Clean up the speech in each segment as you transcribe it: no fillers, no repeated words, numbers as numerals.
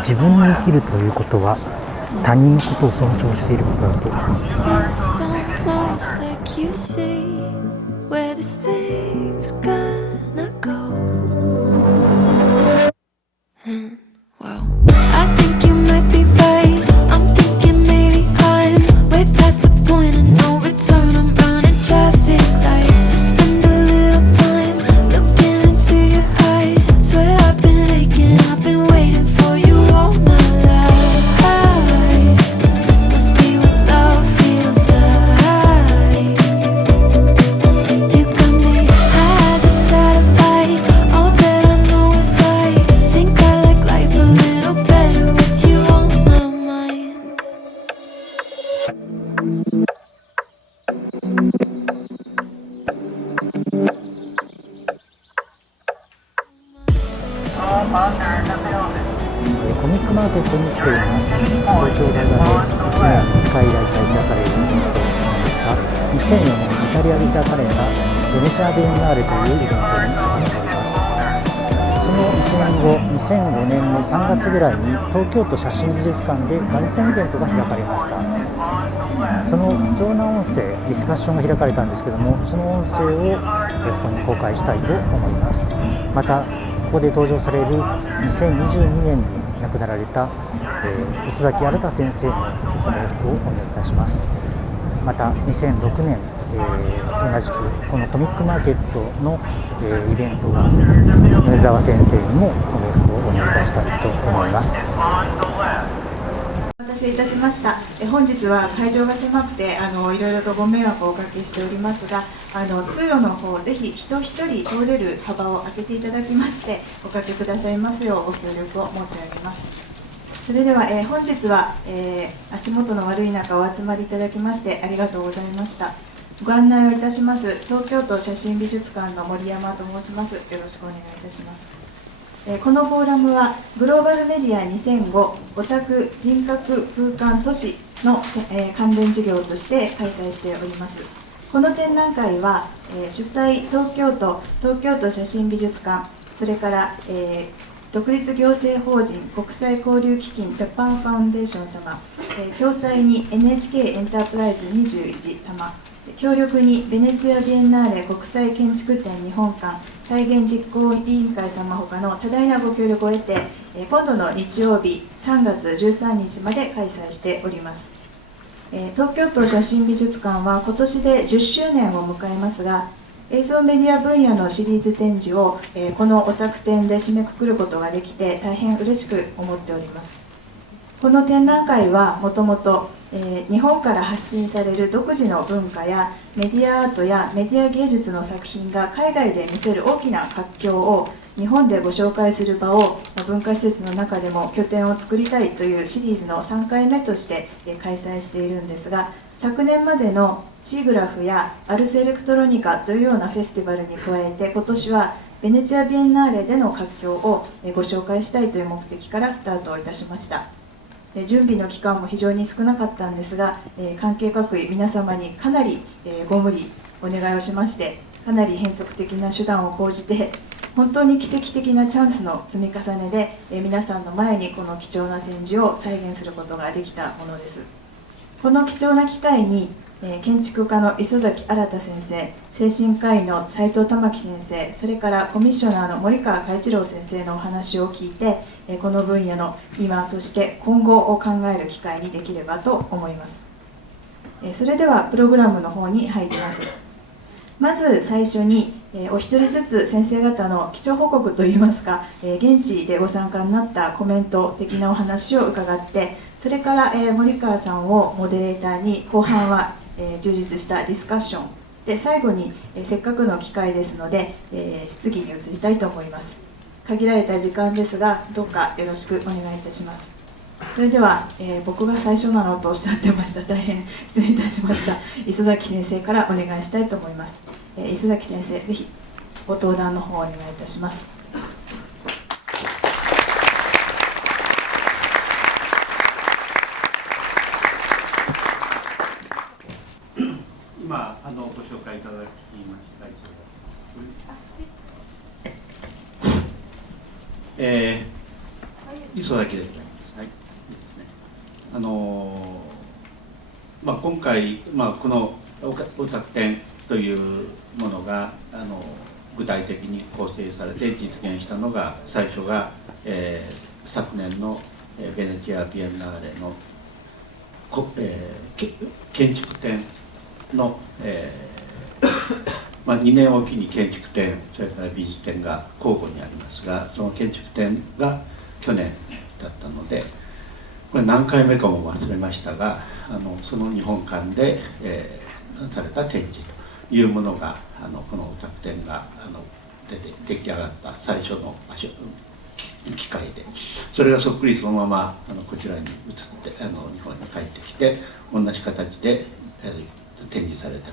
自分に生きるということは他人のことを尊重していることだと。コミックマーケットに来ています。東京大学1年2回大体開かれるイベントなんですが、2004年イタリアで開かれたベネチア・ビエンナーレというイベントに参加されます。その1年後、2005年の3月ぐらいに東京都写真美術館で凱旋イベントが開かれました。その貴重な音声、ディスカッションが開かれたんですけども、その音声をここに公開したいと思います。またここで登場される2022年に亡くなられた、磯崎新先生のご冥福をお願いいたします。また2006年、同じくこのコミックマーケットの、イベントが米沢先生にもご冥福をお願いいたしたいと思います。お待たせいたしました。本日は会場が狭くていろいろとご迷惑をおかけしておりますが、通路の方ぜひ人一人通れる幅を空けていただきましておかけくださいますようご協力を申し上げます。それでは、本日は、足元の悪い中お集まりいただきましてありがとうございました。ご案内をいたします東京都写真美術館の森山と申します。よろしくお願いいたします。このフォーラムはグローバルメディア2005オタク人格空間都市の、関連事業として開催しております。この展覧会は、主催東京都写真美術館、それから、独立行政法人国際交流基金ジャパンファウンデーション様、共催に NHK エンタープライズ21様、協力にベネチア・ビエンナーレ国際建築展日本館再現実行委員会様ほかの多大なご協力を得て、今度の日曜日3月13日まで開催しております。東京都写真美術館は今年で10周年を迎えますが、映像メディア分野のシリーズ展示を、このオタク展で締めくくることができて大変嬉しく思っております。この展覧会はもともと日本から発信される独自の文化やメディアアートやメディア芸術の作品が海外で見せる大きな活況を日本でご紹介する場を文化施設の中でも拠点を作りたいというシリーズの3回目として開催しているんですが、昨年までのシーグラフやアルスエレクトロニカというようなフェスティバルに加えて、今年はベネチア・ビエンナーレでの活況をご紹介したいという目的からスタートいたしました。準備の期間も非常に少なかったんですが、関係各位皆様にかなりご無理お願いをしまして、かなり変則的な手段を講じて本当に奇跡的なチャンスの積み重ねで皆さんの前にこの貴重な展示を再現することができたものです。この貴重な機会に建築家の磯崎新先生、精神科医の斉藤玉樹先生、それからコミッショナーの森川海一郎先生のお話を聞いて、この分野の今そして今後を考える機会にできればと思います。それではプログラムの方に入ります。まず最初にお一人ずつ先生方の基調報告といいますか、現地でご参加になったコメント的なお話を伺って、それから森川さんをモデレーターに後半は充実したディスカッションで、最後にせっかくの機会ですので質疑に移りたいと思います。限られた時間ですがどうかよろしくお願いいたします。それでは、僕が最初なのとおっしゃってました。大変失礼いたしました。磯崎先生からお願いしたいと思います。磯崎先生、ぜひご登壇の方をお願いいたします。今ご紹介いただきました磯磯崎でございます。はい。いいですね。今回、このオタク展というものが具体的に構成されて実現したのが、最初が、昨年のベネチア・ビエンナーレの、建築展の、2年おきに建築展、それから美術展が交互にありますが、その建築展が去年だったので、これ何回目かも忘れましたが、その日本館で、された展示というものがこのオタク展が出来上がった最初の場所機会で、それがそっくりそのままこちらに移って日本に帰ってきて同じ形で展示されている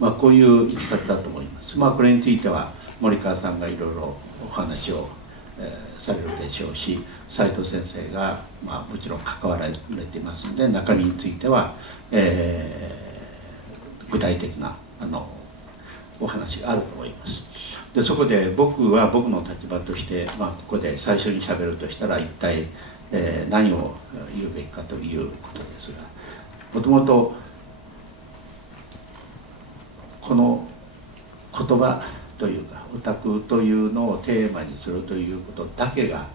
と、こういういきさつだと思います。これについては森川さんがいろいろお話を、されるでしょうし、斉藤先生が、もちろん関わられていますので、中身については、具体的なお話があると思います。でそこで僕は僕の立場として、ここで最初にしゃべるとしたら一体、何を言うべきかということですが、もともとこの言葉というかオタクというのをテーマにするということだけが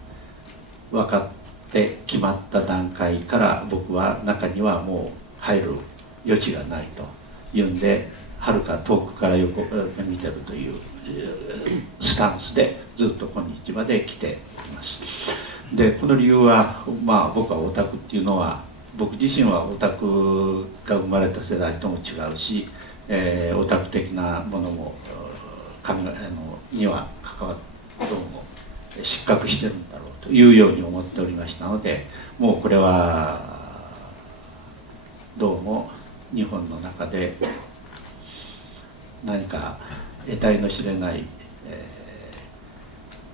分かって決まった段階から、僕は中にはもう入る余地がないというんで、はるか遠くから横見てるというスタンスでずっと今日まで来ています。でこの理由は、僕はオタクっていうのは、僕自身はオタクが生まれた世代とも違うし、オタク的なものもには関わってどうも失格してるんだろうというように思っておりましたので、もうこれはどうも日本の中で何か得体の知れない、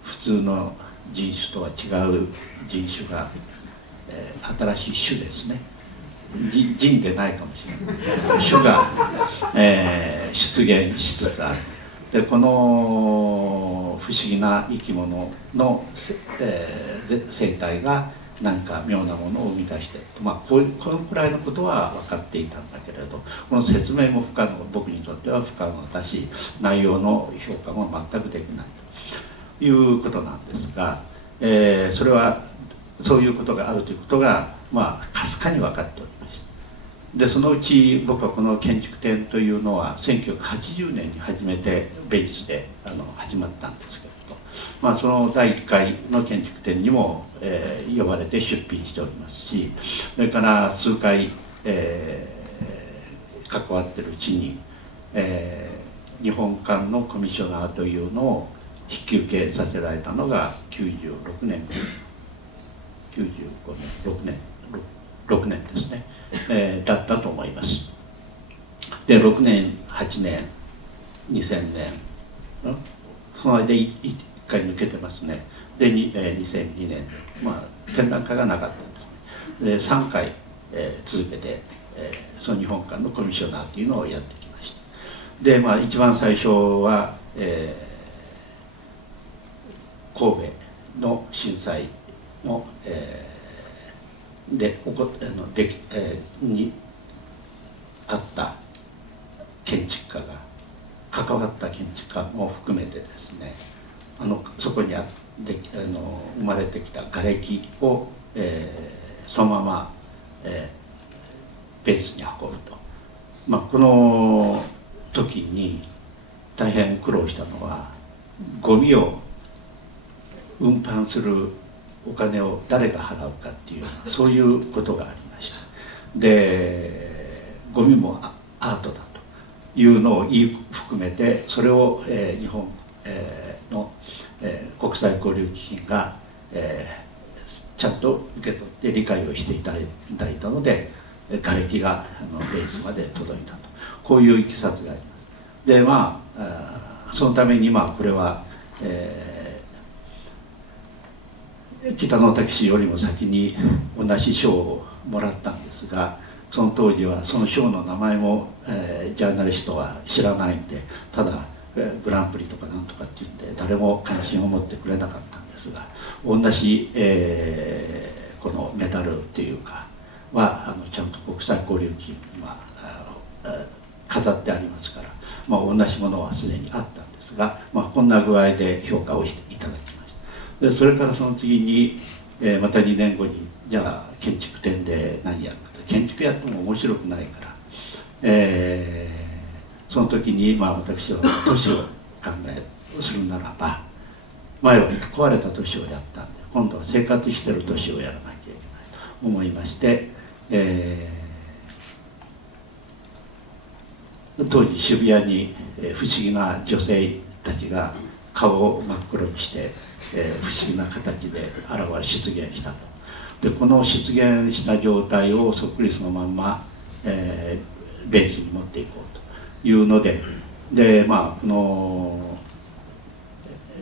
普通の人種とは違う人種が、新しい種ですね、人でないかもしれない種が、出現しつつある。でこの不思議な生き物の、生態が何か妙なものを生み出していると、このくらいのことは分かっていたんだけれど、この説明も不可能、僕にとっては不可能だし、内容の評価も全くできないということなんですが、それはそういうことがあるということがかすかに分かっておりました。でそのうち僕はこの建築展というのは1980年に初めてベイツで始まったんですけれど、その第1回の建築展にも、呼ばれて出品しておりますし、それから数回、関わってるうちに、日本館のコミッショナーというのを引き受けさせられたのが96年95年6年ですね、だったと思います。で6年8年2000年その間1回抜けてますね。で2002年、展覧会がなかったんです。で3回、続けて、その日本館のコミッショナーというのをやってきました。で一番最初は、神戸の震災の、にあった建築家が関わった建築家も含めてですね、そこに生まれてきた瓦礫を、そのまま、ベースに運ぶと、この時に大変苦労したのは、ゴミを運搬するお金を誰が払うかっていう、そういうことがありました。でゴミもアートだというのを含めて、それを、日本、の、国際交流基金が、ちゃんと受け取って理解をしていただいたので、瓦礫がベースまで届いたと、こういういきさつがあります。でそのためにこれは、北野武氏よりも先に同じ賞をもらったんですが、その当時はその賞の名前も、ジャーナリストは知らないんで、ただグランプリとかなんとかって言って誰も関心を持ってくれなかったんでですが、同じ、このメダルというかはちゃんと国際交流金に飾ってありますから、同じものはすでにあったんですが、こんな具合で評価をしていただきました。でそれからその次に、また2年後にじゃあ建築展で何やるかと、建築やっても面白くないから、その時に私は都市を考えするならば、前は壊れた都市をやったんで、今度は生活してる都市をやらなきゃいけないと思いまして、当時渋谷に不思議な女性たちが顔を真っ黒にして、不思議な形で出現したと。でこの出現した状態をそっくりそのまんま、ベンチに持っていこうというので、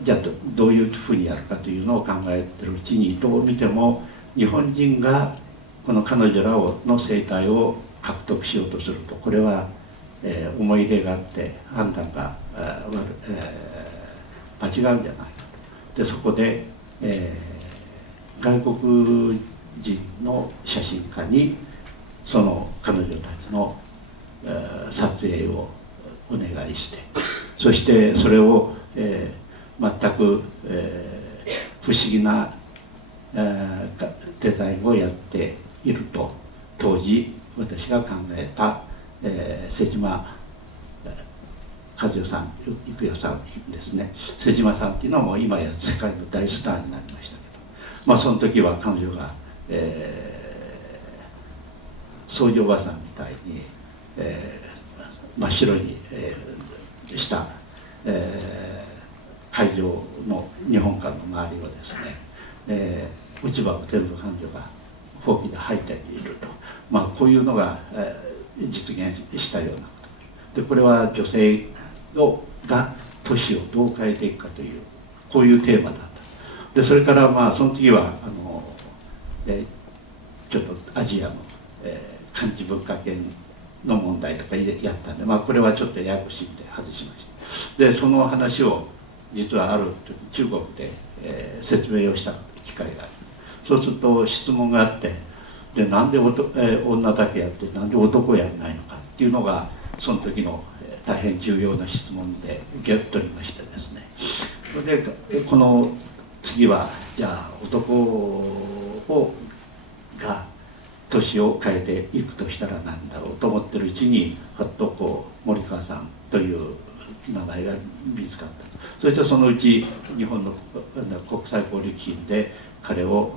じゃあどういうふうにやるかというのを考えてるうちに、どう見ても日本人がこの彼女らの生態を獲得しようとすると、これは、思い入れがあって判断が、間違うんじゃないかと。でそこで、外国人の写真家にその彼女たちの、撮影をお願いして、そしてそれを、全く、不思議な、デザインをやっていると、当時私が考えた、瀬島和代さん、郁代さんですね。瀬島さんっていうのはもう今や世界の大スターになりましたけど、その時は彼女が、宗女おばさんみたいに、真っ白に、した、会場の日本館の周りをですね、落ち葉を全部彼女がほうきで吐いていると、こういうのが、実現したようなことで、これは女性が都市をどう変えていくかという、こういうテーマだった。でそれからその次はちょっとアジアの、漢字文化圏の問題とかやったんで、これはちょっとややこしいんで外しました。でその話を実はある時中国で、説明をした機会がある。そうすると質問があって、でなんで女だけやってなんで男やらないのかっていうのがその時の大変重要な質問で受け取りましてですね、それでこの次はじゃあ男が都市を変えていくとしたら何だろうと思ってるうちに、ふっと森川さんという名前が見つかった。そしてそのうち日本の国際交流基金で彼を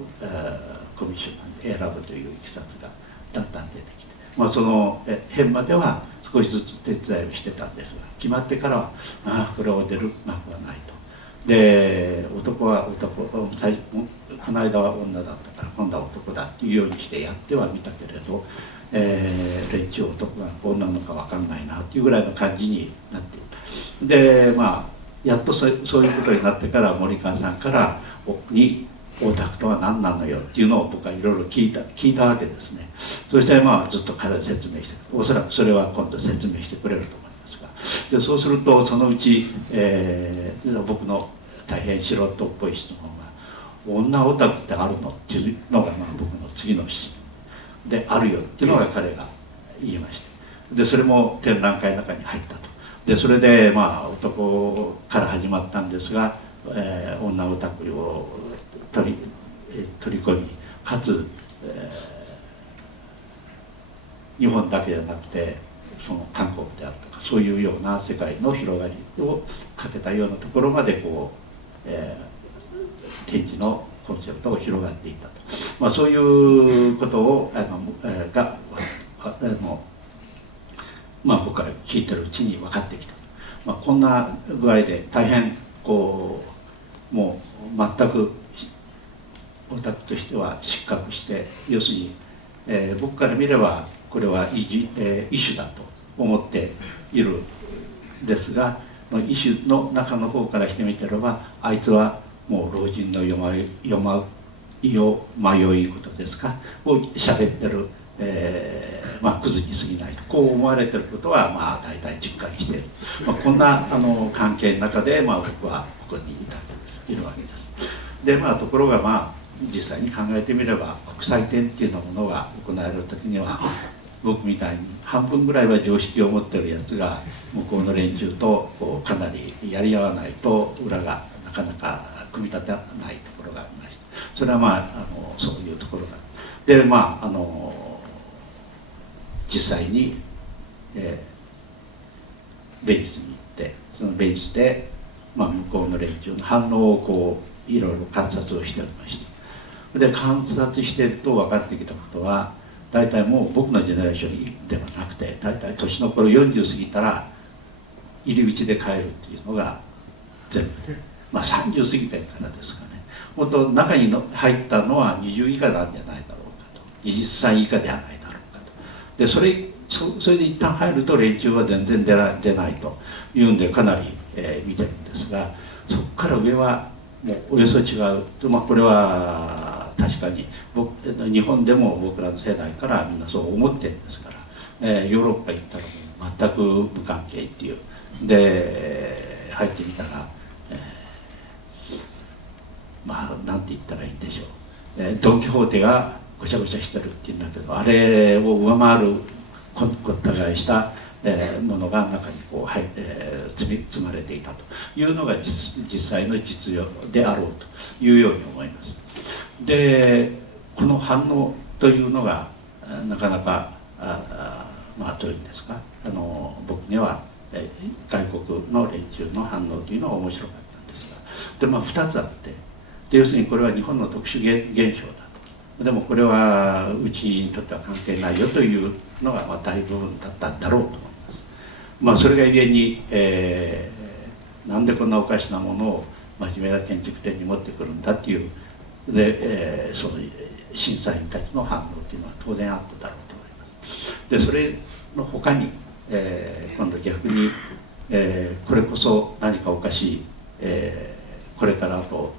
コミッショナーに選ぶといういきさつがだんだん出てきて、その辺までは少しずつ手伝いをしてたんですが、決まってからはこれを出る幕はないと。で男は男、この間は女だったから今度は男だっていうようにしてやってはみたけれど、連中男が女なのか分かんないなっていうぐらいの感じになっている。でやっとそういうことになってから森川さんからにオタクとは何なのよっていうのを僕はいろいろ聞いたわけですね。そしてずっと彼は説明して、おそらくそれは今度説明してくれると思いますが、でそうするとそのうち、僕の大変素人っぽい質問が「女オタクってあるの?」っていうのが僕の次の質問で「あるよ」っていうのが彼が言いまして、でそれも展覧会の中に入ったと。でそれで男から始まったんですが、女オタクを取り込み、かつ、日本だけじゃなくてその韓国であるとかそういうような世界の広がりをかけたようなところまで展示のコンセプトが広がっていったと、そういうことを僕は聞いてるうちに分かってきたと。こんな具合で大変もう全くオタクとしては失格して、要するに、僕から見ればこれは異種だと思っているんですが、異種の中の方からしてみてればあいつはもう老人の迷いことですかを喋ってる、クズに過ぎないとこう思われてることは大体実感している、こんな関係の中で僕はここにいるわけです。でところが実際に考えてみれば、国際展っていうようなものが行われる時には、僕みたいに半分ぐらいは常識を持ってるやつが向こうの連中とかなりやり合わないと裏がなかなか組み立てないところがありました。それはそういうところがで実際に、ベニスに行って、そのベニスで、向こうの連中の反応をいろいろ観察をしておりました。で観察していると分かってきたことは、大体もう僕のジェネレーションではなくて、大体年の頃40過ぎたら入り口で帰るっていうのが全部で、30過ぎてからですかね。もっと中に入ったのは20以下なんじゃないだろうかと、20歳以下ではないだろうかと。でそれで一旦入ると連中は全然出ないというんで、かなり、見てるんですが、そこから上はもうおよそ違うと、これは確かに日本でも僕らの世代からみんなそう思ってるんですから、ヨーロッパ行ったらもう全く無関係っていうで入ってみたら、なんて言ったらいいんでしょう、ドン・キホーテがごちゃごちゃしてるっていうんだけど、あれを上回るごった返したものが中に積まれていたというのが実際の実情であろうというように思います。でこの反応というのがなかなかどういうんですか、僕には外国の連中の反応というのは面白かったんですが、で2つあって、で要するにこれは日本の特殊現象だと。でもこれはうちにとっては関係ないよというのが大部分だったんだろうと思います。それがゆえに、なんでこんなおかしなものを真面目な建築展に持ってくるんだっていうで、その審査員たちの反応というのは当然あっただろうと思います。でそれの他に、今度逆に、これこそ何かおかしい、これからあと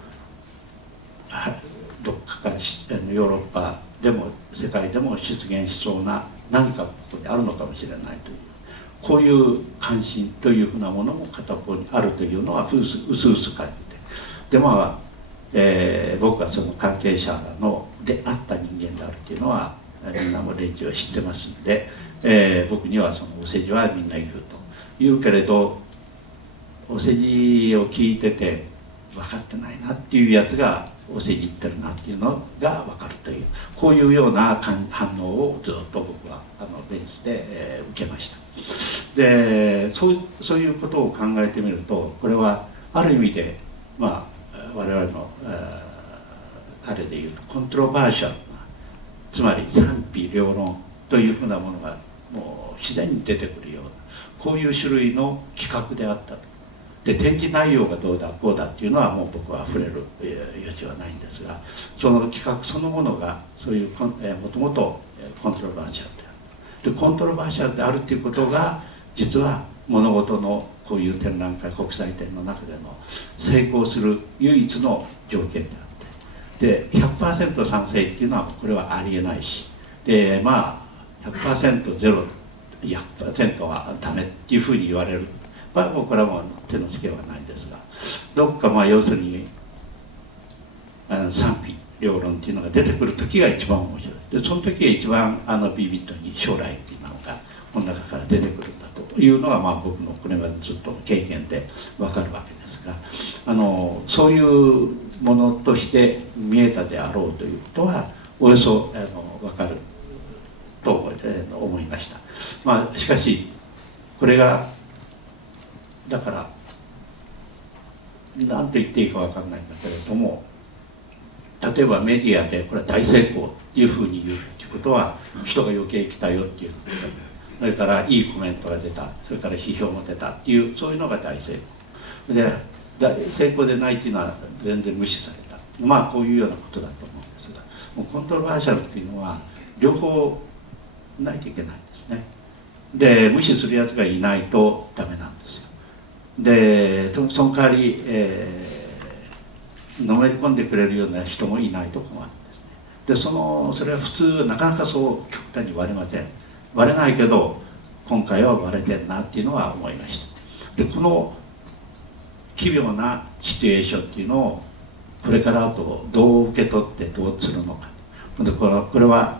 どっかからヨーロッパでも世界でも出現しそうな何かここにあるのかもしれないという、こういう関心というふうなものも片方にあるというのはうすうす感じて、で僕はその関係者であった人間であるというのはみんなも連中は知ってますので、僕にはそのお世辞はみんな言うと言うけれど、お世辞を聞いてて分かってないなっていうやつがお世辞言ってるなっていうのが分かるという、こういうような反応をずっと僕はベニスで、受けました。でそういうことを考えてみると、これはある意味で我々のあれでいうとコントロバーシャルな、つまり賛否両論というふうなものがもう自然に出てくるような、こういう種類の企画であったと。で展示内容がどうだこうだっていうのはもう僕は触れる余地はないんですが、その企画そのものがそういうもともとコントロバーシャルである。でコントロバーシャルであるということが実は物事のこういう展覧会国際展の中での成功する唯一の条件であって、で 100% 賛成っていうのはこれはありえないし、で100% ゼロ 100% はダメっていうふうに言われる、もうこれはもう手のつけようがないんですが、どっか要するに賛否両論っていうのが出てくる時が一番面白い。でその時が一番ビビッドに将来っていうのがこの中から出てくるんだというのが僕のこれまでずっと経験で分かるわけですが、そういうものとして見えたであろうということはおよそ分かると思いました。しかしこれがだから何と言っていいか分からないんだけれども、例えばメディアでこれは大成功っていうふうに言うっていうことは人が余計来たよっていうこと、それからいいコメントが出た、それから批評も出たっていう、そういうのが大成功で、成功でないっていうのは全然無視された、こういうようなことだと思うんですが、もうコントロバーシャルっていうのは両方ないといけないんですね。で無視するやつがいないとダメなんですよ。でその代わり、のめり込んでくれるような人もいないと困るんですね。でそれは普通なかなかそう極端に割れません。割れないけど今回は割れてんなっていうのは思いました。でこの奇妙なシチュエーションっていうのをこれからあとどう受け取ってどうするのか。でこれは、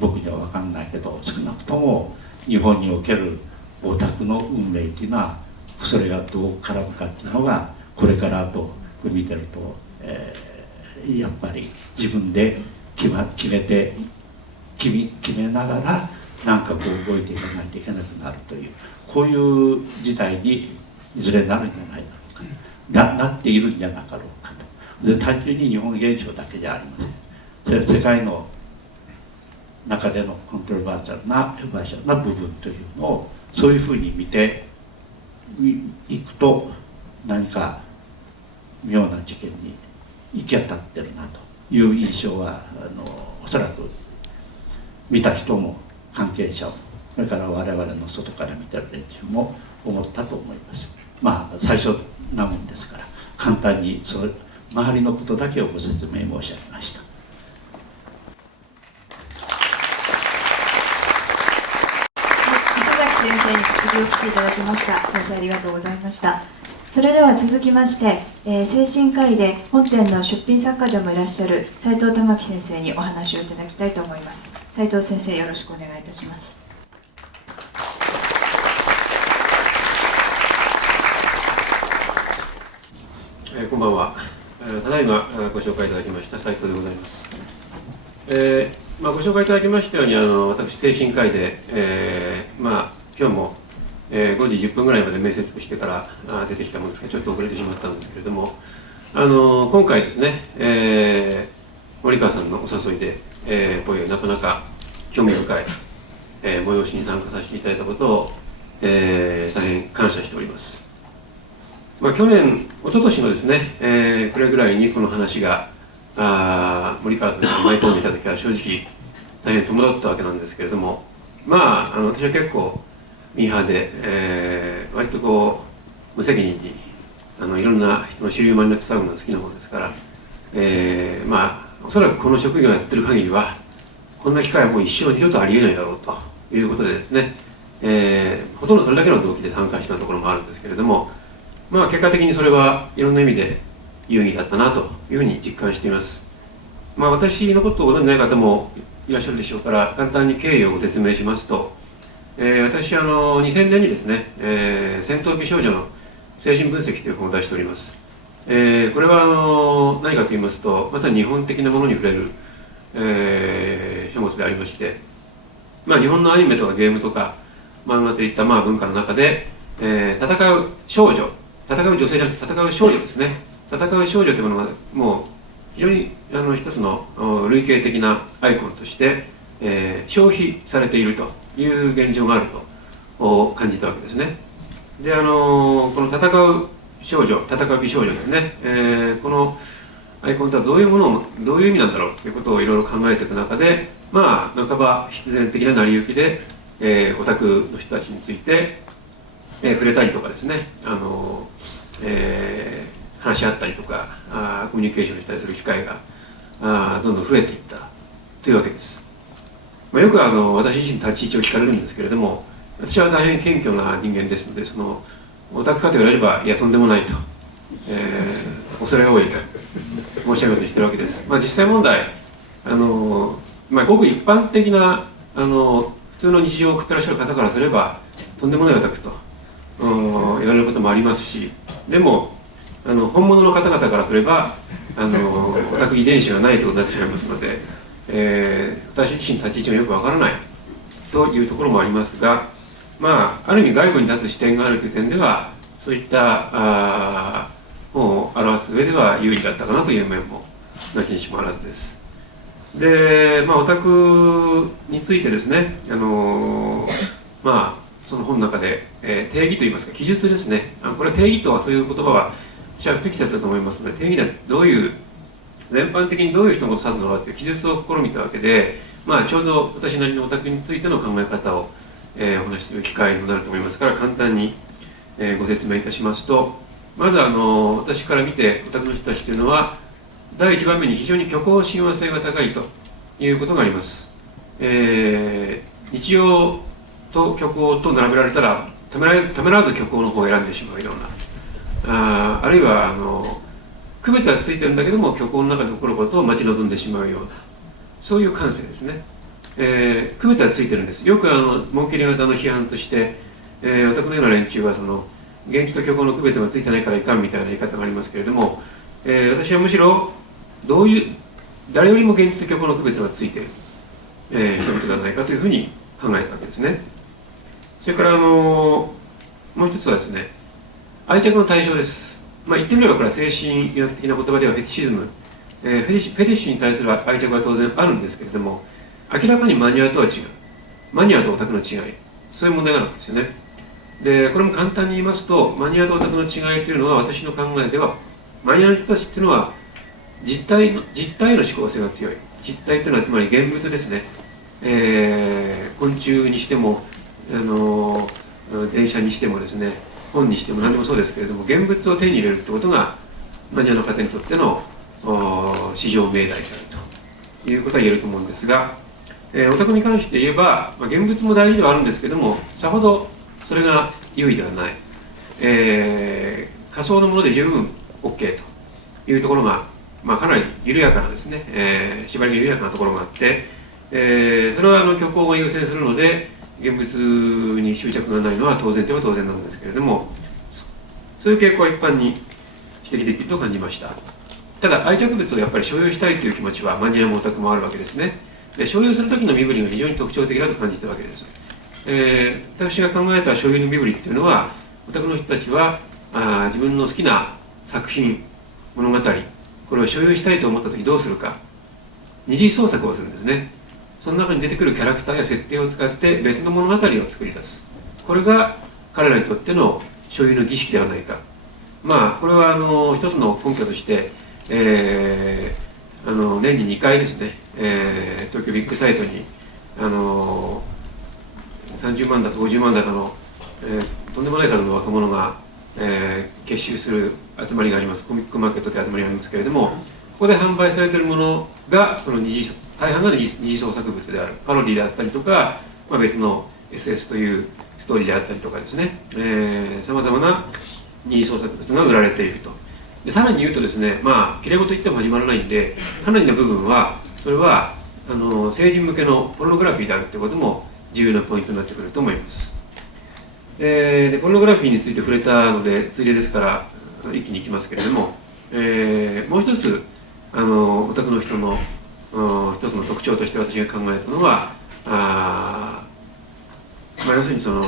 僕には分かんないけど、少なくとも日本におけるオタクの運命っていうのはそれがどう絡むかっていうのがこれからあと見てると、やっぱり自分で決めながらなんかこう動いていかないといけなくなるという、こういう事態にいずれなるんじゃないだろうか、なっているんじゃなかろうかと。で単純に日本現象だけじゃありません。世界の中でのコントロバーシャルな部分というのをそういうふうに見ていくと、何か妙な事件に行き当たってるなという印象はおそらく見た人も関係者も、それから我々の外から見てる連中も思ったと思います。まあ最初なもんですから簡単に周りのことだけをご説明申し上げました。先生に質疑を来ていただきました。先生ありがとうございました。それでは続きまして、精神科医で本店の出品作家でもいらっしゃる斉藤玉樹先生にお話をいただきたいと思います。斉藤先生、よろしくお願いいたします。こんばんは。ただいまご紹介いただきました斉藤でございます。ご紹介いただきましたように私精神科医で、今日も、5時10分ぐらいまで面接してから出てきたものですがちょっと遅れてしまったんですけれども、今回ですね、森川さんのお誘いで、こういうなかなか興味深い、催しに参加させていただいたことを、大変感謝しております。去年、一昨年のですね、くらいぐらいにこの話が森川さんに舞い込んでいた時は正直大変戸惑ったわけなんですけれども、私は結構ミーハーで、割とこう無責任にいろんな人の尻馬になって騒ぐのが好きなものですから、おそらくこの職業をやってる限りはこんな機会はもう一生二度とありえないだろうということでですね、ほとんどそれだけの動機で参加したところもあるんですけれども、結果的にそれはいろんな意味で有意義だったなというふうに実感しています。私のことをご存じない方もいらっしゃるでしょうから簡単に経緯をご説明しますと、私2000年にですね、戦闘美少女の精神分析という本を出しております。これは何かと言いますとまさに日本的なものに触れる、書物でありまして、日本のアニメとかゲームとか漫画といった文化の中で、戦う少女、戦う女性じゃなくて戦う少女ですね、戦う少女というものがもう非常に一つの類型的なアイコンとして、消費されているという現状があると感じたわけですね。でこの戦う少女、戦う美少女ですね、このアイコンとはどういう意味なんだろうということをいろいろ考えていく中で、半ば必然的な成り行きで、オタクの人たちについて、触れたりとかですね、話し合ったりとかコミュニケーションしたりする機会がどんどん増えていったというわけです。よく私自身立ち位置を聞かれるんですけれども、私は大変謙虚な人間ですので、オタクかと言われればいやとんでもないと、恐れ多いと申し上げようとしているわけです。実際問題ごく一般的な普通の日常を送ってらっしゃる方からすればとんでもないオタクと言われることもありますし、でも本物の方々からすればオタク遺伝子がないということになってしまいますので、私自身立ち位置がよくわからないというところもありますが、ある意味外部に立つ視点があるという点ではそういった本を表す上では有利だったかなという面もなきにしもあらずです。で、オタクについてですね、その本の中で、定義といいますか記述ですね、これは定義とはそういう言葉は私は不適切だと思いますので、定義はどういう全般的にどういう人のことを指すのかという記述を試みたわけで、ちょうど私なりのオタクについての考え方を、お話しする機会になると思いますから簡単に、ご説明いたしますと、まず私から見てオタクの人たちというのは第1番目に非常に虚構親和性が高いということがあります。日常と虚構と並べられたらためらわず虚構の方を選んでしまうような、あるいは区別はついてるんだけども、虚構の中で起こることを待ち望んでしまうような、そういう感性ですね。区別はついてるんです。よくモンキリ型の批判として、お宅のような連中はその現実と虚構の区別がついてないからいかんみたいな言い方がありますけれども、私はむしろ誰よりも現実と虚構の区別がついている、人々ではないかというふうに考えたわけですね。それからもう一つはですね、愛着の対象です。言ってみればこれは精神医学的な言葉ではフェティシズム、フェティッシュに対する愛着は当然あるんですけれども、明らかにマニュアとは違う。マニュアとオタクの違い、そういう問題があるんですよね。で、これも簡単に言いますと、マニュアとオタクの違いというのは、私の考えでは、マニュアの人たちっていうのは実体への思考性が強い。実体というのはつまり現物ですね。昆虫にしても電車にしてもですね、本にしても何でもそうですけれども、現物を手に入れるということがマニュアの方にとっての至上命題であるということは言えると思うんですが、オタクに関して言えば、現物も大事ではあるんですけれども、さほどそれが優位ではない、仮想のもので十分 OK というところが、かなり緩やかなですね、縛りが緩やかなところがあって、それは虚構が優先するので現物に執着がないのは当然では当然なんですけれども、そういう傾向は一般に指摘できると感じました。ただ愛着物をやっぱり所有したいという気持ちはマニアもオタクもあるわけですね。で、所有する時の身振りが非常に特徴的だと感じたわけです。私が考えた所有の身振りっていうのは、オタクの人たちは自分の好きな作品、物語、これを所有したいと思った時どうするか、二次創作をするんですね。その中に出てくるキャラクターや設定を使って別の物語を作り出す。これが彼らにとっての所有の儀式ではないか。これは一つの根拠として、年に2回ですね、東京ビッグサイトに30万だと50万だかの、とんでもない数の若者が、結集する集まりがあります。コミックマーケットという集まりがありますけれども、ここで販売されているものがその大半が二次創作物である。パロディであったりとか、別の SS というストーリーであったりとかですね、さまざまな二次創作物が売られていると。でさらに言うとですね、きれい事言っても始まらないんで、かなりの部分はそれは成人向けのポルノグラフィーであるということも重要なポイントになってくると思います。でポルノグラフィーについて触れたのでついでですから一気にいきますけれども、もう一つオタクの人の一つの特徴として私が考えたのは、要するにその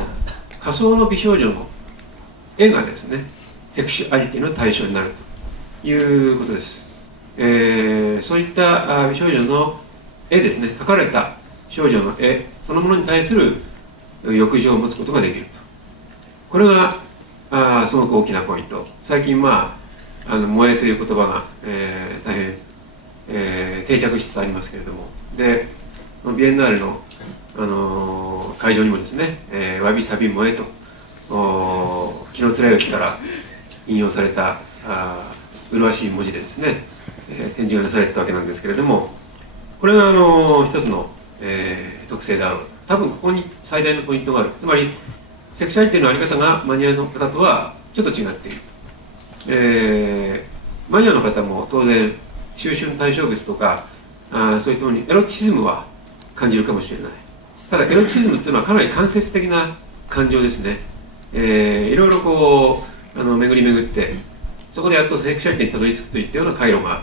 仮想の美少女の絵がですね、セクシュアリティの対象になるということです。そういった美少女の絵ですね、描かれた少女の絵そのものに対する欲情を持つことができると。これがすごく大きなポイント。最近萌えという言葉が、大変、定着しつつありますけれども、でビエンナーレの、会場にもですね、わびさび萌えと紀貫之から引用された麗しい文字でですね、展示がなされたわけなんですけれども、これが一つの、特性であろう。多分ここに最大のポイントがある。つまりセクシャリティのあり方がマニアの方とはちょっと違っている。マニアの方も当然収集対象物とかそういったものにエロチズムは感じるかもしれない。ただエロチズムっていうのはかなり間接的な感情ですね。いろいろこう巡り巡ってそこでやっとセクシャリティにたどり着くといったような回路がある。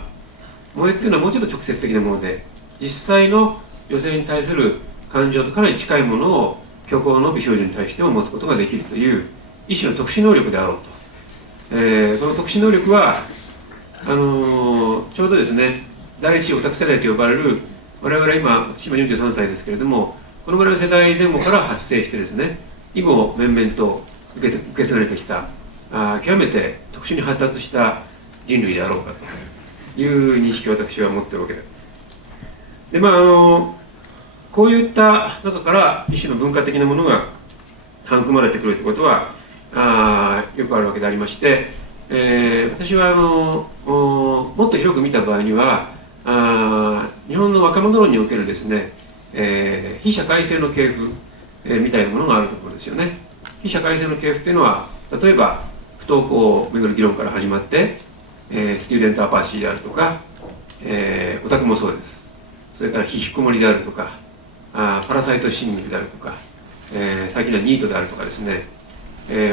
萌えっていうのはもうちょっと直接的なもので、実際の女性に対する感情とかなり近いものを虚構の美少女に対しても持つことができるという一種の特殊能力であろうと。この特殊能力はちょうどですね、第一オタク世代と呼ばれる我々今43歳ですけれども、このぐらいの世代前後から発生してですね、以後面々と受け継がれてきた極めて特殊に発達した人類であろうかという認識を私は持っているわけです。でこういった中から一種の文化的なものが育まれてくるということはよくあるわけでありまして、私はもっと広く見た場合には日本の若者論におけるですね、非社会性の系譜、みたいなものがあると思うんですよね。非社会性の系譜というのは例えば不登校をめぐる議論から始まって、スチューデントアパーシーであるとか、オタクもそうです。それから引きこもりであるとか、パラサイトシングルであるとか、最近はニートであるとかですね、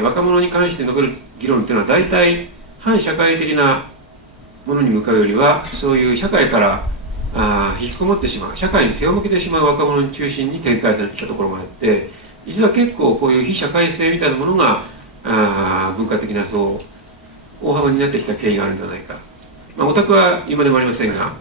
若者に関して残る議論というのは大体反社会的なものに向かうよりは、そういう社会から引きこもってしまう、社会に背を向けてしまう若者を中心に展開されてきたところがあって、実は結構こういう非社会性みたいなものが文化的な大幅になってきた経緯があるんじゃないか。オタクは今でもありませんが、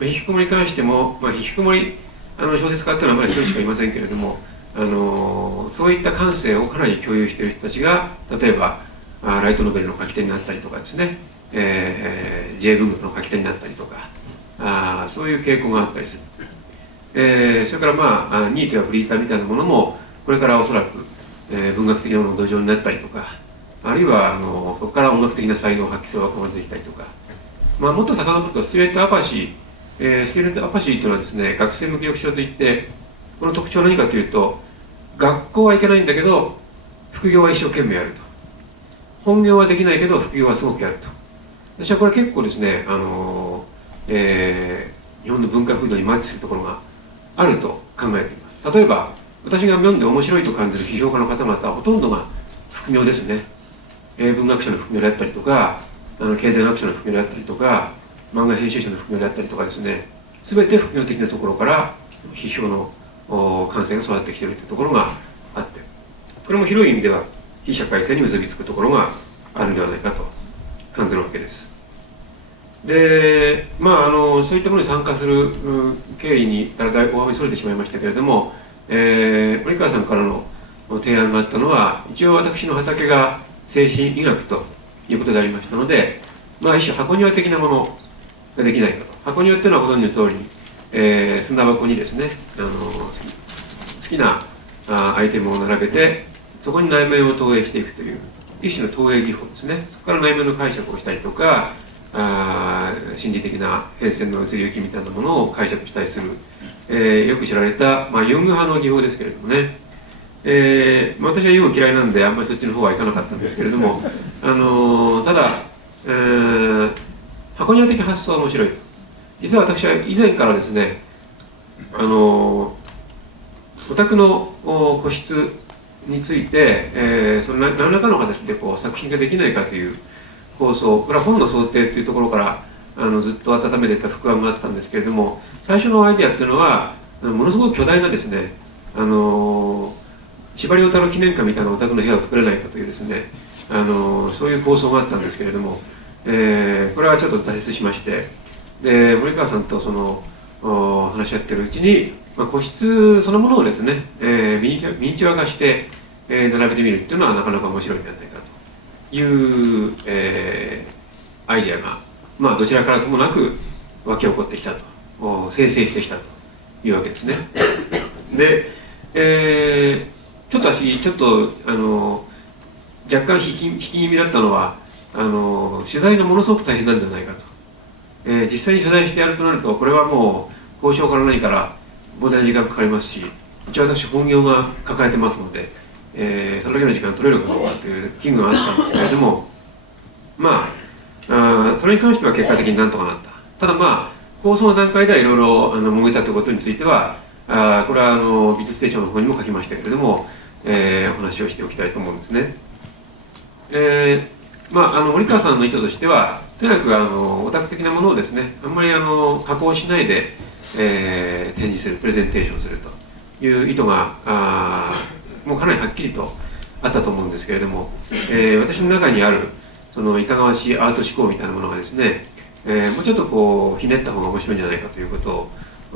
引きこもりに関しても、引きこもり小説家っていうのはまだ一人しかいませんけれども、そういった感性をかなり共有している人たちが、例えばライトノベルの書き手になったりとかですね、J 文学の書き手になったりとか、そういう傾向があったりする。それからニートやフリーターみたいなものもこれからおそらく、文学的なものの土壌になったりとか、あるいはここから音楽的な才能を発揮する若者ができたりとか、もっと遡るとスチューデントアパシー、スチューデントアパシーというのはですね、学生無気力症といって、この特徴は何かというと、学校は行けないんだけど副業は一生懸命やると、本業はできないけど副業はすごくやると。私はこれ結構ですね、日本の文化風土にマッチするところがあると考えています。例えば私が読んで面白いと感じる批評家の方々はほとんどが副業ですね。文学者の副業であったりとか、経済学者の副業であったりとか、漫画編集者の副業であったりとかですね、全て副業的なところから批評の感性が育ってきているというところがあって、これも広い意味では非社会性に結びつくところがあるんではないかと感じるわけです。で、そういったものに参加する経緯に大幅にそれてしまいましたけれども、森川さんからの提案があったのは、一応私の畑が精神医学ということでありましたので、一種箱庭的なものができないかと。箱庭っていうのはご存知の通り、砂箱にですね、好きなアイテムを並べて、そこに内面を投影していくという一種の投影技法ですね。そこから内面の解釈をしたりとか、心理的な変遷の移り行きみたいなものを解釈したりする、よく知られた、ユング派の技法ですけれどもね、私はユング嫌いなんであんまりそっちの方はいかなかったんですけれども、ただ、箱庭的発想は面白い。実は私は以前からですね、お宅の個室について、その何らかの形で作品ができないかという構想、これは本の想定というところからずっと温めていた副案があったんですけれども、最初のアイデアっていうのはものすごく巨大なですね、司馬遼太郎記念館みたいなお宅の部屋を作れないかというですね、そういう構想があったんですけれども、これはちょっと挫折しまして、で森川さんと話し合ってるうちに、個室そのものをですね、ミニチュア化して、並べてみるっていうのはなかなか面白いんじゃないかという、アイデアが、どちらからともなく湧き起こってきたと、生成してきたというわけですね。で、ちょっと若干引き気味だったのは、取材がものすごく大変なんじゃないかと。実際に取材してやるとなると、これはもう交渉から何から膨大な時間かかりますし、一応私本業が抱えてますので、それだけの時間取れるかどうかという危惧があったんですけれども、それに関しては結果的になんとかなった。ただ構想の段階ではいろいろ揉めたということについては、これは美術手帳の方にも書きましたけれども、お話をしておきたいと思うんですね。森川さんの意図としては、とにかくオタク的なものをですね、あんまり加工しないで、展示する、プレゼンテーションするという意図がもうかなりはっきりとあったと思うんですけれども、私の中にあるそのいかがわしいアート思考みたいなものがですね、もうちょっとひねった方が面白いんじゃないかということ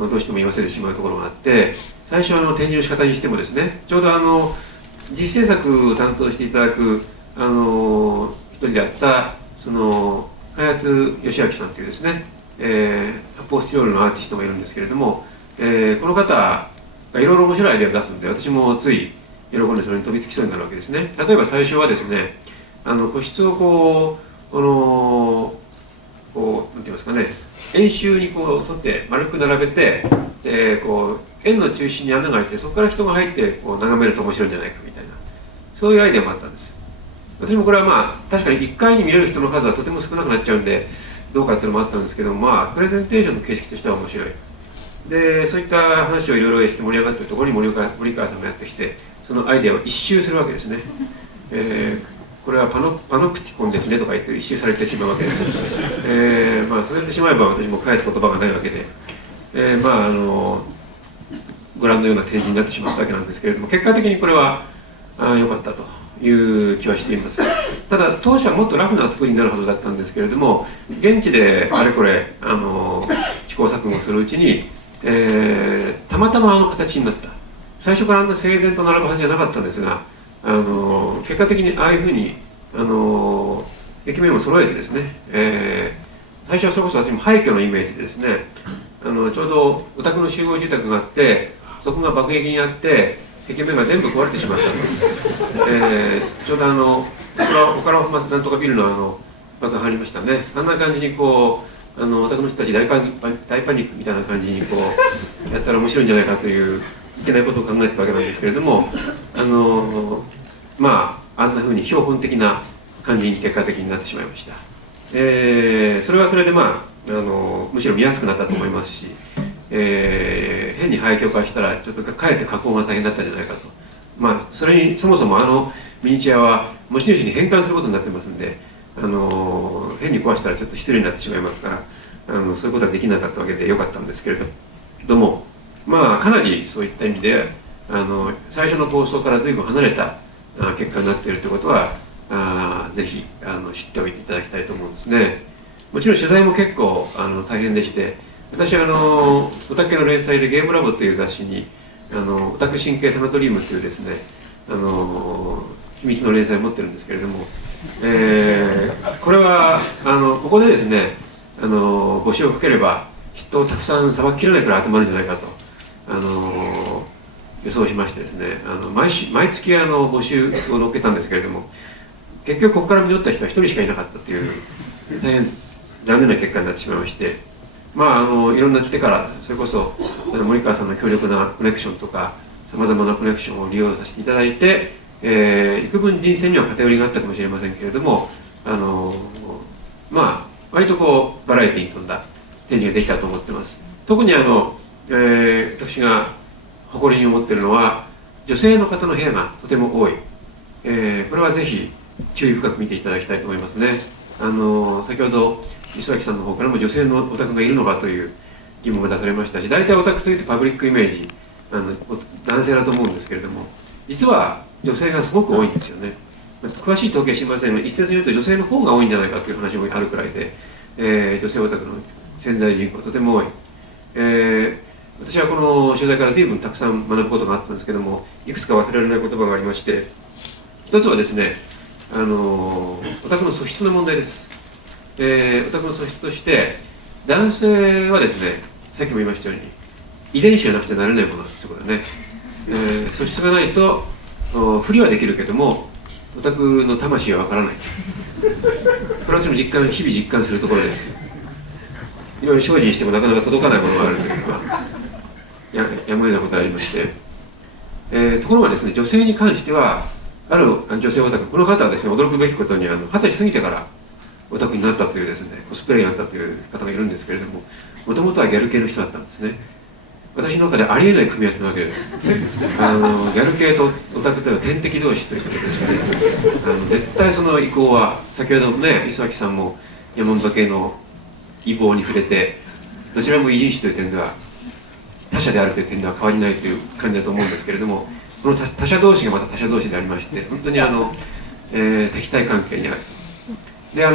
をどうしても言わせてしまうところがあって、最初展示の仕方にしてもですね、ちょうど実制作を担当していただく一人であった開発義明さんというですね、発泡スチロールのアーティストがいるんですけれども、この方がいろいろ面白いアイデアを出すので、私もつい喜んでそれに飛びつきそうになるわけですね。例えば最初はですね、個室をなんて言いますかね、円周に沿って丸く並べて、円の中心に穴が開いて、そこから人が入って眺めると面白いんじゃないかみたいな、そういうアイデアもあったんです。私もこれはまあ確かに1回に見れる人の数はとても少なくなっちゃうんでどうかっていうのもあったんですけど、まあプレゼンテーションの形式としては面白い。でそういった話をいろいろして盛り上がっているところに森川さんがやってきて、そのアイデアを一周するわけですね。これはパノプティコンですねとか言って一周されてしまうわけです。まあそれでしまえば私も返す言葉がないわけで、まあご覧のような展示になってしまったわけなんですけれども、結果的にこれは良かったという気はしています。ただ当初はもっとラフな作りになるはずだったんですけれども、現地であれこれ試行錯誤するうちに、たまたまあの形になった。最初からあんな整然と並ぶはずじゃなかったんですが、結果的にああいうふうに壁面を揃えてですね、最初はそれこそ私も廃墟のイメージでですね、ちょうどお宅の集合住宅があって、そこが爆撃にあって壁面が全部壊れてしまったと、ちょうど岡野なんとかビルの爆破ありましたね。あんな感じにこうお宅の人たち大パニックみたいな感じにこうやったら面白いんじゃないかといういけないことを考えてたわけなんですけれども、まああんなふうに標本的な感じに結果的になってしまいました。それはそれでまあむしろ見やすくなったと思いますし、変に廃墟化したらちょっとかえって加工が大変だったんじゃないかと。まあそれにそもそもミニチュアは持ち主に返還することになってますんで、変に壊したらちょっと失礼になってしまいますから、そういうことはできなかったわけでよかったんですけれども、まあかなりそういった意味で最初の構想から随分離れた結果になっているということはぜひ知っておいていただきたいと思うんですね。もちろん取材も結構大変でして、私オタク系の連載でゲームラボという雑誌にオタク神経サナトリウムというですね秘密の連載を持ってるんですけれども、これはここでですね募集をかければ人をたくさんさばききれないくらい集まるんじゃないかと予想しましてですね、毎月募集を載っけたんですけれども、結局ここから実った人は1人しかいなかったという大変残念な結果になってしまいまして、まあいろんな手からそれこそ森川さんの強力なコネクションとかさまざまなコネクションを利用させていただいて、幾分人選には偏りがあったかもしれませんけれども、まあ割とこうバラエティーに富んだ展示ができたと思ってます。特に私が誇りに思っているのは女性の方の部屋がとても多い、これはぜひ注意深く見ていただきたいと思いますね。先ほど磯崎さんの方からも女性のオタクがいるのかという疑問が出されましたし、大体オタクというとパブリックイメージ男性だと思うんですけれども、実は女性がすごく多いんですよね。詳しい統計知りませんが、一説に言うと女性の方が多いんじゃないかという話もあるくらいで、女性オタクの潜在人口とても多い。私はこの取材から随分たくさん学ぶことがあったんですけども、いくつか忘れられない言葉がありまして、一つはですねオタクの素質の問題です。オタクの素質として男性はですね、さっきも言いましたように遺伝子がなくちゃなれないものなんですよ、これね。素質がないと不利はできるけどもオタクの魂はわからない。これは私も日々実感するところです。いろいろ精進してもなかなか届かないものがあるというのはやむを得ないことがありまして、ところがですね、女性に関してはある女性オタク、この方はですね驚くべきことに20歳過ぎてからオタクになったというですね、コスプレになったという方がいるんですけれども、もともとはギャル系の人だったんですね。私の中でありえない組み合わせなわけです。ギャル系とオタクというのは天敵同士ということでしてね、絶対その意向は先ほどのね磯崎さんも山本系の意望に触れて、どちらも異人種という点では他者であるという点では変わりないという感じだと思うんですけれども、この他者同士がまた他者同士でありまして、本当に敵対関係にあると。でと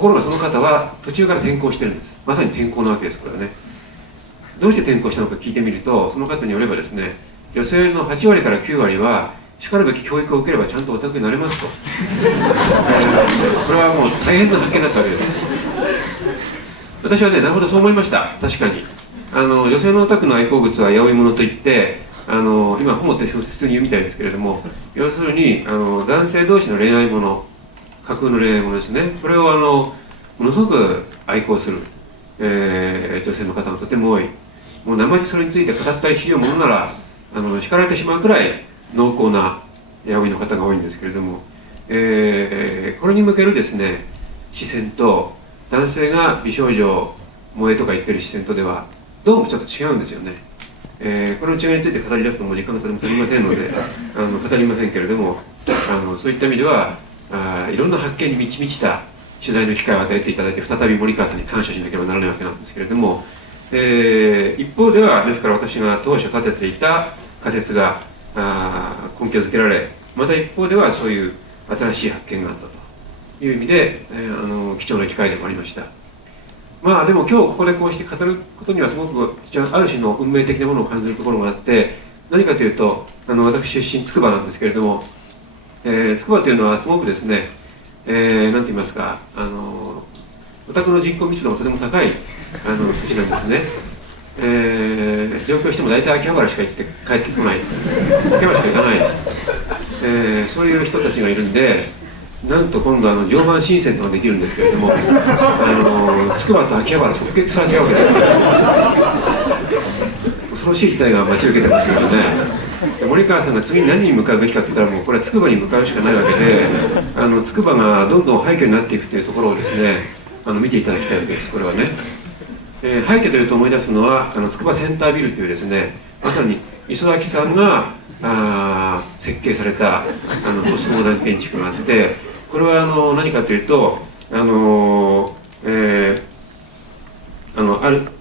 ころがその方は途中から転校してるんです。まさに転校なわけです、これはね。どうして転校したのか聞いてみると、その方によればですね、女性の8割から9割はしかるべき教育を受ければちゃんとオタクになれますと。これはもう大変な発見だったわけです。私はね、なるほどそう思いました。確かに女性のオタクの愛好物は八百物といって、今ホモって普通に言うみたいですけれども、要するに男性同士の恋愛もの、架空の恋愛ものですね、これをものすごく愛好する、女性の方がとても多い。もう生にそれについて語ったりしようものなら叱られてしまうくらい濃厚な八百の方が多いんですけれども、これに向けるですね視線と、男性が美少女萌えとか言ってる視線とではどうもちょっと違うんですよね。この違いについて語り出すともう時間がとても足りませんので語りませんけれども、そういった意味ではいろんな発見に満ち満ちた取材の機会を与えていただいて、再び森川さんに感謝しなければならないわけなんですけれども、一方ではですから私が当初立てていた仮説が根拠づけられ、また一方ではそういう新しい発見があったという意味で、貴重な機会でもありました。まあでも今日ここでこうして語ることにはすごくある種の運命的なものを感じるところがあって、何かというと私出身筑波なんですけれども、筑波というのはすごくですね、なんて言いますか、お宅の人口密度がとても高い都市なんですね。上京しても大体秋葉原しか行って帰ってこない、秋葉原しか行かない、そういう人たちがいるんで、なんと今度常磐新線とかできるんですけれども、筑波と秋葉原直結されちゃうわけです。恐ろしい事態が待ち受けてますけどね。森川さんが次に何に向かうべきかって言ったら、もうこれは筑波に向かうしかないわけで、筑波がどんどん廃墟になっていくというところをですね、見ていただきたいわけです。これはね、廃墟というと思い出すのは筑波センタービルというですね、まさに磯崎さんが設計されたポストモダン建築があって、これは何かというとなんて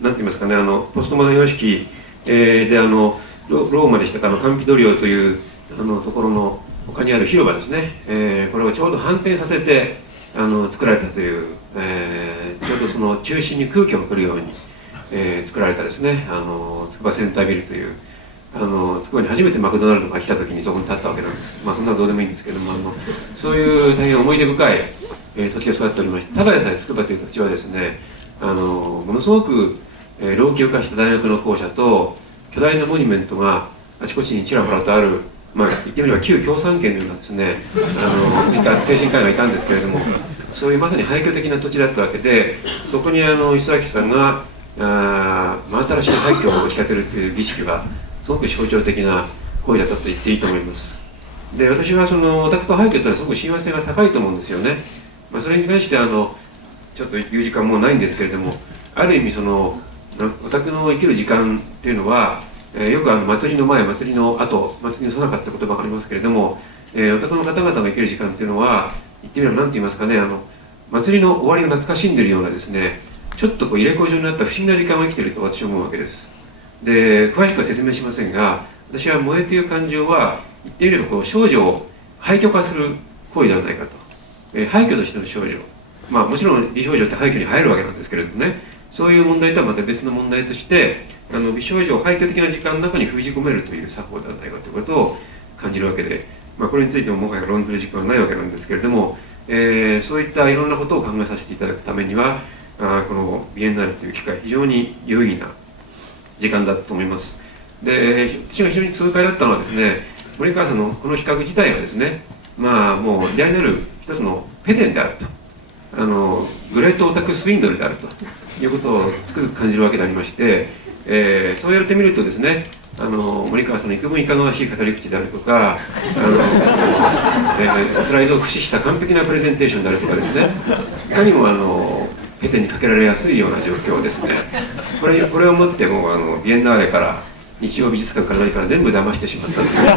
言いますかね、ポストモダン様式でローマでしたかカンピドリオというところの他にある広場ですね、これをちょうど反転させて作られたという、ちょうどその中心に空気を送るように、作られたですね筑波センタービルという筑波に初めてマクドナルドが来た時にそこに立ったわけなんですけど、まあそんなのどうでもいいんですけども、そういう大変思い出深い、土地が育っておりまして、ただでさえ筑波という土地はですねものすごく、老朽化した大学の校舎と巨大なモニュメントがあちこちにちらほらとある、まあ言ってみれば旧共産圏のようなですね精神科医がいたんですけれども、そういうまさに廃墟的な土地だったわけで、そこに磯崎さんが真新しい廃墟を打ち立てるという儀式がすごく象徴的な行為だったと言っていいと思います。で、私はオタクと廃墟というのはすごく親和性が高いと思うんですよね。まあ、それに関してちょっと言う時間もないんですけれども、ある意味オタクの生きる時間っていうのは、よく祭りの前、祭りの後、祭りの最中って言葉がありますけれども、オタクの方々が生きる時間っていうのは、言ってみれば何て言いますかね、祭りの終わりを懐かしんでるようなですね、ちょっと入れ子状になった不思議な時間を生きていると私は思うわけです。で、詳しくは説明しませんが、私は萌えという感情は言ってみれば少女を廃墟化する行為ではないかと、廃墟としての少女、まあもちろん美少女って廃墟に入るわけなんですけれどもね、そういう問題とはまた別の問題として美少女を廃墟的な時間の中に封じ込めるという作法ではないかということを感じるわけで、まあ、これについてももはや論ずる時間はないわけなんですけれども、そういったいろんなことを考えさせていただくためにはこのビエンナーレという機会、非常に有意義な時間だと思います。で、私が非常に痛快だったのはですね、森川さんのこの企画自体がですね、まあもう偉大なる一つのペテンであると、グレートオタクスウィンドルであるということをつくづく感じるわけでありまして、そう言われてみるとですね、森川さんの幾分いかがわしい語り口であるとか、スライドを駆使した完璧なプレゼンテーションであるとかですね、いかにもペテにかけられやすいような状況ですね。これをもってもうビエンナーレから日曜美術館から何から全部騙してしまったという、本当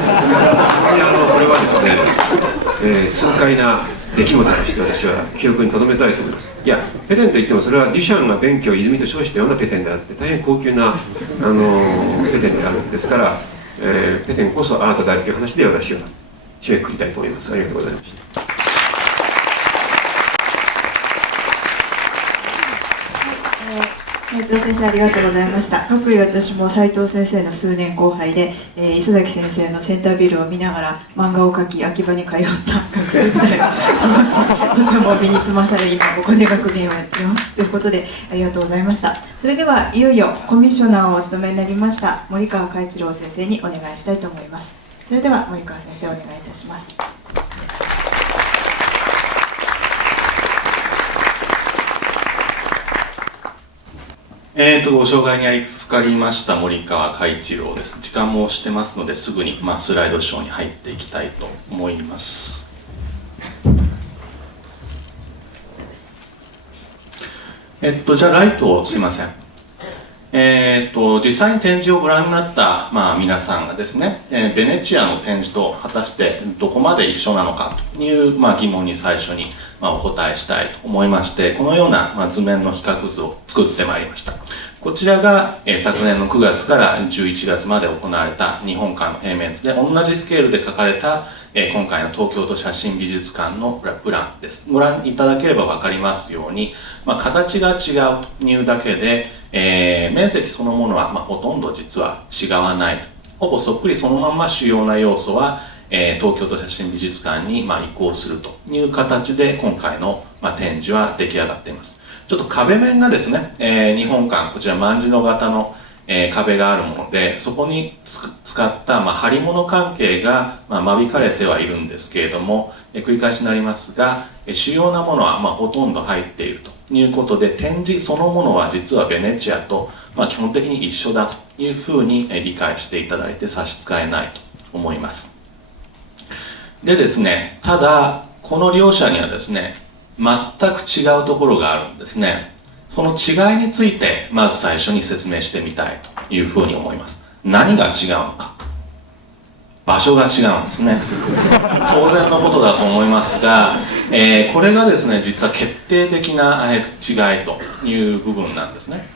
にこれはですね、痛快な出来事として私は記憶に留めたいと思います。いや、ペテンといってもそれはデュシャンが勉強を泉と称したようなペテンであって、大変高級な、ペテンであるんですから、ペテンこそアートであるという話で私は締めくくりたいと思います。ありがとうございました。斉藤先生、ありがとうございました。各位、私も斉藤先生の数年後輩で、磯崎先生のセンタービルを見ながら漫画を描き、秋葉に通った学生時代を過ごし、とても身につまされ、今ここで学芸をやっていますということで、ありがとうございました。それではいよいよコミッショナーをお務めになりました森川海一郎先生にお願いしたいと思います。それでは森川先生、お願いいたします。ご紹介にあずかりました森川海一郎です。時間も押してますので、すぐに、スライドショーに入っていきたいと思います。じゃあライトをすいません。実際に展示をご覧になった、皆さんがですね、ベネチアの展示と果たしてどこまで一緒なのかという、疑問に最初に、お答えしたいと思いまして、このような、図面の比較図を作ってまいりました。こちらが、昨年の9月から11月まで行われた日本館の平面図で同じスケールで描かれた、今回の東京都写真美術館のプランです。ご覧いただければ分かりますように、形が違うというだけで、面積そのものは、ほとんど実は違わないと。ほぼそっくりそのまま主要な要素は、東京都写真美術館に、移行するという形で今回の、展示は出来上がっています。ちょっと壁面がですね、日本館、こちら万字の型の壁があるもので、そこに使った、貼り物関係が、間引かれてはいるんですけれども、繰り返しになりますが、主要なものは、ほとんど入っているということで、展示そのものは実はベネチアと、基本的に一緒だというふうに理解していただいて差し支えないと思います。でですね、ただこの両者にはですね、全く違うところがあるんですね。その違いについてまず最初に説明してみたいというふうに思います。何が違うのか。場所が違うんですね。当然のことだと思いますが、これがですね、実は決定的な違いという部分なんですね。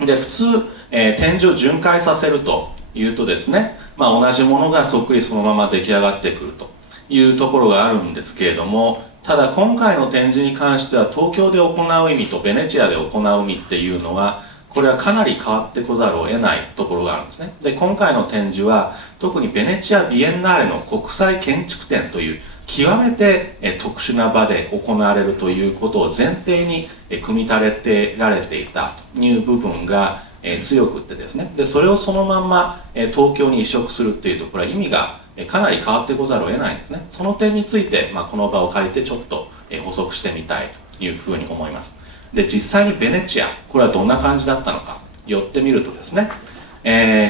で、普通、展示を巡回させるというとですね、同じものがそっくりそのまま出来上がってくるというところがあるんですけれども、ただ今回の展示に関しては東京で行う意味とベネチアで行う意味っていうのは、これはかなり変わってこざるを得ないところがあるんですね。で、今回の展示は特にベネチアビエンナーレの国際建築展という極めて特殊な場で行われるということを前提に組み立てられていたという部分が強くってですね、でそれをそのまんま東京に移植するっていうと、これは意味がかなり変わってこざるを得ないんですね。その点について、この場を借りてちょっと補足してみたいというふうに思います。で、実際にベネチア、これはどんな感じだったのか寄ってみるとですね、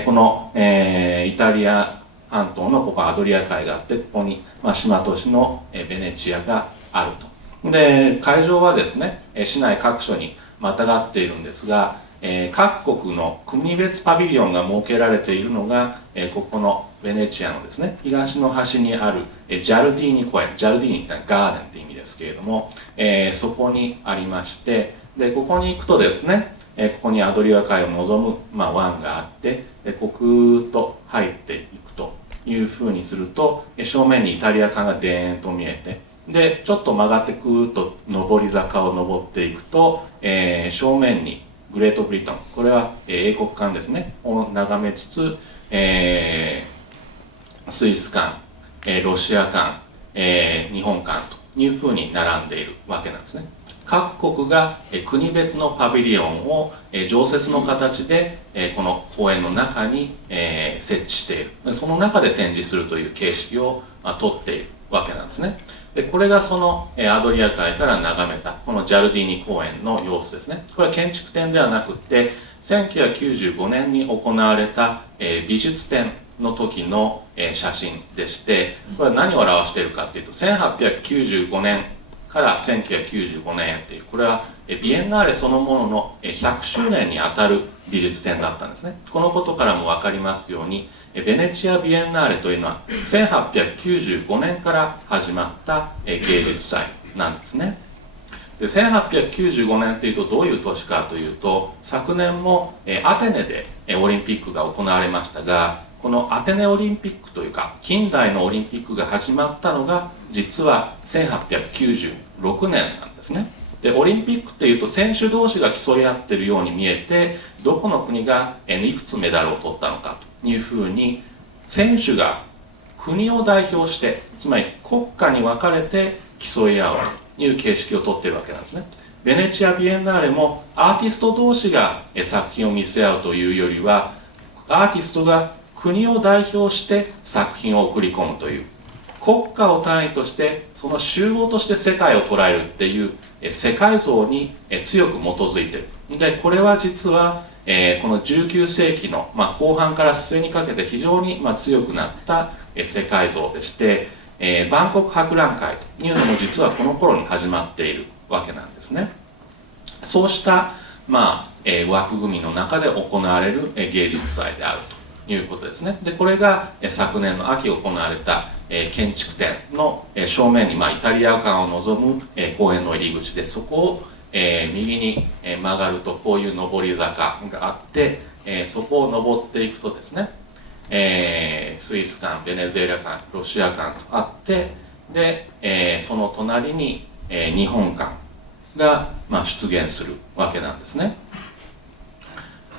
この、イタリア半島のここアドリア海があって、ここに、島都市のベネチアがあると。で、会場はですね、市内各所にまたがっているんですが、各国の国別パビリオンが設けられているのが、ここのベネチアのですね、東の端にあるジャルディーニ公園、ジャルディーニってガーデンって意味ですけれども、そこにありまして、でここに行くとですね、ここにアドリア海を望む、湾があって、でここーっと入っていくというふうにすると、正面にイタリア艦がデーンと見えて、でちょっと曲がってくーっと上り坂を登っていくと、正面にグレートブリトン、これは英国艦ですね、を眺めつつ、スイス艦、ロシア艦、日本艦というふうに並んでいるわけなんですね。各国が国別のパビリオンを常設の形でこの公園の中に設置している。その中で展示するという形式をとっているわけなんですね。でこれがそのアドリア海から眺めたこのジャルディーニ公園の様子ですね。これは建築展ではなくて1995年に行われた美術展の時の写真でして、これは何を表しているかというと、1895年から1995年へという、これはビエンナーレそのものの100周年にあたる美術展だったんですね。このことからも分かりますように、ベネチアビエンナーレというのは1895年から始まった芸術祭なんですね。で1895年というとどういう年かというと、昨年もアテネでオリンピックが行われましたが、このアテネオリンピックというか近代のオリンピックが始まったのが実は1896年なんですね。でオリンピックっていうと選手同士が競い合ってるように見えて、どこの国がいくつメダルを取ったのかというふうに、選手が国を代表して、つまり国家に分かれて競い合うという形式をとっているわけなんですね。ベネチアビエンナーレもアーティスト同士が作品を見せ合うというよりは、アーティストが国を代表して作品を送り込むという、国家を単位としてその集合として世界を捉えるっていう世界像に強く基づいている。でこれは実はこの19世紀の後半から末にかけて非常に強くなった世界像でして、万国博覧会というのも実はこの頃に始まっているわけなんですね。そうした、枠組みの中で行われる芸術祭であるということですね。でこれが昨年の秋行われた建築展の正面にイタリア館を望む公園の入り口で、そこを右に曲がるとこういう上り坂があって、そこを登っていくとですね、スイス館、ベネズエラ館、ロシア館とあって、で、その隣に日本館が出現するわけなんですね。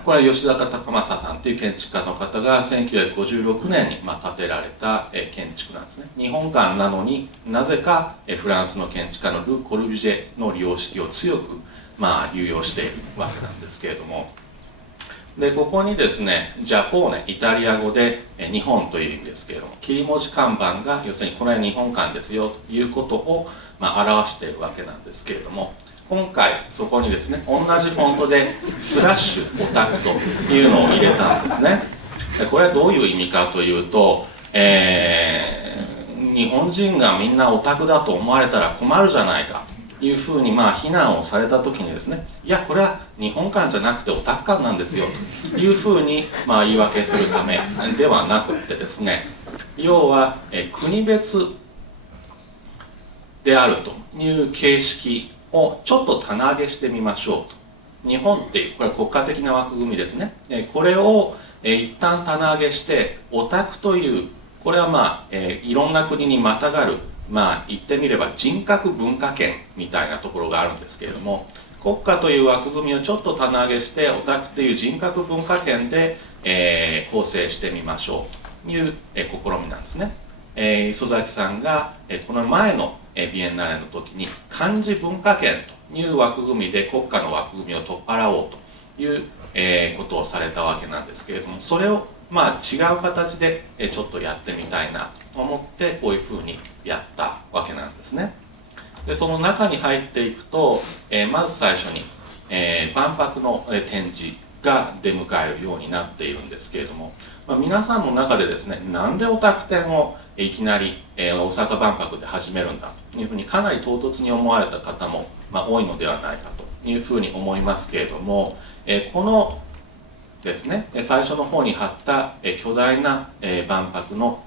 これは吉高隆正さんという建築家の方が1956年に建てられた建築なんですね。日本館なのになぜかフランスの建築家のル・コルビュジェの様式を強く流用しているわけなんですけれども、でここにですね、ジャポーネ、イタリア語で日本という意味ですけれども、切り文字看板が要するにこれは日本館ですよということを表しているわけなんですけれども、今回そこにですね、同じフォントでスラッシュオタクというのを入れたんですね。でこれはどういう意味かというと、日本人がみんなオタクだと思われたら困るじゃないかというふうに非難をされた時にですね、いやこれは日本館じゃなくてオタク館なんですよというふうに言い訳するためではなくってですね、要は国別であるという形式をちょっと棚上げしてみましょうと。日本っていうこれは国家的な枠組みですね。これを一旦棚上げしてオタクという、これはいろんな国にまたがる言ってみれば人格文化圏みたいなところがあるんですけれども、国家という枠組みをちょっと棚上げしてオタクという人格文化圏で、構成してみましょうという試みなんですね。磯崎さんがこの前のビエンナーレの時に漢字文化圏という枠組みで国家の枠組みを取っ払おうということをされたわけなんですけれども、それを違う形でちょっとやってみたいなと思ってこういうふうにやったわけなんですね。でその中に入っていくと、まず最初に万博の展示が出迎えるようになっているんですけれども、皆さんの中でですね、なんでオタク展をいきなり大阪万博で始めるんだというふうにかなり唐突に思われた方も多いのではないかというふうに思いますけれども、このですね、最初の方に貼った巨大な万博の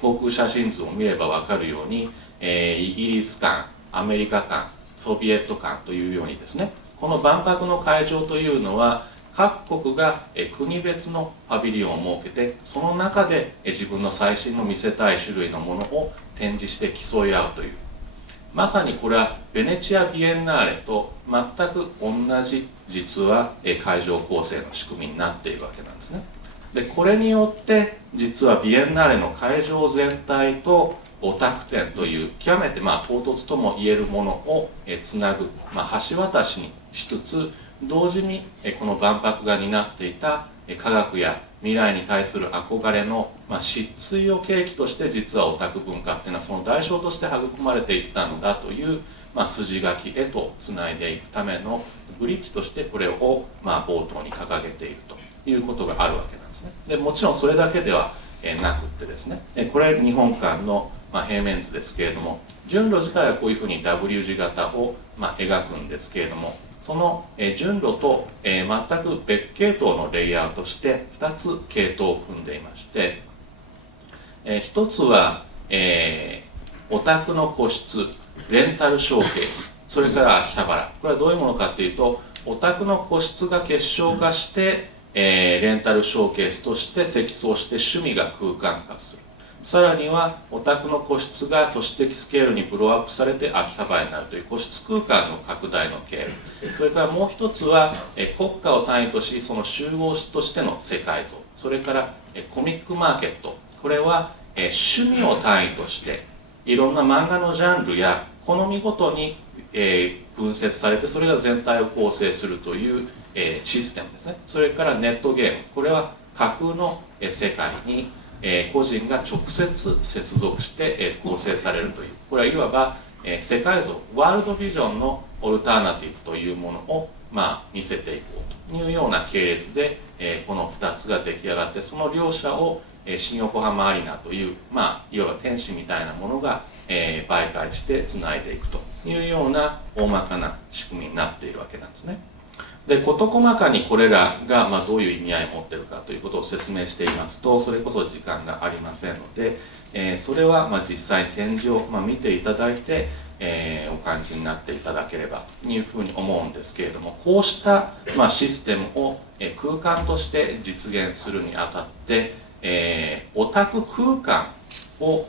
航空写真図を見れば分かるように、イギリス館、アメリカ館、ソビエト館というようにですね、この万博の会場というのは各国が国別のパビリオンを設けて、その中で自分の最新の見せたい種類のものを展示して競い合うという、まさにこれはベネチア・ビエンナーレと全く同じ実は会場構成の仕組みになっているわけなんですね。でこれによって実はビエンナーレの会場全体とオタク展という極めて唐突とも言えるものをつなぐ、橋渡しにしつつ、同時にこの万博が担っていた科学や未来に対する憧れの失墜を契機として、実はオタク文化っていうのはその代償として育まれていったのだという筋書きへとつないでいくためのブリッジとしてこれを冒頭に掲げているということがあるわけなんですね。でもちろんそれだけではなくってですね、これ日本館の平面図ですけれども、順路自体はこういうふうに W 字型を描くんですけれども、その順路と全く別系統のレイアウトして2つ系統を組んでいまして、1つはオタクの個室、レンタルショーケース、それから秋葉原。これはどういうものかというと、オタクの個室が結晶化して、レンタルショーケースとして積層して趣味が空間化する。さらにはオタクの個室が都市的スケールにブローアップされて秋葉原になるという個室空間の拡大の経路、それからもう一つは国家を単位としその集合としての世界像、それからコミックマーケット、これは趣味を単位としていろんな漫画のジャンルや好みごとに分節されて、それが全体を構成するというシステムですね。それからネットゲーム、これは架空の世界に個人が直接接続して構成されるという、これはいわば世界像、ワールドビジョンのオルターナティブというものを見せていこうというような系列でこの2つが出来上がって、その両者を新横浜アリーナといういわば天使みたいなものが媒介してつないでいくというような大まかな仕組みになっているわけなんですね。で事細かにこれらがどういう意味合いを持っているかということを説明していますと、それこそ時間がありませんので、それは実際に展示を見ていただいて、お感じになっていただければというふうに思うんですけれども、こうしたシステムを空間として実現するにあたって、オタク空間を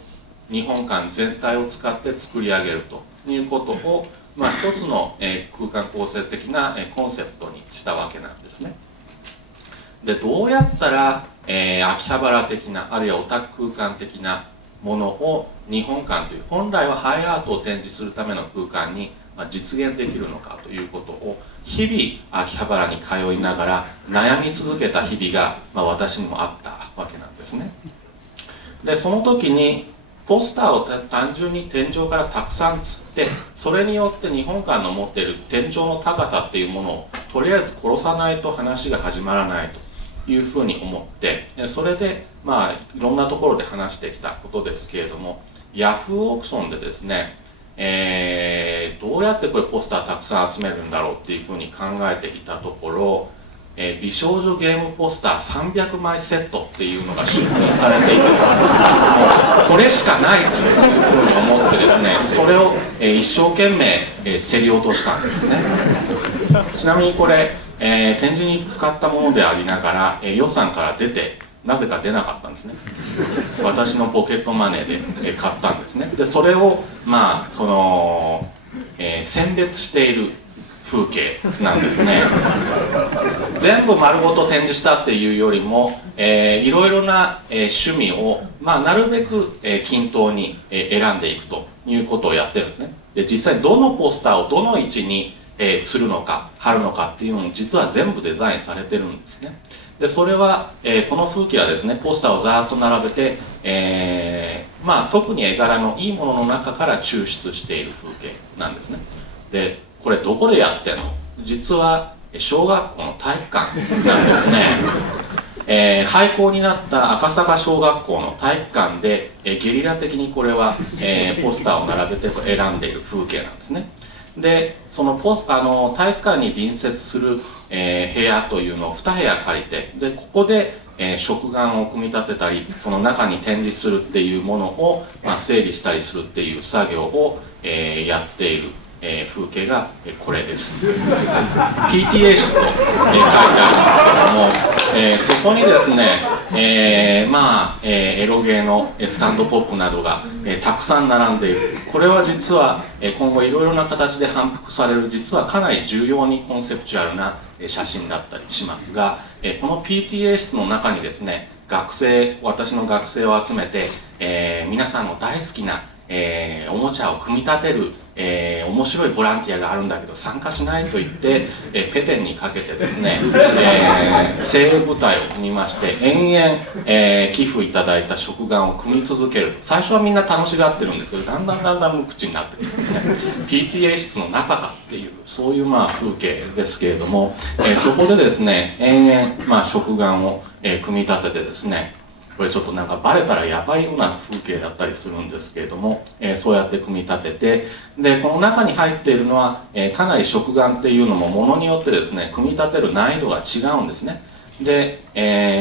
日本館全体を使って作り上げるということを、一つの空間構成的なコンセプトにしたわけなんですね。でどうやったら秋葉原的なあるいはオタク空間的なものを日本館という本来はハイアートを展示するための空間に実現できるのかということを日々秋葉原に通いながら悩み続けた日々が私にもあったわけなんですね。でその時にポスターを単純に天井からたくさん釣って、それによって日本館の持っている天井の高さっていうものをとりあえず殺さないと話が始まらないというふうに思って、それでいろんなところで話してきたことですけれども、ヤフーオークションでですね、どうやってこれポスターたくさん集めるんだろうっていうふうに考えていたところ、美少女ゲームポスター300枚セットっていうのが出品されていて、もうこれしかないというふうに思ってですね、それを一生懸命競り落としたんですね。ちなみにこれ、展示に使ったものでありながら予算から出てなぜか出なかったんですね。私のポケットマネーで買ったんですね。でそれを選別している風景なんですね。全部丸ごと展示したっていうよりも、いろいろな趣味を、なるべく均等に選んでいくということをやってるんですね。で実際どのポスターをどの位置に吊るのか貼るのかっていうのに実は全部デザインされてるんですね。でそれは、この風景はですねポスターをざーっと並べて、特に絵柄のいいものの中から抽出している風景なんですね。でこれどこでやってんの？実は小学校の体育館なんですね。廃校になった赤坂小学校の体育館でゲリラ的にこれは、ポスターを並べて選んでいる風景なんですね。でその体育館に隣接する、部屋というのを2部屋借りて、でここで、食玩を組み立てたりその中に展示するっていうものを、整理したりするっていう作業を、やっている風景がこれです。PTA 室と書いてありますけども、そこにですね、エロゲーのスタンドポップなどがたくさん並んでいる。これは実は今後いろいろな形で反復される、実はかなり重要にコンセプチュアルな写真だったりしますが、この PTA 室の中にですね私の学生を集めて、皆さんの大好きなおもちゃを組み立てる、面白いボランティアがあるんだけど参加しないと言って、ペテンにかけてですね、精鋭部隊を組みまして延々、寄付いただいた食玩を組み続ける。最初はみんな楽しがってるんですけどだんだん無口になってくるんですね。PTA 室の中かっていうそういう風景ですけれども、そこでですね延々、食玩を、組み立ててですね、これちょっとバレたらやばいような風景だったりするんですけれども、そうやって組み立てて、でこの中に入っているのは、かなり食玩っていうのもものによってですね組み立てる難易度が違うんですね。で、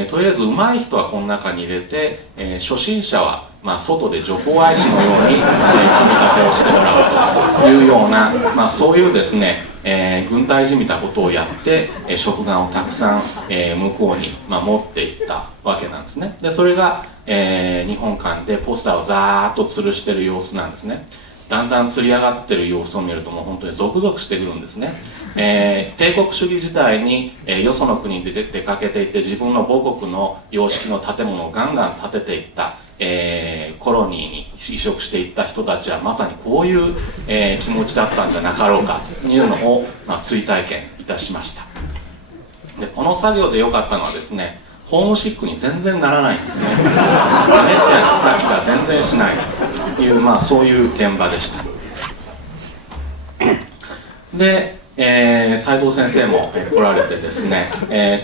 とりあえず上手い人はこの中に入れて、初心者は外で徐行愛しのように、組み立てをしてもらうというような、そういうですね、軍隊じみたことをやって、食玩をたくさん、向こうに、持っていったわけなんですね。でそれが、日本館でポスターをざーっと吊るしてる様子なんですね。だんだん吊り上がってる様子を見るともう本当にゾクゾクしてくるんですね。帝国主義時代に、よその国に出かけていって自分の母国の様式の建物をガンガン建てていった、コロニーに移植していった人たちはまさにこういう、気持ちだったんじゃなかろうかというのを、追体験いたしました。でこの作業で良かったのはですねホームシックに全然ならないんですね。ベネチアに来た気が全然しないという、そういう現場でした。で、斉藤先生も来られてですね、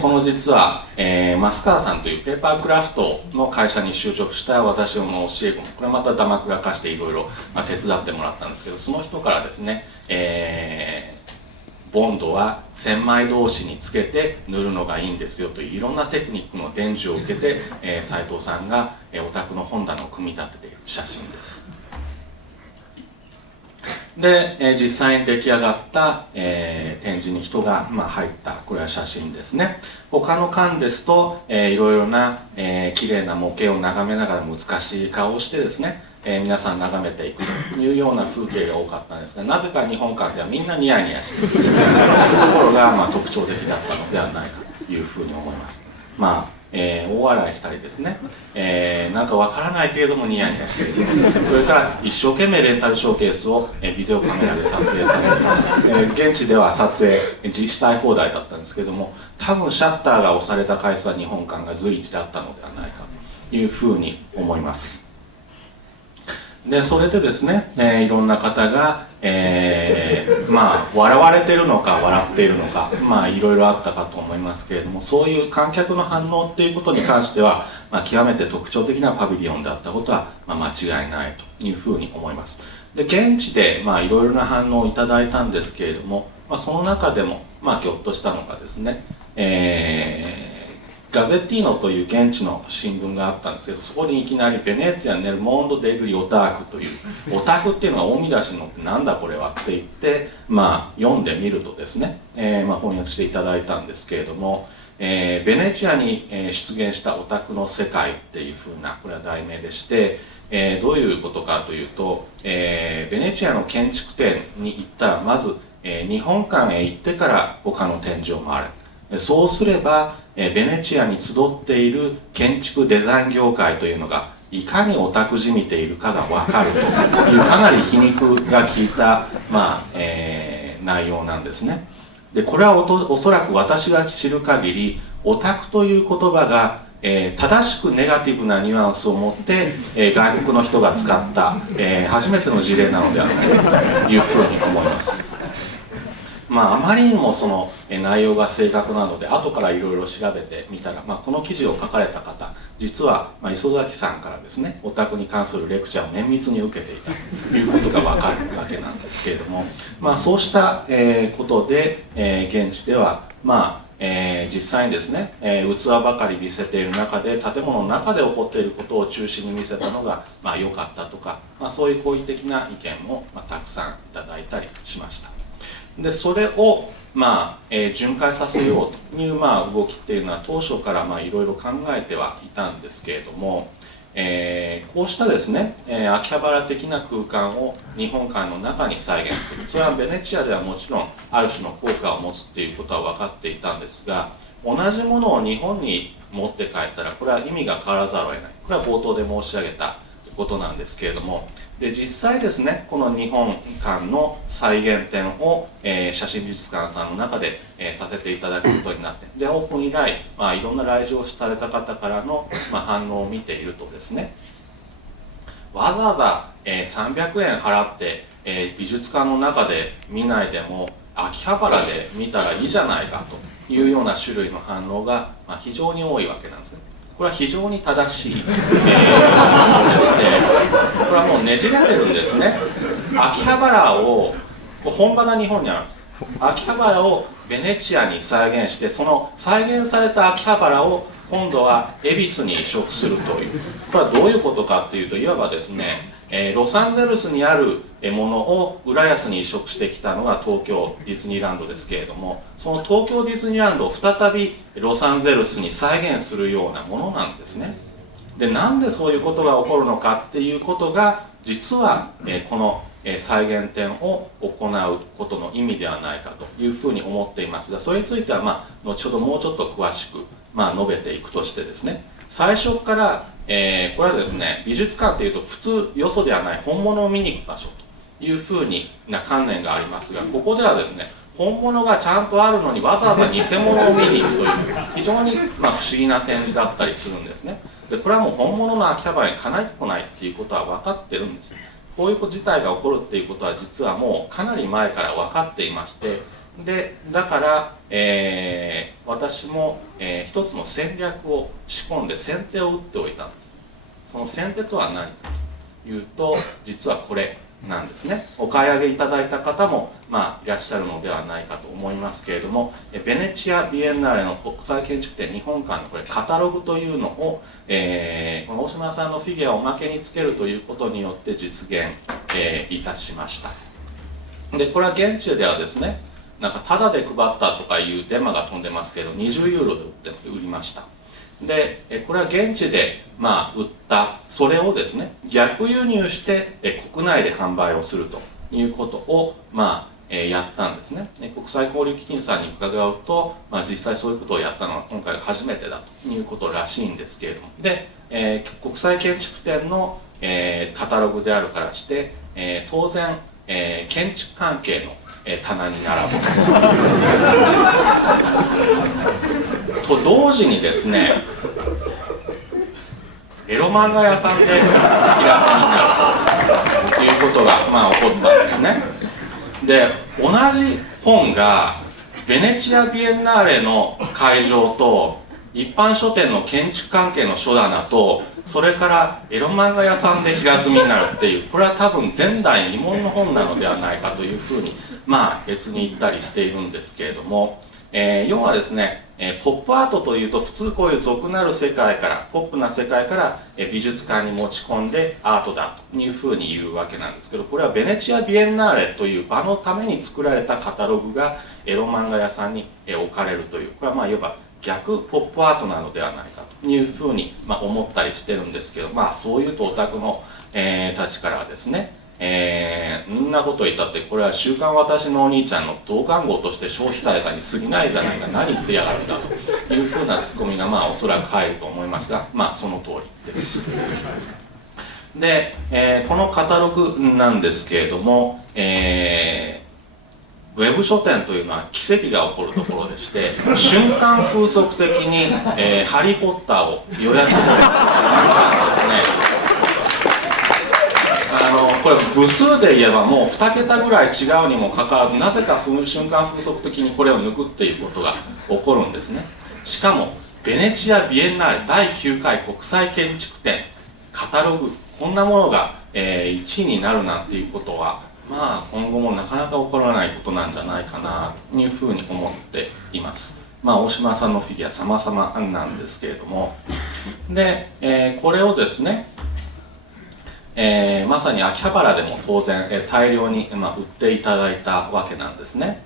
この実は、増川さんというペーパークラフトの会社に就職した私の教え子も、これまただまくらかしていろいろ手伝ってもらったんですけど、その人からですね、ボンドは千枚同士につけて塗るのがいいんですよといういろんなテクニックの伝授を受けて、斉藤さんがお宅の本棚を組み立てている写真です。で、実際に出来上がった、展示に人が、入ったこれは写真ですね。他の館ですと、いろいろな、綺麗な模型を眺めながら難しい顔をしてですね、皆さん眺めていくというような風景が多かったんですが、なぜか日本館ではみんなニヤニヤしているところが、特徴的だったのではないかというふうに思います。大笑いしたりですね、なんかわからないけれどもニヤニヤしている、それから一生懸命レンタルショーケースをビデオカメラで撮影されて、現地では撮影したい放題だったんですけども、多分シャッターが押された回数は日本館が随一だったのではないかというふうに思います。でそれでですね、いろんな方が、笑われてるのか笑っているのか、いろいろあったかと思いますけれども、そういう観客の反応っていうことに関しては、極めて特徴的なパビリオンであったことは、間違いないというふうに思います。で現地で、いろいろな反応をいただいたんですけれども、その中でも、ぎょっとしたのがですね、ガゼッティーノという現地の新聞があったんですけど、そこにいきなりベネツィア・ネル・モンド・デグリ・オタークというオタクっていうのが大見出しに載ってなんだこれはって言って、読んでみるとですね、翻訳していただいたんですけれども、ベネチアに出現したオタクの世界っていうふうなこれは題名でして、どういうことかというと、ベネチアの建築展に行ったらまず、日本館へ行ってから他の展示を回る。そうすればベネチアに集っている建築デザイン業界というのがいかにオタクじみているかが分かるというかなり皮肉が効いた、内容なんですね。でこれはおそらく私が知る限りオタクという言葉が正しくネガティブなニュアンスを持って、外国の人が使った、初めての事例なのではないかというふうに思います。あまりにもその内容が正確なので後からいろいろ調べてみたら、この記事を書かれた方実は磯崎さんからですねオタクに関するレクチャーを綿密に受けていたということが分かるわけなんですけれども、そうしたことで現地では実際にですね器ばかり見せている中で建物の中で起こっていることを中心に見せたのが良かったとか、そういう好意的な意見もたくさんいただいたりしました。でそれを巡回させようという動きっていうのは当初からいろいろ考えてはいたんですけれども、こうしたですね秋葉原的な空間を日本館の中に再現する、それはベネチアではもちろんある種の効果を持つっていうことは分かっていたんですが、同じものを日本に持って帰ったらこれは意味が変わらざるを得ない、これは冒頭で申し上げたことなんですけれども、で実際ですねこの日本館の再現展を、写真美術館さんの中で、させていただくことになって、でオープン以来、いろんな来場された方からの、反応を見ているとですね、わざわざ、300円払って、美術館の中で見ないでも秋葉原で見たらいいじゃないかというような種類の反応が、非常に多いわけなんですね。これは非常に正しい、反応でして、これはもうねじれてるんですね。秋葉原を本場が日本にあるんです。秋葉原をベネチアに再現して、その再現された秋葉原を今度は恵比寿に移植するという、これはどういうことかっていうと、いわばですねロサンゼルスにあるものを浦安に移植してきたのが東京ディズニーランドですけれども、その東京ディズニーランドを再びロサンゼルスに再現するようなものなんですね。でなんでそういうことが起こるのかっていうことが実はこの再現展を行うことの意味ではないかというふうに思っていますが、それについては後ほどもうちょっと詳しく述べていくとしてですね、最初からこれはですね美術館っていうと普通よそではない本物を見に行く場所というふうな観念がありますが、ここではですね本物がちゃんとあるのにわざわざ偽物を見に行くという非常に不思議な展示だったりするんですね。でこれはもう本物の秋葉原にかなってこないっていうことは分かってるんです。こういう事態が起こるっていうことは実はもうかなり前から分かっていまして、でだから、私も、一つの戦略を仕込んで先手を打っておいたんです。その先手とは何かというと、実はこれなんですね。お買い上げいただいた方も、いらっしゃるのではないかと思いますけれども、ベネチア・ビエンナーレの国際建築展日本館のこれカタログというのを、この大島さんのフィギュアをおまけにつけるということによって実現、いたしました。でこれは現地ではですね、なんかタダで配ったとかいうデマが飛んでますけど、20ユーロで売りました。でこれは現地で売ったそれをですね逆輸入して国内で販売をするということをやったんですね。国際交流基金さんに伺うと、実際そういうことをやったのは今回が初めてだということらしいんですけれども、で、国際建築展の、カタログであるからして、当然、建築関係の、棚に並ぶと同時にですね、エロ漫画屋さんでイラストになるということが起こったんですね。で同じ本がベネチア・ビエンナーレの会場と一般書店の建築関係の書棚と、それからエロ漫画屋さんで平積みになるっていう、これは多分前代未聞の本なのではないかというふうに別に言ったりしているんですけれども、要はですね、ポップアートというと普通こういう俗なる世界からポップな世界から美術館に持ち込んでアートだというふうに言うわけなんですけど、これはベネチア・ビエンナーレという場のために作られたカタログがエロ漫画屋さんに置かれるという、これはいわば逆ポップアートなのではないかというふうに思ったりしてるんですけど、そういうとオタクのたちからはですね、んなこと言ったってこれは週刊私のお兄ちゃんの増刊号として消費されたに過ぎないじゃないか、何言ってやがるんだというふうなツッコミがおそらく入ると思いますが、その通りです。で、このカタログなんですけれども、ウェブ書店というのは奇跡が起こるところでして、瞬間風速的に、ハリー・ポッターを予約してたんですね。これ部数で言えばもう2桁ぐらい違うにもかかわらず、なぜか瞬間風速的にこれを抜くっていうことが起こるんですね。しかもベネチア・ビエンナーレ第9回国際建築展カタログ、こんなものが、1位になるなんていうことは今後もなかなか起こらないことなんじゃないかなというふうに思っています。大島さんのフィギュア様々なんですけれども、で、これをですね、まさに秋葉原でも当然、大量に、売っていただいたわけなんですね。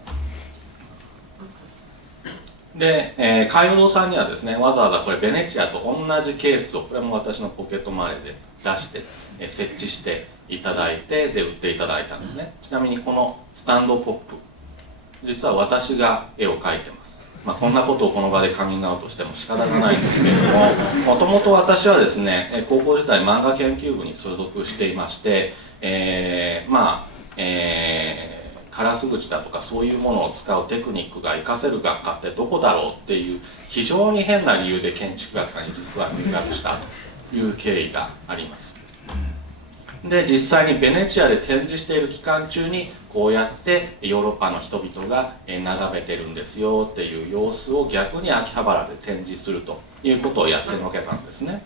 で、海洋堂さんにはですね、わざわざこれベネチアと同じケースを、これも私のポケットマネーで出して、設置していただいて、で売っていただいたんですね。ちなみにこのスタンドポップ、実は私が絵を描いてます。こんなことをこの場でカミングアウトしても仕方がないんですけれども、もともと私はですね、高校時代漫画研究部に所属していまして、カラス口だとかそういうものを使うテクニックが活かせる学科ってどこだろうっていう非常に変な理由で建築学科に実は入学したという経緯があります。で実際にベネチアで展示している期間中にこうやってヨーロッパの人々が眺めてるんですよっていう様子を逆に秋葉原で展示するということをやってのけたんですね。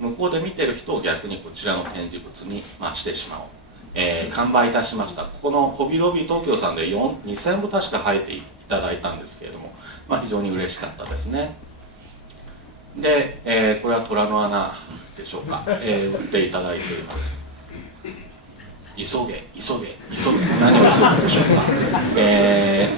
向こうで見てる人を逆にこちらの展示物にしてしまおう、完売いたしました。ここのホビーロビー東京さんで2000部確か入っていただいたんですけれども、非常に嬉しかったですね。で、これは虎の穴でしょうか、売っていただいています。急げ急げ急げ、何を急ぐでしょうか。で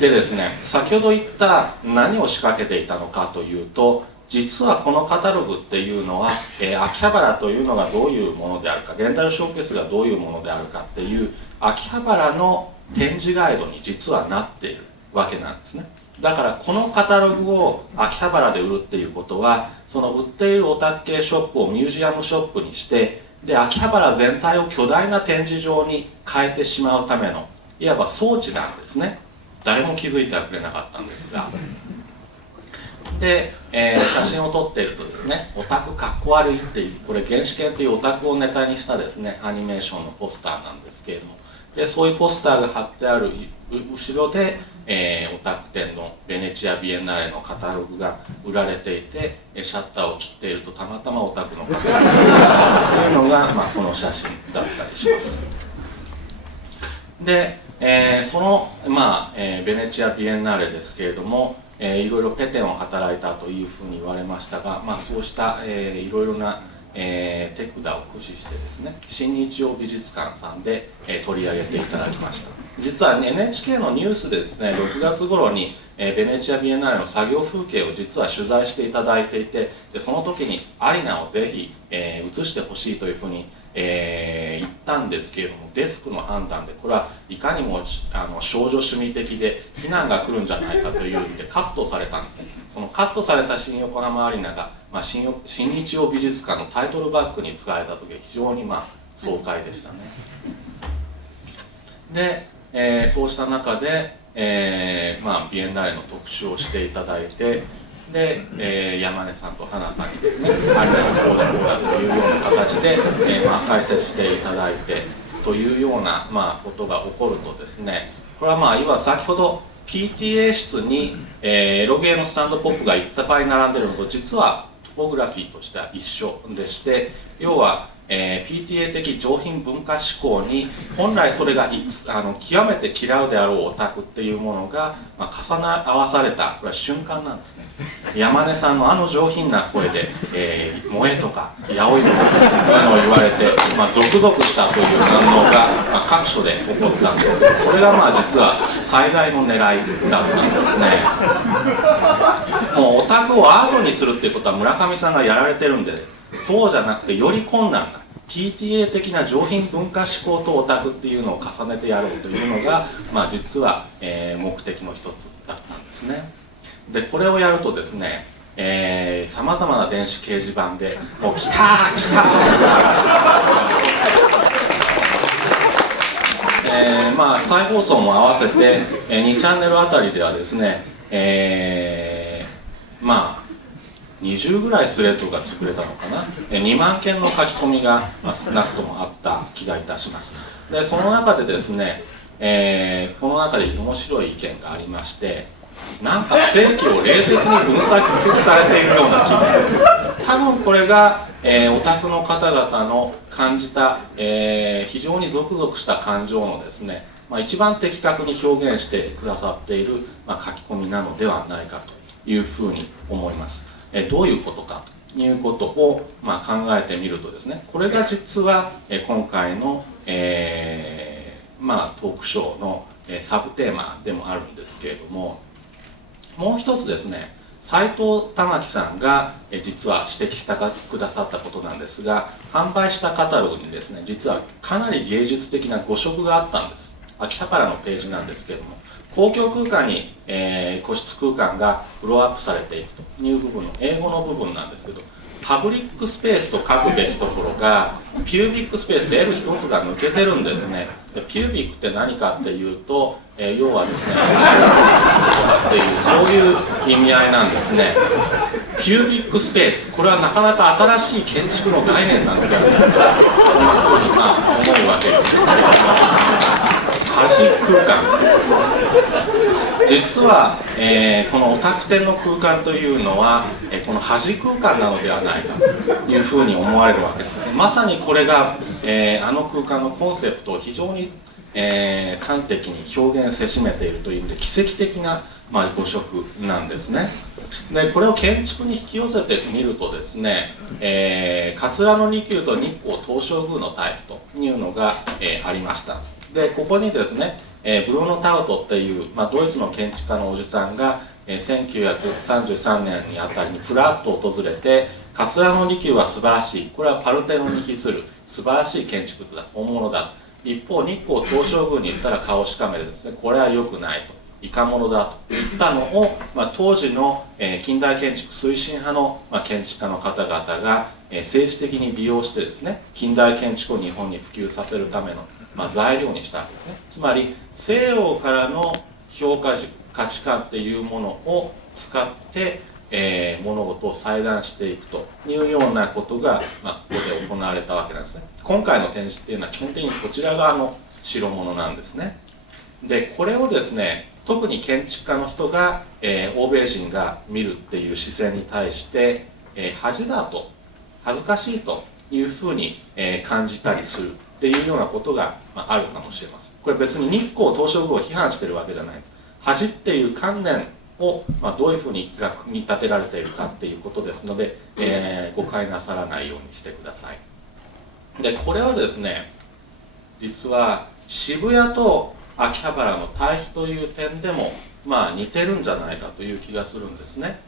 ですね、先ほど言った何を仕掛けていたのかというと、実はこのカタログっていうのは、秋葉原というのがどういうものであるか、レンタルショーケースがどういうものであるかっていう秋葉原の展示ガイドに実はなっているわけなんですね。だからこのカタログを秋葉原で売るっていうことは、その売っているオタク系ショップをミュージアムショップにして、で秋葉原全体を巨大な展示場に変えてしまうためのいわば装置なんですね。誰も気づいてはくれなかったんですが、で、写真を撮っているとですね、オタクかっこ悪いっていう、これ原始圏というオタクをネタにしたですねアニメーションのポスターなんですけれども、でそういうポスターが貼ってある後ろで、オタク展のベネチア・ビエンナーレのカタログが売られていて、シャッターを切っているとたまたまオタクの方がいるというのが、この写真だったりします。で、その、ベネチア・ビエンナーレですけれども、いろいろペテンを働いたというふうに言われましたが、そうした、いろいろな手札を駆使してですね、新日曜美術館さんで、取り上げていただきました。実は NHK のニュースでですね、6月頃に、ベネチア・ビエンナーレの作業風景を実は取材していただいていて、でその時にアリナをぜひ、映してほしいというふうに、言ったんですけれども、デスクの判断でこれはいかにも少女主義的で非難が来るんじゃないかという意味でカットされたんですね。そのカットされた新横浜アリーナが、新日曜美術館のタイトルバックに使われた時は非常に爽快でしたね。で、そうした中で、ビエンナーレの特集をしていただいて、で、山根さんと花さんにですね、アリナのこうだこうだというような形で、解説していただいてというような、ことが起こるとですね、これはいわば先ほど PTA 室に、エロゲーのスタンドポップがいっぱい並んでいるのと実はトポグラフィーとしては一緒でして、要は、PTA 的上品文化思考に本来それが極めて嫌うであろうオタクっていうものが、重な合わされたこれは瞬間なんですね。山根さんの上品な声で「萌え」とか「やおい」とか言われて、ゾクゾクしたという反応が、各所で起こったんですけど、それが実は最大の狙いだったんですね。もうオタクをアートにするっていうことは村上さんがやられてるんで、そうじゃなくてより困難なPTA 的な上品文化思考とオタクっていうのを重ねてやろうというのが、実は、目的の一つだったんですね。でこれをやるとですね、さまざまな電子掲示板で「もう来たー来たー」再放送も合わせて、2チャンネルあたりではですね、20ぐらいスレッドが作れたのかな、2万件の書き込みが少なくともあった気がいたします。でその中でですね、この中で面白い意見がありまして、なんか正規を冷徹に分析されているような気が、多分これが、オタクの方々の感じた、非常にゾクゾクした感情のですね、一番的確に表現してくださっている、書き込みなのではないかというふうに思います。どういうことかということを、考えてみるとですね、これが実は、今回の、トークショーの、サブテーマでもあるんですけれども、もう一つですね、斉藤玉樹さんが、実は指摘してくださったことなんですが、販売したカタログにですね、実はかなり芸術的な誤色があったんです。秋葉原のページなんですけれども、公共空間に、個室空間がフローアップされていくという部分の英語の部分なんですけど、パブリックスペースと書くべきところがピュービックスペースで L 一つが抜けてるんですね。でピュービックって何かっていうと、要はですねっていうそういう意味合いなんですね。ピュービックスペース、これはなかなか新しい建築の概念なのではないかというふうに思うわけですね。端空間、実は、このオタク展の空間というのは、この端空間なのではないかというふうに思われるわけですね。まさにこれが、あの空間のコンセプトを非常に、端的に表現せしめているという意味で奇跡的な、誤色なんですね。でこれを建築に引き寄せてみるとですね、桂の利休と日光東照宮のタイプというのが、ありました。でここにですね、ブルーノ・タウトっていう、ドイツの建築家のおじさんが、1933年にあたりにフラッと訪れて、桂の利休は素晴らしい、これはパルテノに比する素晴らしい建築物だ、本物だ。一方日光東照宮に行ったら顔をしかめてですね、これは良くないと、いかものだと言ったのを、当時の、近代建築推進派の、建築家の方々が、政治的に利用してですね、近代建築を日本に普及させるための、材料にしたわけですね。つまり西洋からの評価軸、価値観っていうものを使って、物事を裁断していくというようなことが、ここで行われたわけなんですね。今回の展示っていうのは基本的にこちら側の、代物なんですね。でこれをですね、特に建築家の人が、欧米人が見るっていう視線に対して、恥だと、恥ずかしいというふうに、感じたりするっていうようなことが、あるかもしれません。これ別に日光東照宮を批判してるわけじゃないんです。恥っていう観念を、どういうふうに組み立てられているかっていうことですので、誤解なさらないようにしてください。でこれはですね、実は渋谷と秋葉原の対比という点でも似てるんじゃないかという気がするんですね。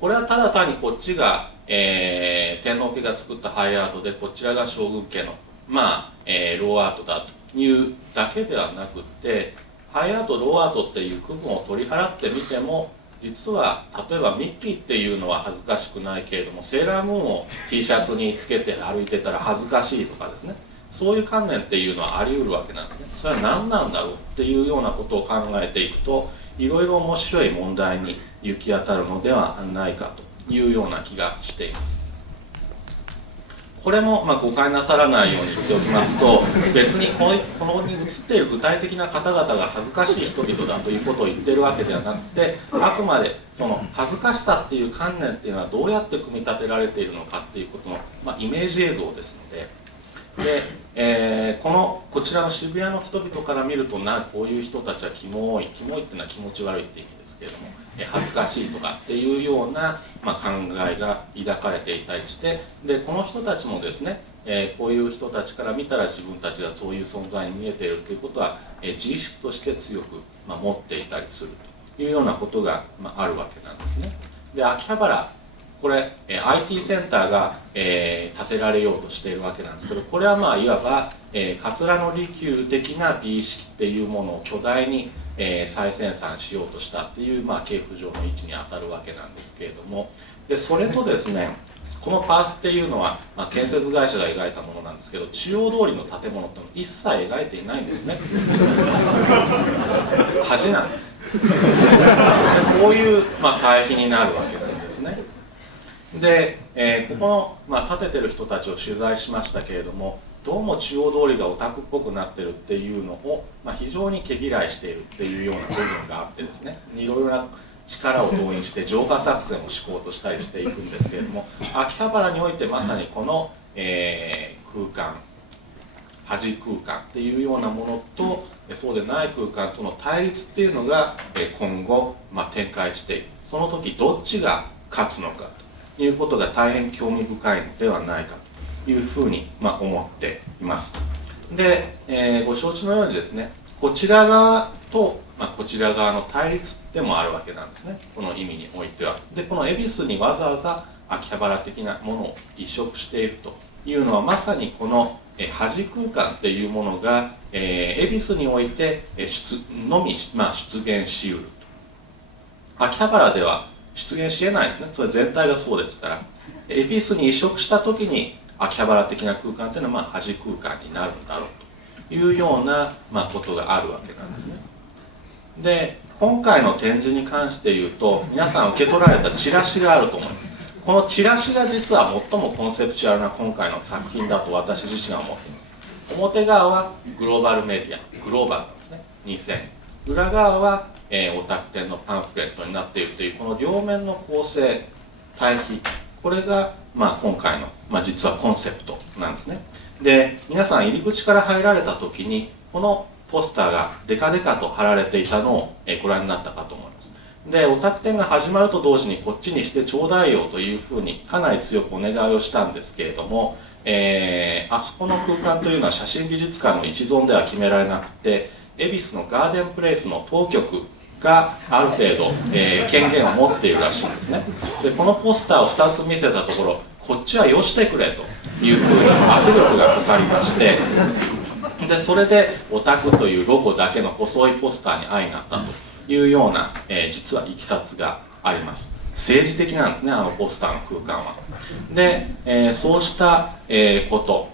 これはただ単にこっちが、天皇家が作ったハイアートで、こちらが将軍家のローアートだというだけではなくって、ハイアートローアートっていう区分を取り払ってみても、実は例えばミッキーっていうのは恥ずかしくないけれども、セーラームーンを T シャツにつけて歩いてたら恥ずかしいとかですね、そういう観念っていうのはあり得るわけなんですね。それは何なんだろうっていうようなことを考えていくと、いろいろ面白い問題に行き当たるのではないかというような気がしています。これも誤解なさらないように言っておきますと、別にこのに写っている具体的な方々が恥ずかしい人々だということを言ってるわけではなくて、あくまでその恥ずかしさっていう観念っていうのはどうやって組み立てられているのかっていうことの、イメージ映像ですので、こちらの渋谷の人々から見ると、こういう人たちはキモいっていうのは気持ち悪いって意味ですけれども、恥ずかしいとかっていうような、考えが抱かれていたりして、でこの人たちもですね、こういう人たちから見たら自分たちがそういう存在に見えているということは、自意識として強く、持っていたりするというようなことが、あるわけなんですね。で秋葉原、これ IT センターが、建てられようとしているわけなんですけど、これはいわば、桂の利休的な美意識っていうものを巨大に、再生産しようとしたっていう、系譜上の位置に当たるわけなんですけれども、でそれとですね、このパースっていうのは、建設会社が描いたものなんですけど、中央通りの建物っていうのを一切描いていないんですね。恥なんです。こういう、対比になるわけなんですね。で、ここの、建ててる人たちを取材しましたけれども、どうも中央通りがオタクっぽくなってるっていうのを、非常に毛嫌いしているっていうような部分があってですね、いろいろな力を動員して浄化作戦を敷こうとしたりしていくんですけれども、秋葉原においてまさにこの、空間、恥空間っていうようなものと、そうでない空間との対立っていうのが今後、展開していく。その時どっちが勝つのかということが大変興味深いのではないかというふうに、思っています。で、ご承知のようにですね、こちら側と、こちら側の対立でもあるわけなんですね、この意味においては。でこの恵比寿にわざわざ秋葉原的なものを移植しているというのは、まさにこの恥空間っていうものが恵比寿において出現しうると。秋葉原では出現しえないんですね。それ全体がそうですから、恵比寿に移植した時に秋葉原的な空間というのは恥空間になるんだろうというようなことがあるわけなんですね。で今回の展示に関して言うと、皆さん受け取られたチラシがあると思います。このチラシが実は最もコンセプチュアルな今回の作品だと私自身は思っています。表側はグローバルメディア、グローバルなんですね、2000。裏側は、オタク展のパンフレットになっているという、この両面の構成、対比、これが、今回の、実はコンセプトなんですね。で皆さん入り口から入られた時に、このポスターがデカデカと貼られていたのをご覧になったかと思います。でオタク展が始まると同時にこっちにしてちょうだいよというふうにかなり強くお願いをしたんですけれども、あそこの空間というのは写真美術館の一存では決められなくて、恵比寿のガーデンプレイスの当局がある程度、権限を持っているらしいんですね。でこのポスターを2つ見せたところ、こっちはよしてくれというふうに圧力がかかりまして、でそれでオタクというロゴだけの細いポスターに相なったというような、実はいきさつがあります。政治的なんですね、あのポスターの空間は。で、そうした、こと、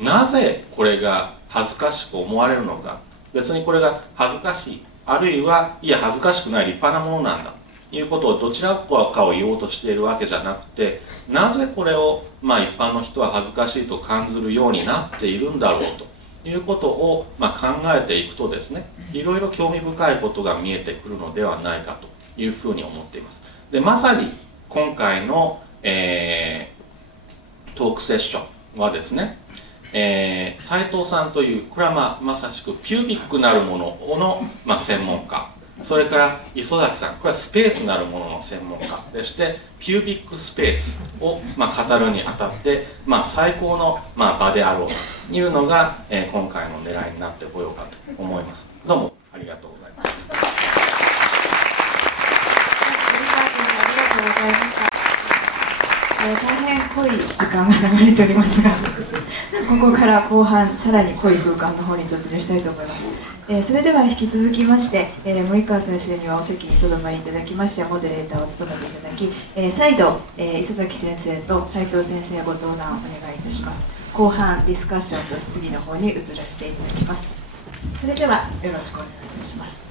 なぜこれが恥ずかしく思われるのか、別にこれが恥ずかしい、あるいはいや恥ずかしくない立派なものなんだということをどちらかを言おうとしているわけじゃなくて、なぜこれを、一般の人は恥ずかしいと感じるようになっているんだろうということを、考えていくとですね、いろいろ興味深いことが見えてくるのではないかというふうに思っています。でまさに今回の、トークセッションはですね、斉藤さんという、これはまさしくピュービックなるものの、専門家、それから磯崎さん、これはスペースなるものの専門家でして、ピュービックスペースを、語るにあたって、最高の、場であろうというのが、今回の狙いになってこようかと思います。どうもありがとうございます。ありがとうございました。大変濃い時間が流れておりますが、ここから後半さらに濃い空間の方に突入したいと思います。それでは引き続きまして、森川先生にはお席にとどまりいただきまして、モデレーターを務めていただき、再度、磯崎先生と斉藤先生ご登壇をお願いいたします。後半ディスカッションと質疑の方に移らせていただきます。それではよろしくお願いいたします。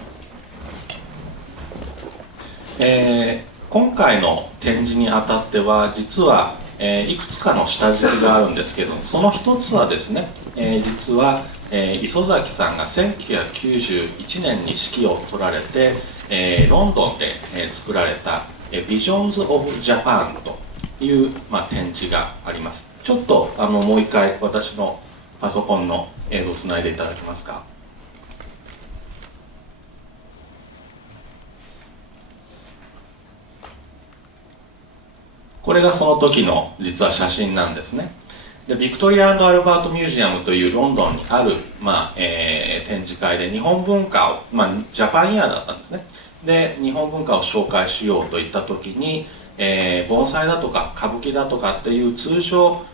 今回の展示にあたっては実は、いくつかの下敷きがあるんですけど、その一つはですね、実は、磯崎さんが1991年に指揮を取られて、ロンドンで、作られた「Visions of Japan」という、展示があります。ちょっともう一回私のパソコンの映像をつないでいただけますか。これがその時の実は写真なんですね。でビクトリア&アルバートミュージアムというロンドンにある、展示会で日本文化を、ジャパンイヤーだったんですね。で日本文化を紹介しようといった時に、盆栽だとか歌舞伎だとかっていう通常、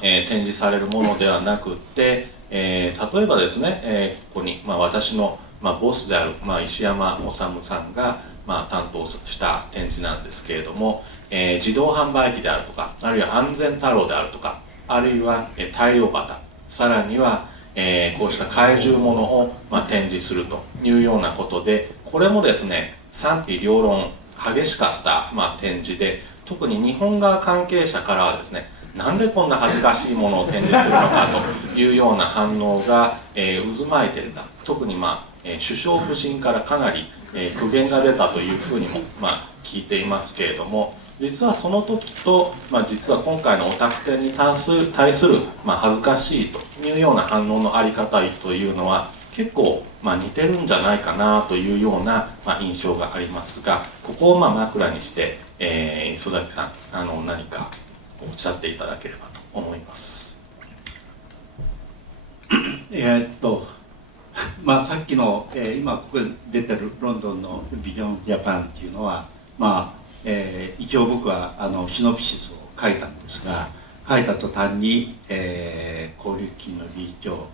展示されるものではなくって、例えばですね、ここに、私の、ボスである、石山治さんが、担当した展示なんですけれども、自動販売機であるとか、あるいは安全太郎であるとか、あるいは大漁旗、さらには、こうした怪獣ものを、展示するというようなことで、これもですね賛否両論激しかった、展示で、特に日本側関係者からはですね、なんでこんな恥ずかしいものを展示するのかというような反応が、渦巻いていた。特に、首相夫人からかなり、苦言が出たというふうにも、聞いていますけれども、実はその時と、実は今回のお宅展に対する、恥ずかしいというような反応のあり方というのは結構、似てるんじゃないかなというような、印象がありますが、ここを枕にして、磯崎さん何かおっしゃっていただければと思います。さっきの、今ここで出てるロンドンのビジョンジャパンっていうのは、一応僕はシノプシスを書いたんですが、書いた途端に、交流基金の理事長、そ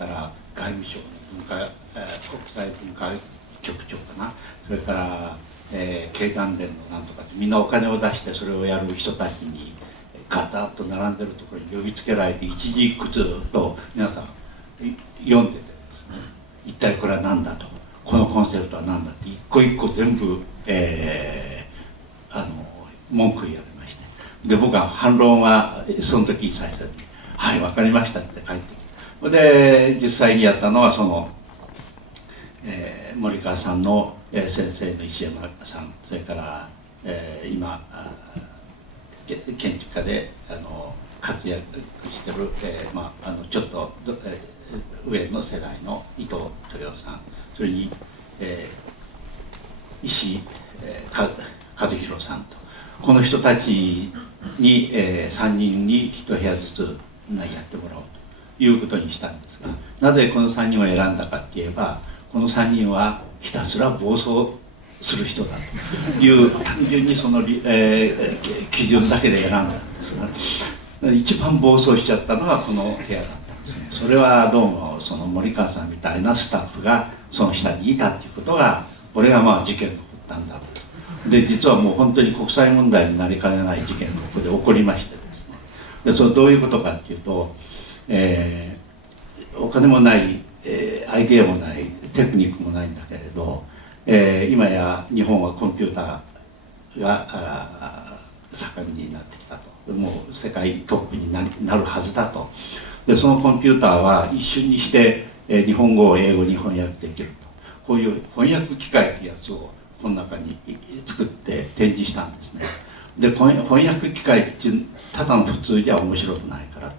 れから外務省の国際文化局長かな、それから、経団連のなんとかってみんなお金を出してそれをやる人たちにガタッと並んでるところに呼びつけられて、一字一句ずっと皆さん読んでてですね、一体これは何だと、このコンセプトは何だって一個一個全部、文句言われまして、で僕は反論はその時最初に「はい分かりました」って帰ってきて、で実際にやったのはその、森川さんの、先生の石山さん、それから、今建築家で活躍してる、ちょっと、上の世代の伊藤豊さん、それに、石井、和弘さんと、この人たちに、3人に1部屋ずつやってもらおうということにしたんですが、なぜこの3人を選んだかって言えば、この3人はひたすら暴走する人だという単純にその、基準だけで選んだんですが、一番暴走しちゃったのがこの部屋だったんですね。それはどうもその森川さんみたいなスタッフがその下にいたっていうことが、これが事件の発端だと。で実はもう本当に国際問題になりかねない事件がここで起こりましてですね、でそれどういうことかっていうと、お金もない、アイデアもないテクニックもないんだけれど、今や日本はコンピューターが盛んになってきたと、もう世界トップになるはずだと。でそのコンピューターは一瞬にして、日本語を英語に翻訳できると、こういう翻訳機械っていうやつをこの中に作って展示したんですね。で翻訳機械っていうただの普通じゃ面白くないから、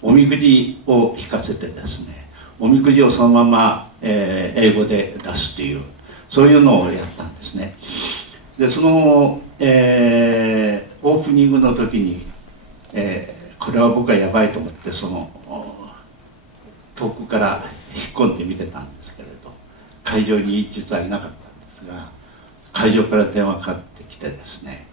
おみくじを引かせてですね、おみくじをそのまま、英語で出すっていう、そういうのをやったんですね。でその、オープニングの時に、これは僕はやばいと思ってその遠くから引っ込んで見てたんですけれど、会場に実はいなかったんですが、会場から電話かかってきてですね、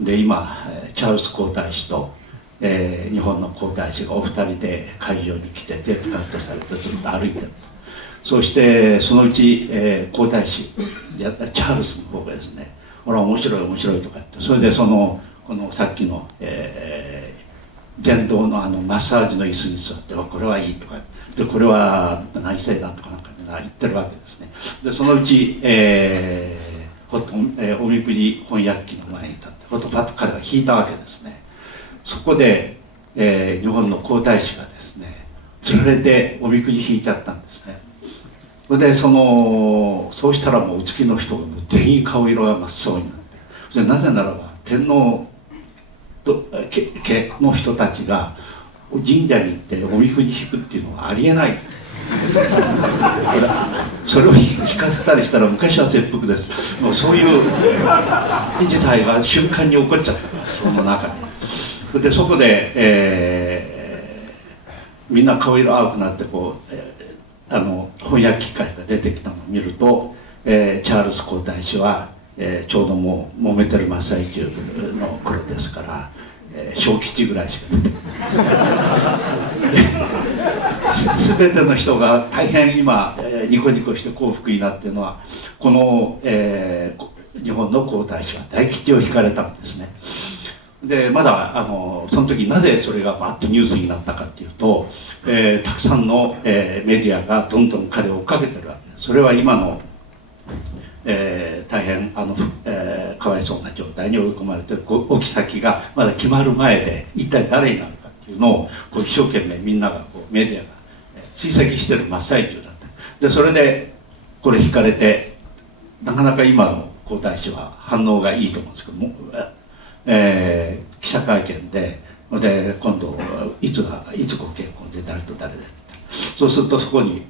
で今チャールズ皇太子と、日本の皇太子がお二人で会場に来てテープカットされてずっと歩いてる。そしてそのうち、皇太子チャールズの方がですね、ほら面白い面白いとか言って、それでこのさっきの、前動のマッサージの椅子に座ってこれはいいとかで、これは内政だとかなんか言ってるわけですね。でそのうち、おみくじ翻訳機の前に立ってパッと彼は引いたわけですね。そこで、日本の皇太子がですねつられておみくじ引いちゃったんですね。それでそうしたらもうお付きの人がもう全員顔色が真っ青になって、それでなぜならば天皇家の人たちが神社に行っておみくじ引くっていうのはありえないそれを引かせたりしたら昔は切腹です。もうそういう事態が瞬間に起こっちゃったその中で。それでそこで、みんな顔色青くなって翻訳機械が出てきたのを見ると、チャールズ皇太子は、ちょうどもう揉めてる真っ最中の頃ですから、小吉ぐらいしか出てこない全ての人が大変今、ニコニコして幸福になっているのはこの、日本の皇太子は大吉を引かれたんですね。でまだその時なぜそれがバッとニュースになったかっていうと、たくさんの、メディアがどんどん彼を追っかけてるわけです。それは今の、大変かわいそうな状態に追い込まれて置き先がまだ決まる前で一体誰になるかっていうのを一生懸命みんながメディアが追跡してる真っ最中だった。でそれでこれ引かれてなかなか今の皇太子は反応がいいと思うんですけども、記者会見で今度いつご結婚で誰と誰で、そうするとそこに、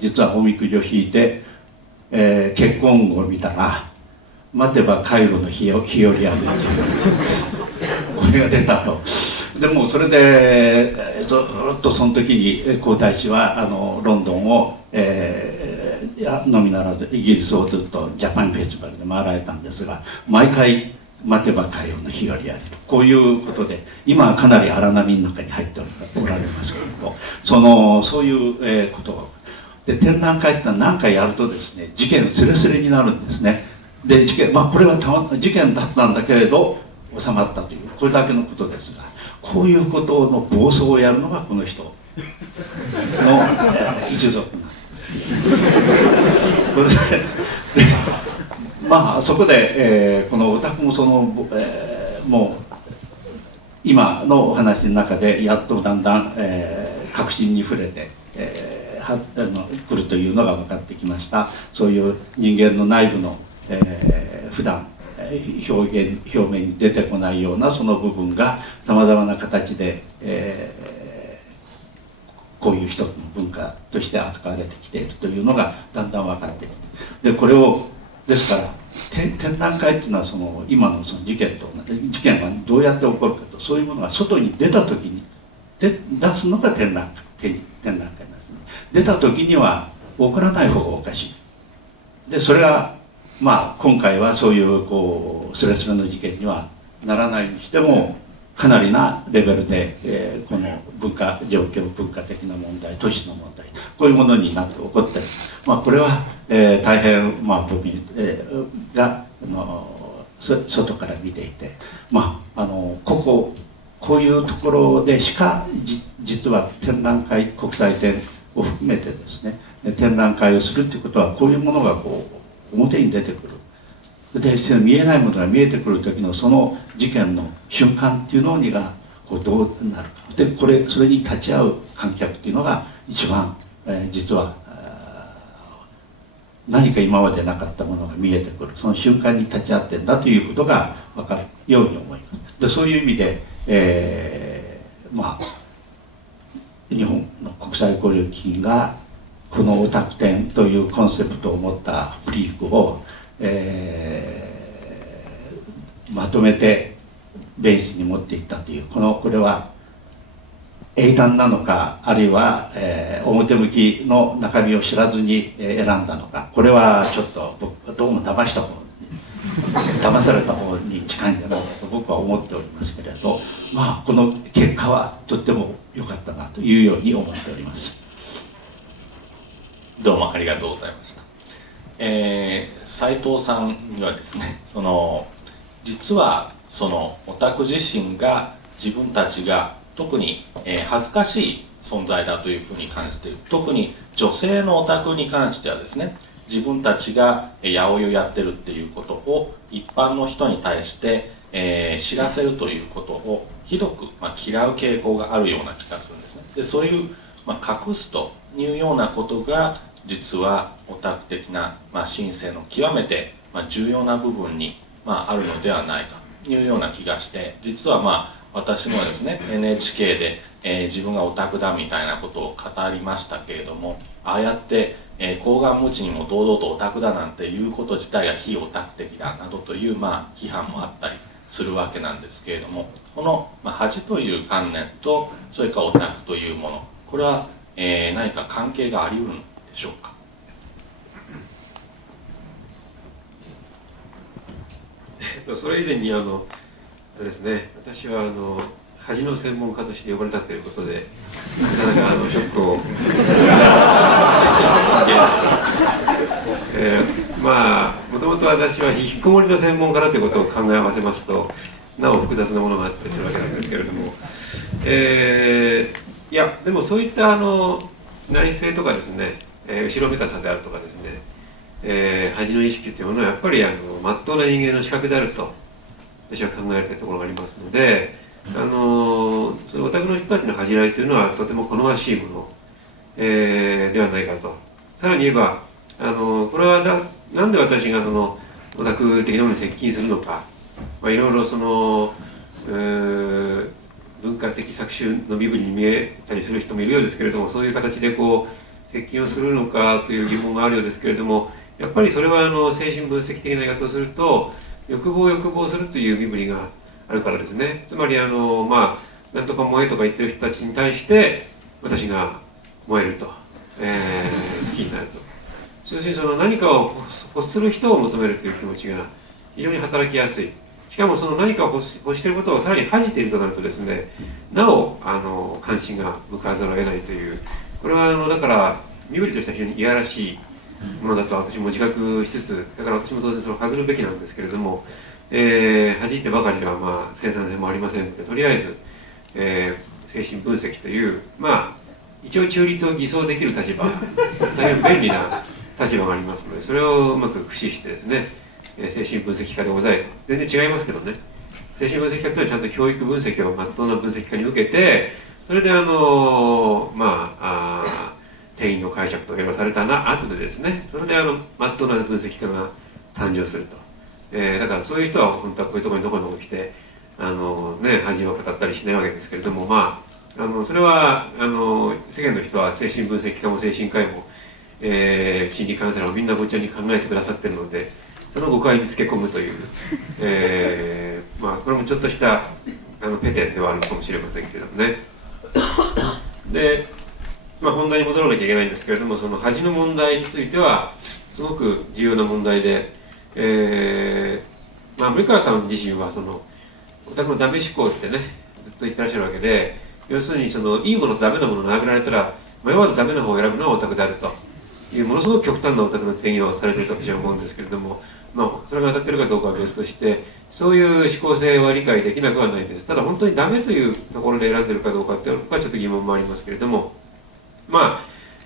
実はおみくじを引いて、結婚を見たら待てばカイロの日和やるこれが出たと。でもそれでずっとその時に皇太子はロンドンを、のみならずイギリスをずっとジャパンフェスティバルで回られたんですが、毎回待てばカイロの日和やると、こういうことで今はかなり荒波の中に入っておられますけれど、そういう、ことで展覧会ってのは何回やるとですね事件すれすれになるんですね。でこれは事件だったんだけれど収まったというこれだけのことですが、こういうことの暴走をやるのがこの人の、一族なんです。それでそこで、このお宅ももう今のお話の中でやっとだんだん、確信に触れて、来るというのが分かってきました。そういう人間の内部の、普段表面に出てこないようなその部分がさまざまな形で、こういう一つの文化として扱われてきているというのがだんだん分かってきて、でこれをですから展覧会っていうのは今の事件がどうやって起こるかと、そういうものが外に出た時に出すのが展覧会なんですね。出た時には起こらない方がおかしい。でそれが今回はそういうスレスレの事件にはならないにしてもかなりなレベルで、この文化的な問題、都市の問題、こういうものになって起こっている。これは、大変僕が外から見ていて、こういうところでしか実は展覧会、国際展を含めてですね展覧会をするということはこういうものが表に出てくる。で見えないものが見えてくる時のその事件の瞬間っていうのがこうどうなるかでそれに立ち会う観客っていうのが一番、実は何か今までなかったものが見えてくるその瞬間に立ち会ってんだということが分かるように思います。でそういう意味で、日本の国際交流基金がこのオタク展というコンセプトを持ったフリークを、まとめてベースに持っていったというこれは英断なのかあるいは、表向きの中身を知らずに選んだのかこれはちょっと僕どうも騙された方に近いんじゃないかと僕は思っておりますけれどこの結果はとっても良かったなというように思っております。どうもありがとうございました。斉藤さんにはですね実はそのオタク自身が自分たちが特に、恥ずかしい存在だというふうに感じている。特に女性のオタクに関してはですね自分たちが八百屋やってるっていうことを一般の人に対して、知らせるということをひどく、嫌う傾向があるような気がするんですね。でそういう、隠すというようなことが実はオタク的な、心性の極めて、重要な部分に、あるのではないかというような気がして実は私もですね NHK で、自分がオタクだみたいなことを語りましたけれどもああやって、厚顔無知にも堂々とオタクだなんていうこと自体が非オタク的だなどという、批判もあったりするわけなんですけれどもこの、恥という観念とそれからオタクというものこれは、何か関係があり得るのでしょうか。それ以前にですね、私は恥の専門家として呼ばれたということでなかなかショックをもともと私は引きこもりの専門家だということを考え合わせますとなお複雑なものがあったりするわけなんですけれども、いやでもそういった内政とかですね、後ろめたさであるとかですね、恥の意識というものはやっぱり真っ当な人間の資格であると私は考えているところがありますので、そのオタクの人たちの恥じらいというのはとても好ましいもの、ではないかと。さらに言えばこれはなんで私がそのオタク的なものに接近するのか、いろいろその文化的搾取の身分に見えたりする人もいるようですけれどもそういう形でこう接近をするのかという疑問があるようですけれどもやっぱりそれは精神分析的な言い方をすると欲望するという身振りがあるからですね。つまりなんとか燃えとか言ってる人たちに対して私が燃えると、好きになると要するにその何かを欲する人を求めるという気持ちが非常に働きやすい。しかもその何かを欲していることをさらに恥じているとなるとですねなお関心が向かわざるを得ないというこれはだから身振りとしては非常にいやらしいものだと私も自覚しつつだから私も当然それを外るべきなんですけれども、恥いてばかりでは生産性もありませんのでとりあえず、精神分析という一応中立を偽装できる立場大変便利な立場がありますのでそれをうまく駆使してですね精神分析家でございと全然違いますけどね精神分析家というのはちゃんと教育分析を真っ当な分析家に受けてそれで定員の解釈とかされた後でですねそれで真っ当な分析家が誕生すると、だからそういう人は本当はこういうところにどこに来て恥を語ったりしないわけですけれどもそれは世間の人は精神分析家も精神科医も、心理カウンセラーもみんなごちゃに考えてくださっているのでその誤解につけ込むという、これもちょっとしたペテではあるかもしれませんけれどもね。で、本題に戻らなきゃいけないんですけれどもその恥の問題についてはすごく重要な問題で、森川さん自身はそのオタクのダメ思考ってねずっと言ってらっしゃるわけで要するにそのいいものとダメなものを並べられたら迷わずダメな方を選ぶのはオタクであるというものすごく極端なオタクの定義をされていると私は思うんですけれどもそれが当たってるかどうかは別としてそういう思考性は理解できなくはないです。ただ本当にダメというところで選んでるかどうかっていうのはちょっと疑問もありますけれども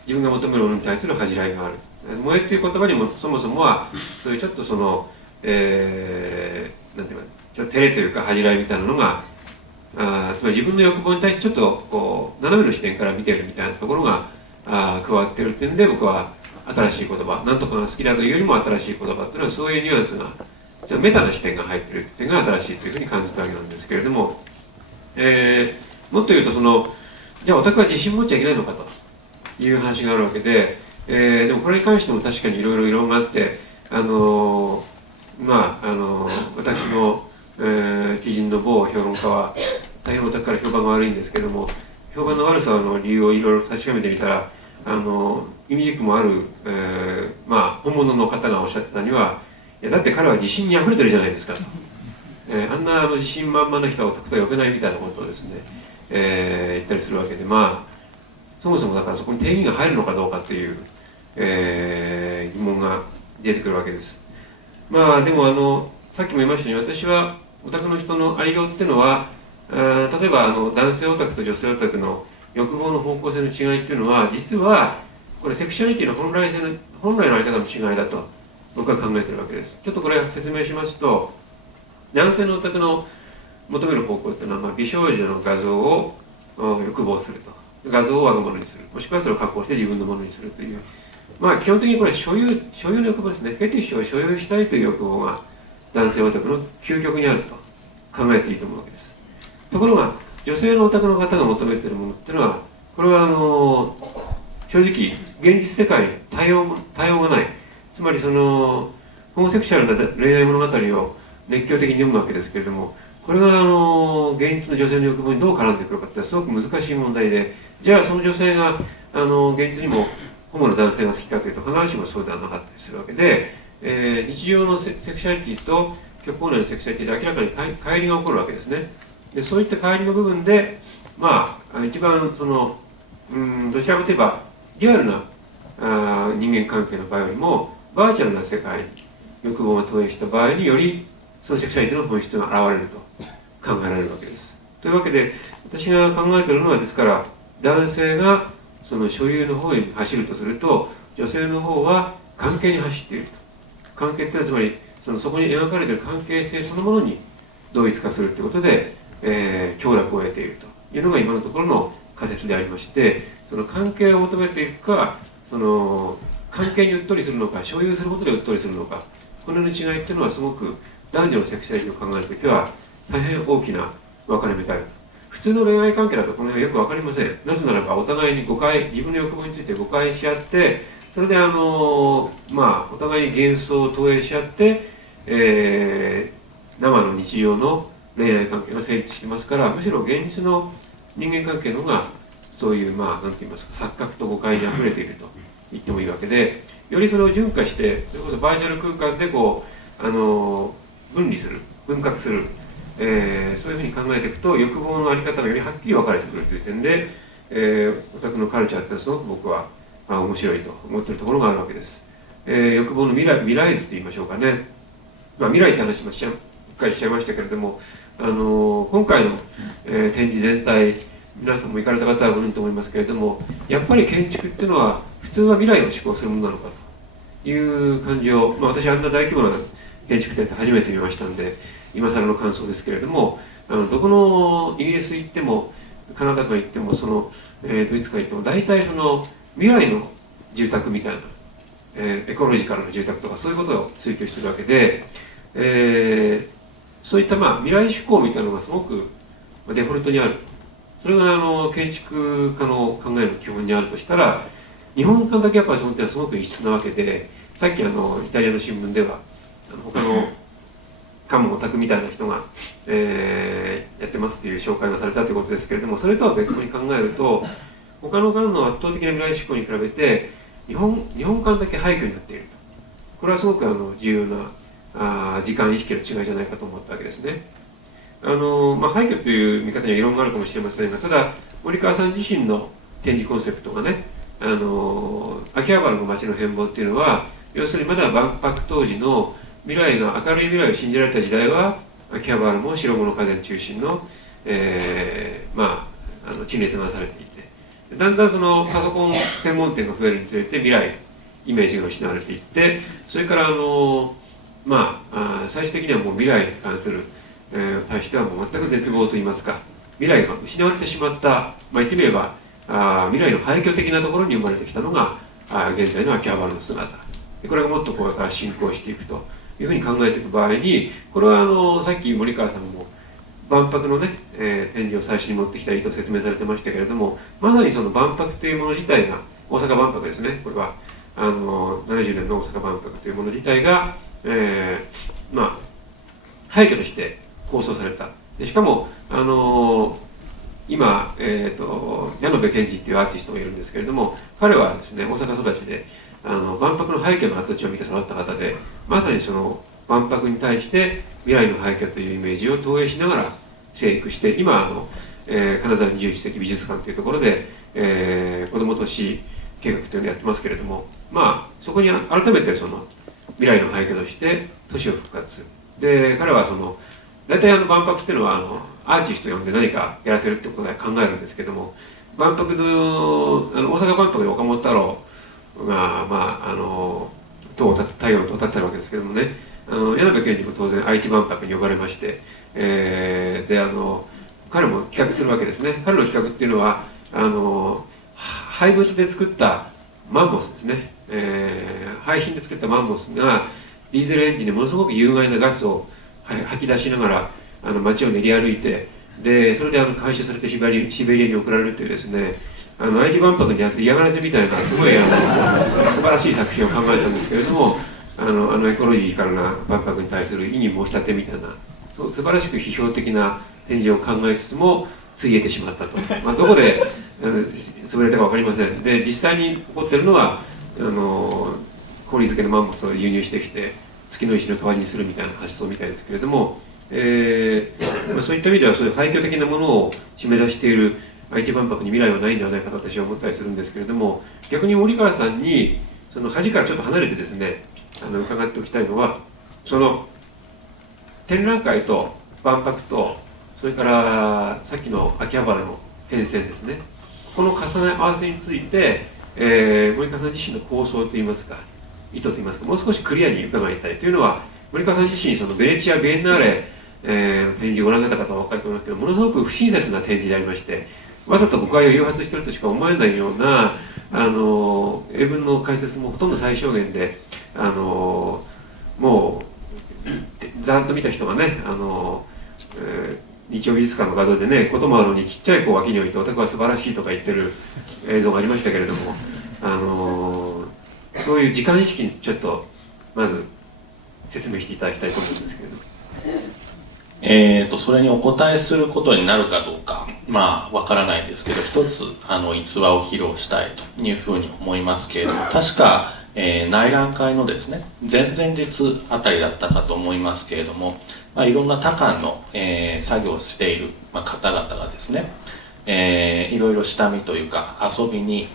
自分が求めるものに対する恥じらいがある。萌えという言葉にもそもそもはそういうちょっとそのなんていうかちょっと照れというか恥じらいみたいなのがつまり自分の欲望に対してちょっとこう斜めの視点から見ているみたいなところが加わっている点で、僕は新しい言葉、なんとかが好きだというよりも新しい言葉っていうのはそういうニュアンスがちょっとメタな視点が入っている点が新しいというふうに感じたわけなんですけれども、もっと言うとじゃあオタクは自信持っちゃいけないのかという話があるわけで、でもこれに関しても確かにいろいろ異論があって、私の、知人の某評論家は大変オタクから評判が悪いんですけれども、評判の悪さの理由をいろいろ確かめてみたら、意味軸もある、本物の方がおっしゃってたには、いやだって彼は自信にあふれてるじゃないですかと、あんな自信満々な人はオタクとは呼べないみたいなことをですね、言ったりするわけで、そもそもだからそこに定義が入るのかどうかという、疑問が出てくるわけです。でもさっきも言いましたように、私はオタクの人のありようっていうのは、例えば男性オタクと女性オタクの欲望の方向性の違いっていうのは、実はこれセクシュアリティの本来のあり方の違いだと僕は考えているわけです。ちょっとこれ説明しますと、男性のオタクの求める方向っていうのは、美少女の画像を欲望すると、画像を我が物にする、もしくはそれを加工して自分のものにするという、基本的にこれ所有の欲望ですね。フェティッシュを所有したいという欲望が男性オタクの究極にあると考えていいと思うわけです。ところが女性のオタクの方が求めているものっていうのは、これは正直現実世界に対応がない。つまりホモセクシャルな恋愛物語を熱狂的に読むわけですけれども、これが現実の女性の欲望にどう絡んでくるかってすごく難しい問題で、じゃあその女性が現実にもホモの男性が好きかというと必ずしもそうではなかったりするわけで、日常のセクシャリティと極光内のセクシャリティで明らかに乖離が起こるわけですね。でそういった乖離の部分で、一番どちらかといえばリアルな人間関係の場合よりもバーチャルな世界に欲望が投影した場合によりそのセクシャリティの本質が現れると考えられるわけです。というわけで私が考えているのは、ですから男性がその所有の方に走るとすると、女性の方は関係に走っていると。関係っていうのはつまりそこに描かれている関係性そのものに同一化するということで、協力を得ているというのが今のところの仮説でありまして、その関係を求めていくか、関係にうっとりするのか、所有することでうっとりするのか、このような違いっていうのはすごく男女のセクシャリティを考えるときは大変大きな分かれ目であると。普通の恋愛関係だとこの辺はよく分かりません。なぜならばお互いに自分の欲望について誤解し合って、それでお互いに幻想を投影し合って、生の日常の恋愛関係が成立してますから、むしろ現実の人間関係の方がそういう何て言いますか、錯覚と誤解にあふれていると言ってもいいわけで、よりそれを純化して、それこそバーチャル空間で分離する、分割する、そういうふうに考えていくと欲望の在り方がよりはっきり分かれてくるという点で、オタクのカルチャーってすごく僕は面白いと思っているところがあるわけです。欲望の未来図と言いましょうかね。未来って話もうっかりしちゃいましたけれども、今回の、展示全体、皆さんも行かれた方はご存じと思いますけれども、やっぱり建築っていうのは普通は未来を志向するものなのかという感じを、私あんな大規模な建築展って初めて見ましたんで今更の感想ですけれども、どこのイギリス行ってもカナダと行ってもドイツか行っても大体未来の住宅みたいな、エコロジカルな住宅とかそういうことを追求しているわけで、そういった未来志向みたいなのがすごくデフォルトにあると。それが建築家の考えの基本にあるとしたら、日本館だけやっぱりその点はすごく異質なわけで、さっきイタリアの新聞では他の館もオタクみたいな人が、やってますっていう紹介がされたということですけれども、それとは別に考えると他の館の圧倒的な未来志向に比べて日本館だけ廃墟になっていると。これはすごく重要な時間意識の違いじゃないかと思ったわけですね。廃墟という見方には異論があるかもしれませんが、ただ森川さん自身の展示コンセプトがね、秋葉原の街の変貌っていうのは、要するにまだ万博当時の明るい未来を信じられた時代は秋葉原も白物家電中心の、陳列なされていて、だんだんパソコン専門店が増えるにつれて未来イメージが失われていって、それから最終的にはもう未来に関する対してはもう全く絶望といいますか、未来が失われてしまった、言ってみれば未来の廃墟的なところに生まれてきたのが現在の秋葉原の姿で、これがもっとこれから進行していくというふうに考えていく場合に、これはさっき森川さんも万博のね、展示を最初に持ってきた意図を説明されてましたけれども、まさにその万博というもの自体が、大阪万博ですね、これは70年の大阪万博というもの自体が、廃墟として構想された。でしかも今、矢野部賢治っていうアーティストがいるんですけれども、彼はですね、大阪育ちで万博の廃墟の形を見て育った方で、まさにその万博に対して未来の廃墟というイメージを投影しながら生育して、今金沢21世紀美術館というところで、子ども都市計画というのをやってますけれども、そこに改めてその未来の廃墟として都市を復活で、彼はその大体万博っていうのはアーティスト呼んで何かやらせるってことで考えるんですけども、万博の大阪万博で岡本太郎が太陽の塔を建てたわけですけどもね、矢野部賢治も当然愛知万博に呼ばれまして、で彼も企画するわけですね。彼の企画っていうのは廃物で作ったマンモスですね、廃品で作ったマンモスがディーゼルエンジンでものすごく有害なガスを吐き出しながら街を練り歩いて、でそれで回収されてシベリアに送られるというですね、愛知万博に嫌がらせみたいなすごい素晴らしい作品を考えたんですけれども、エコロジーからな万博に対する異議申し立てみたいな、素晴らしく批評的な展示を考えつつもついえてしまったと、どこで潰れたか分かりません。で実際に起こっているのは氷漬けのマンモスを輸入してきて月の石の代わりにするみたいな発想みたいですけれども、そういった意味ではそういう廃墟的なものを締め出している愛知万博に未来はないんではないかと私は思ったりするんですけれども、逆に森川さんにその恥からちょっと離れてですね伺っておきたいのは、その展覧会と万博とそれからさっきの秋葉原の変遷ですね、この重ね合わせについて、森川さん自身の構想といいますか意図といいますか、もう少しクリアに伺いたいというのは、森川さん自身そのベネチア・ビエンナーレ、展示をご覧になった方は分かると思いますけど、ものすごく不親切な展示でありまして、わざと誤解を誘発しているとしか思えないような英文の解説もほとんど最小限でもうざーっと見た人がね日曜美術館の画像でね、こともあるのにちっちゃい子を脇に置いてオタクは素晴らしいとか言ってる映像がありましたけれども、そういう時間意識にちょっとまず説明していただきたいと思うんですけれども。それにお答えすることになるかどうかわからないんですけど、一つ逸話を披露したいというふうに思いますけれども、確か、内覧会のですね前々日あたりだったかと思いますけれども、いろんな多館の、作業をしている、方々がですね、いろいろ下見というか遊びに、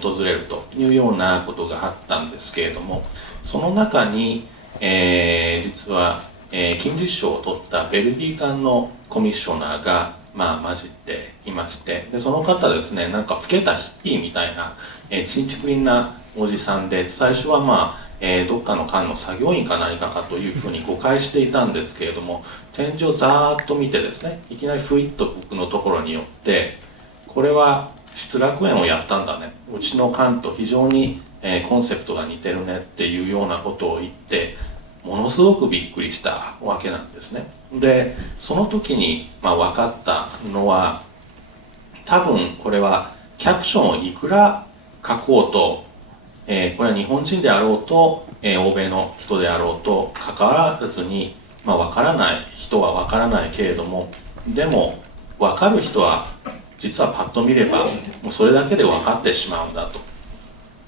訪れるというようなことがあったんですけれども、その中に、実は金獅子賞を取ったベルギー館のコミッショナーが混じっていまして、でその方ですね、なんか老けたヒッピーみたいな、ちんちくりんなおじさんで、最初はどっかの館の作業員か何かかというふうに誤解していたんですけれども、展示をざーっと見てですね、いきなりふいっと僕のところに寄って、これは失楽園をやったんだね、うちの館と非常に、コンセプトが似てるねっていうようなことを言って、ものすごくびっくりしたわけなんですね。でその時に分かったのは、多分これはキャプションをいくら書こうと、これは日本人であろうと、欧米の人であろうと関わらずに、分からない人は分からないけれども、でも分かる人は実はパッと見ればもうそれだけで分かってしまうんだと。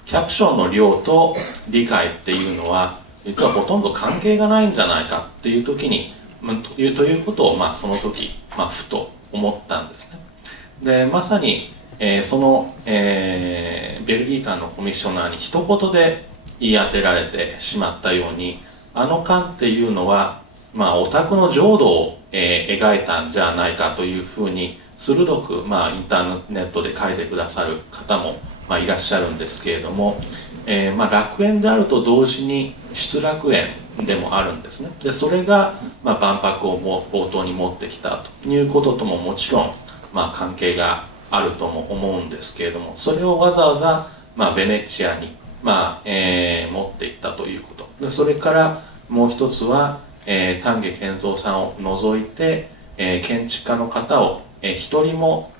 キャプションの量と理解っていうのは実はほとんど関係がないんじゃないかっていう時に、ということをその時、ふと思ったんですね。でまさに、その、ベルギー館のコミッショナーに一言で言い当てられてしまったように、館っていうのは、オタクの浄土を、描いたんじゃないかというふうに鋭く、インターネットで書いてくださる方も、いらっしゃるんですけれども、楽園であると同時に失楽園でもあるんですね。でそれが、万博を冒頭に持ってきたということとももちろん関係があるとも思うんですけれども、それをわざわざ、ベネチアに、持っていったということで、それからもう一つは、丹下健三さんを除いて、建築家の方を、一人も、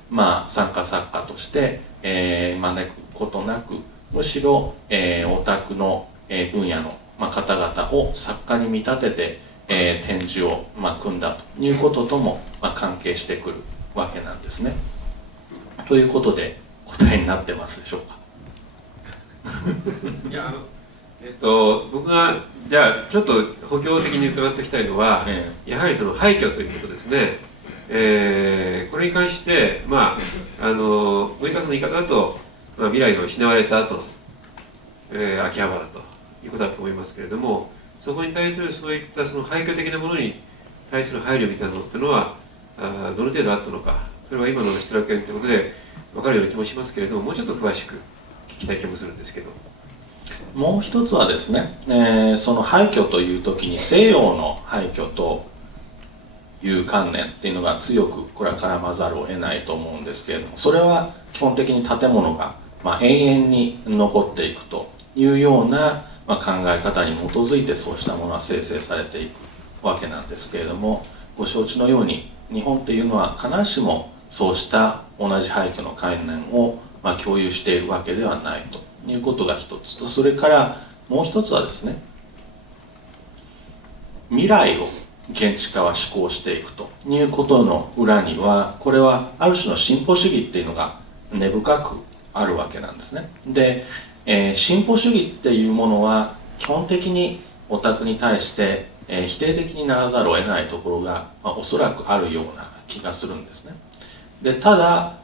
参加作家として、招くことなく、むしろ、オタクの、分野の、方々を作家に見立てて、展示を、組んだということとも、関係してくるわけなんですね。ということで答えになってますでしょうか。いや僕がじゃあちょっと補強的に伺っておきたいのは、やはりその廃墟ということですね。これに関して、森川さんの言い方だと、未来が失われた後、秋葉原ということだと思いますけれども、そこに対するそういったその廃墟的なものに対する配慮みたいなのっていうのはどの程度あったのか、それは今の失楽園ということで分かるような気もしますけれども、もうちょっと詳しく聞きたい気もするんですけど。もう一つはですね、その廃墟という時に西洋の廃墟という観念っていうのが強くこれは絡まざるを得ないと思うんですけれども、それは基本的に建物が永遠に残っていくというような考え方に基づいてそうしたものは生成されていくわけなんですけれども、ご承知のように日本っていうのは必ずしもそうした同じ廃墟の概念を共有しているわけではないということが一つと、それからもう一つはですね、未来を建築家は思考していくということの裏には、これはある種の進歩主義っていうのが根深くあるわけなんですね。で、進歩主義っていうものは基本的にオタクに対して否定的にならざるを得ないところが、おそらくあるような気がするんですね。で、ただ、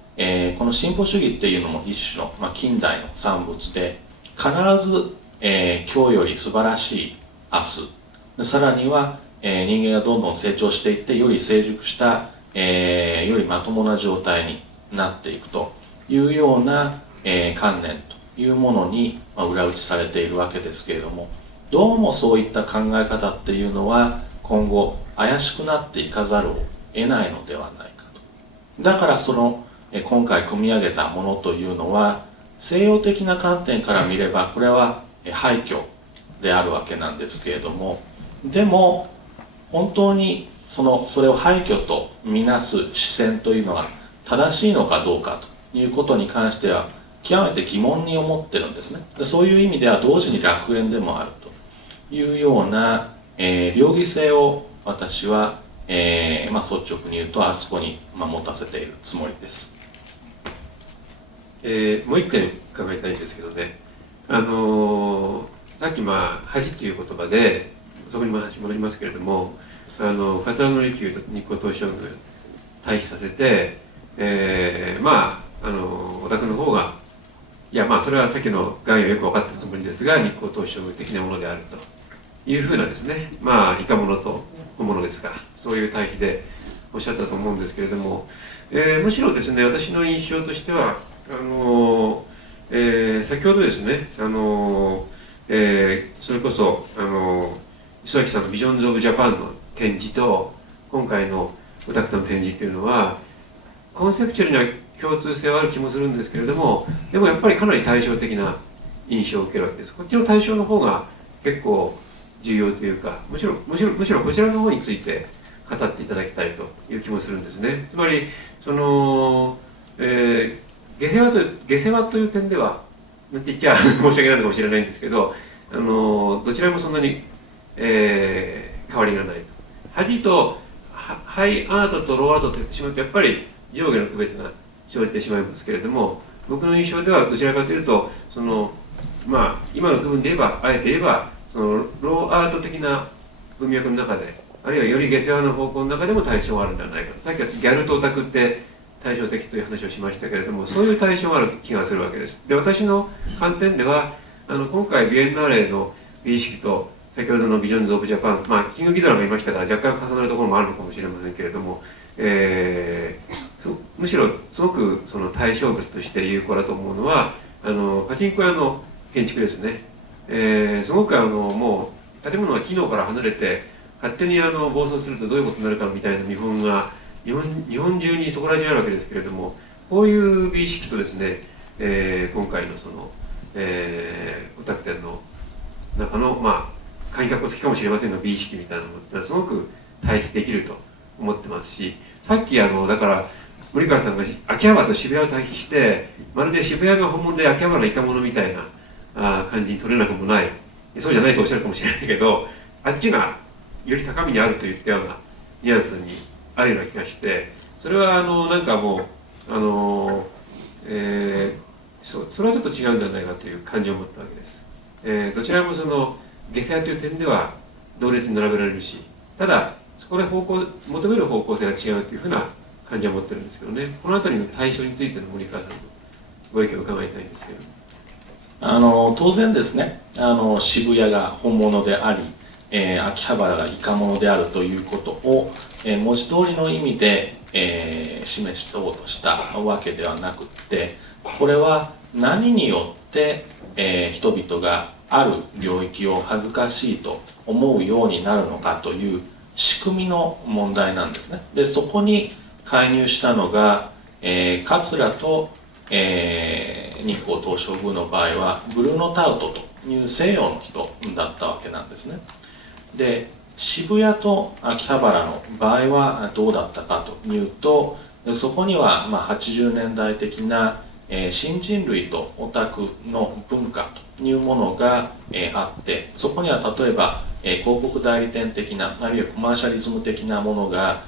この進歩主義っていうのも一種の、近代の産物で、必ず、今日より素晴らしい明日で、さらには、人間がどんどん成長していってより成熟した、よりまともな状態になっていくというような、観念というものに、裏打ちされているわけですけれども、どうもそういった考え方っていうのは今後怪しくなっていかざるを得ないのではないかと。だからその今回組み上げたものというのは西洋的な観点から見ればこれは廃墟であるわけなんですけれども、でも本当にそれを廃墟とみなす視線というのが正しいのかどうかということに関しては極めて疑問に思ってるんですね。でそういう意味では同時に楽園でもあるというような、両義性を私は、率直に言うとあそこに、持たせているつもりです。もう一点伺いたいんですけどね、さっき恥っていう言葉でそこに話戻りますけれども、桂離宮と日光東照宮対比させて、お宅の方がいやそれはさっきの概要よく分かってるつもりですが日光東照宮的なものであるというふうなですね、いかものと本物ですが、そういう対比でおっしゃったと思うんですけれども、むしろですね、私の印象としては先ほどですね、それこそ磯崎さんの「ビジョンズ・オブ・ジャパン」の展示と今回のオタクの展示というのはコンセプチュアルには共通性はある気もするんですけれども、でもやっぱりかなり対照的な印象を受けるわけです。こっちの対象の方が結構重要というか、むしろこちらの方について語っていただきたいという気もするんですね。つまりその、下世話という点ではなんて言っちゃ申し訳ないのかもしれないんですけど、どちらもそんなに、変わりがないと。恥とハイアートとローアートと言ってしまうとやっぱり上下の区別が生じてしまいますけれども、僕の印象ではどちらかというと今の部分で言えばあえて言えばそのローアート的な文脈の中で、あるいはより下世話な方向の中でも対象があるんではないかと。さっきはギャルとオタクって対照的という話をしましたけれども、そういう対象がある気がするわけです。で、私の観点では今回ビエンナーレの美意識と先ほどのビジョンズ・オブ・ジャパン、キングギドラがいましたから若干重なるところもあるのかもしれませんけれども、むしろすごくその対象物として有効だと思うのはパチンコ屋の建築ですね。すごくもう建物が機能から離れて勝手に暴走するとどういうことになるかみたいな見本が日本中にそこら中にあるわけですけれども、こういう美意識とですね、今回のその、オタク展の中の、観客付きかもしれませんが美意識みたいなものってのはすごく対比できると思ってますし、さっきだから森川さんが秋葉原と渋谷を対比して、まるで渋谷が本物で秋葉原のイカモノみたいな感じに取れなくもない、そうじゃないとおっしゃるかもしれないけど、あっちがより高みにあるといったようなニュアンスにあるような気がして、それはなんかもうそれはちょっと違うんではないかという感じを持ったわけです。どちらもその下世話という点では同列に並べられるし、ただそこで求める方向性が違うというふうな感じは持ってるんですけどね。この辺りの対象についての森川さんのご意見を伺いたいんですけど。当然ですね、渋谷が本物であり、秋葉原がイカモノであるということを、文字通りの意味で、示そうとしたわけではなくって、これは何によって、人々がある領域を恥ずかしいと思うようになるのかという仕組みの問題なんですね。でそこに介入したのが、桂と、日光東照宮の場合はブルーノ・タウトという西洋の人だったわけなんですね。で渋谷と秋葉原の場合はどうだったかというと、そこには80年代的な新人類とオタクの文化というものがあって、そこには例えば広告代理店的な、あるいはコマーシャリズム的なものが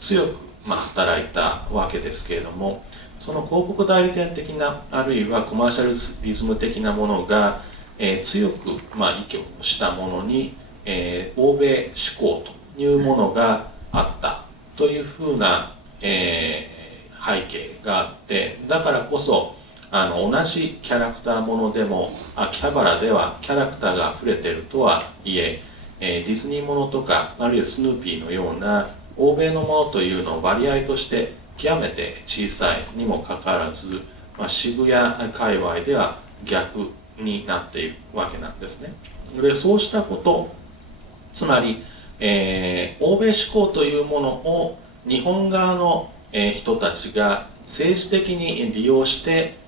強く働いたわけですけれども、その広告代理店的な、あるいはコマーシャリズム的なものが強く依拠したものに欧米志向というものがあったというふうな、背景があって、だからこそ同じキャラクターものでも秋葉原ではキャラクターが溢れているとはいえ、ディズニーものとかあるいはスヌーピーのような欧米のものというのを割合として極めて小さいにもかかわらず、渋谷界隈では逆になっているわけなんですね。でそうしたこと、つまり、欧米志向というものを日本側の、人たちが政治的に利用して、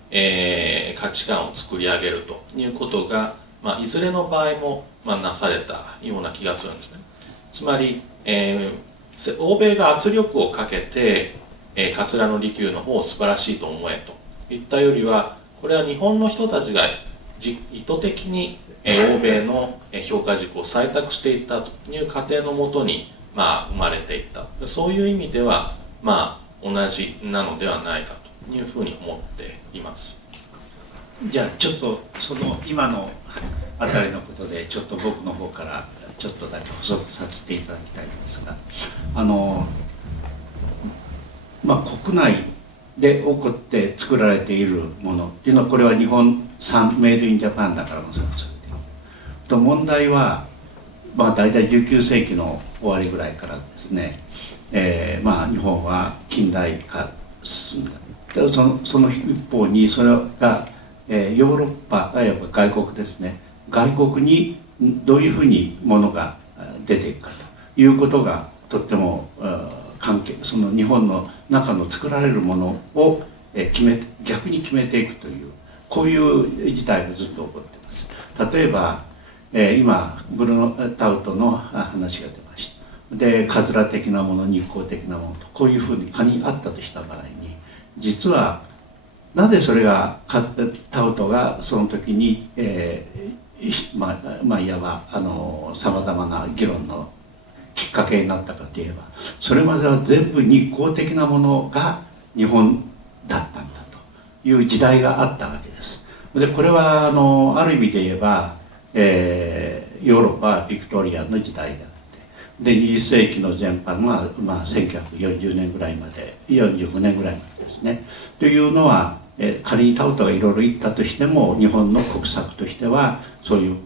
価値観を作り上げるということが、いずれの場合も、なされたような気がするんですね。つまり、欧米が圧力をかけて、桂離宮の方を素晴らしいと思えといったよりは、これは日本の人たちが意図的に欧米の評価軸を採択していったという過程のもとに生まれていった、そういう意味では同じなのではないかというふうに思っています。じゃあちょっとその今のあたりのことでちょっと僕の方からちょっとだけ補足させていただきたいんですが、国内で起こって作られているものっていうのは、これは日本産メイドインジャパンだからもそうですと、問題は大体19世紀の終わりぐらいからですね、日本は近代化進んだ。その一方にそれが、ヨーロッパやっぱ外国ですね、外国にどういうふうにものが出ていくかということがとっても関係、その日本の中の作られるものを逆に決めていくという、こういう事態がずっと起こっています。例えば、今ブルーノ・タウトの話が出ました。で桂的なもの、日光的なものとこういうふうに仮にあったとした場合に、実はなぜそれがタウトがその時に、いわばさまざまな議論のきっかけになったかといえば、それまでは全部日光的なものが日本だったんだという時代があったわけです。でこれはある意味で言えば、ヨーロッパはビクトリアの時代であって、で20世紀の前半は、1940年ぐらいまで、45年ぐらいまでですね。というのは、仮にタウトがいろいろ言ったとしても、日本の国策としてはそういう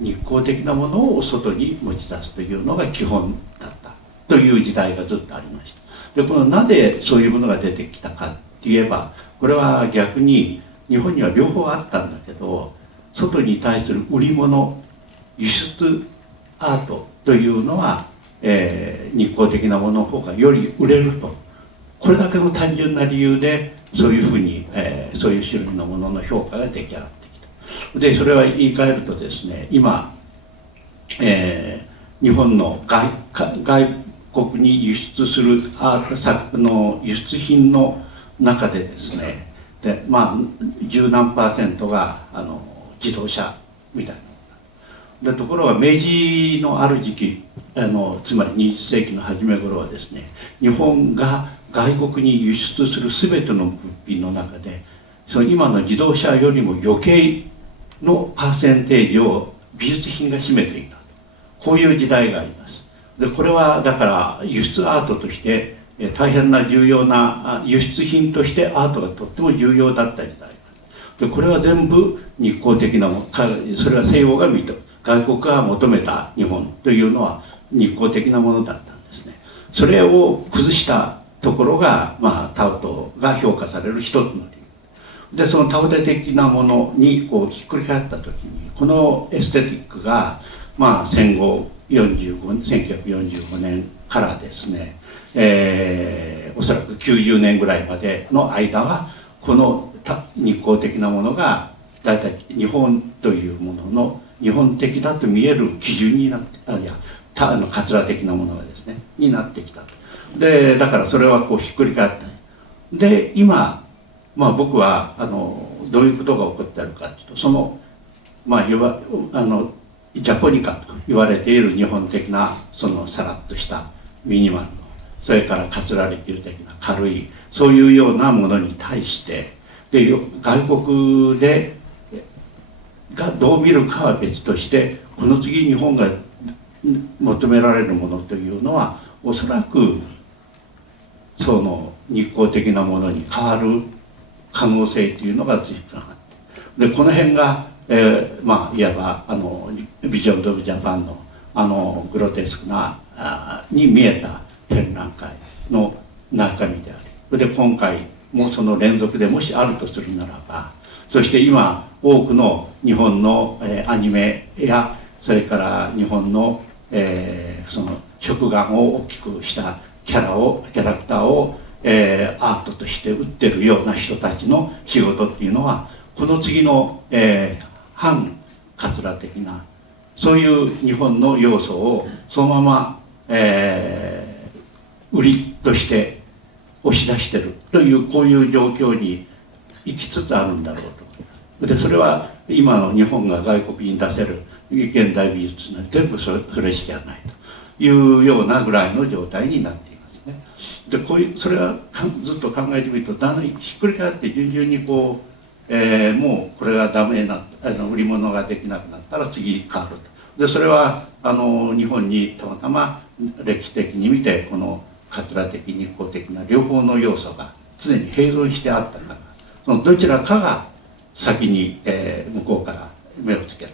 日光的なものを外に持ち出すというのが基本だったという時代がずっとありました。でこのなぜそういうものが出てきたかって言えば、これは逆に日本には両方あったんだけど、外に対する売り物、輸出アートというのは、日光的なものの方がより売れると、これだけの単純な理由でそういうふうに、そういう種類のものの評価が出来上がってきた。でそれは言い換えるとですね、今、日本の外国に輸出する輸出品の中でですね、で十何%が自動車みたいな。でところが明治のある時期、つまり20世紀の初め頃はですね、日本が外国に輸出する全ての物品の中で、その今の自動車よりも余計のパーセンテージを美術品が占めていた、こういう時代があります。でこれはだから輸出アートとして大変な重要な、輸出品としてアートがとっても重要だった時代で、これは全部日光的なもの、それは西洋が外国が求めた日本というのは日光的なものだったんですね。それを崩したところが、タオトが評価される一つの理由で、そのタオト的なものにこうひっくり返った時に、このエステティックが、戦後1945年からですね、おそらく90年ぐらいまでの間はこの日光的なものが大体日本というものの日本的だと見える基準になって桂的なものがですねになってきたと。でだからそれはこうひっくり返った。で今、僕はどういうことが起こっているかというと、そのジャポニカと言われている日本的なそのさらっとしたミニマルの、それから桂離宮的な軽いそういうようなものに対してで外国がどう見るかは別として、この次日本が求められるものというのはおそらくその日光的なものに変わる可能性というのが随分あって、でこの辺が、いわばビジョン・オブ・ジャパンのグロテスクなに見えた展覧会の中身であり、で今回もその連続でもしあるとするならば、そして今多くの日本の、アニメやそれから日本の、その食玩を大きくしたキャラクターを、アートとして売ってるような人たちの仕事っていうのは、この次の、反桂的なそういう日本の要素をそのまま、売りとして押し出してるというこういう状況に行きつつあるんだろうと。でそれは今の日本が外国に出せる現代美術の全部それしかないというようなぐらいの状態になっていますね。でそれはずっと考えてみるとだんだんひっくり返って順々にこう、もうこれがダメな売り物ができなくなったら次変わると。でそれは日本にたまたま歴史的に見てこの桂的日光的な両方の要素が常に併存してあったから、そのどちらかが先に、向こうから目をつけら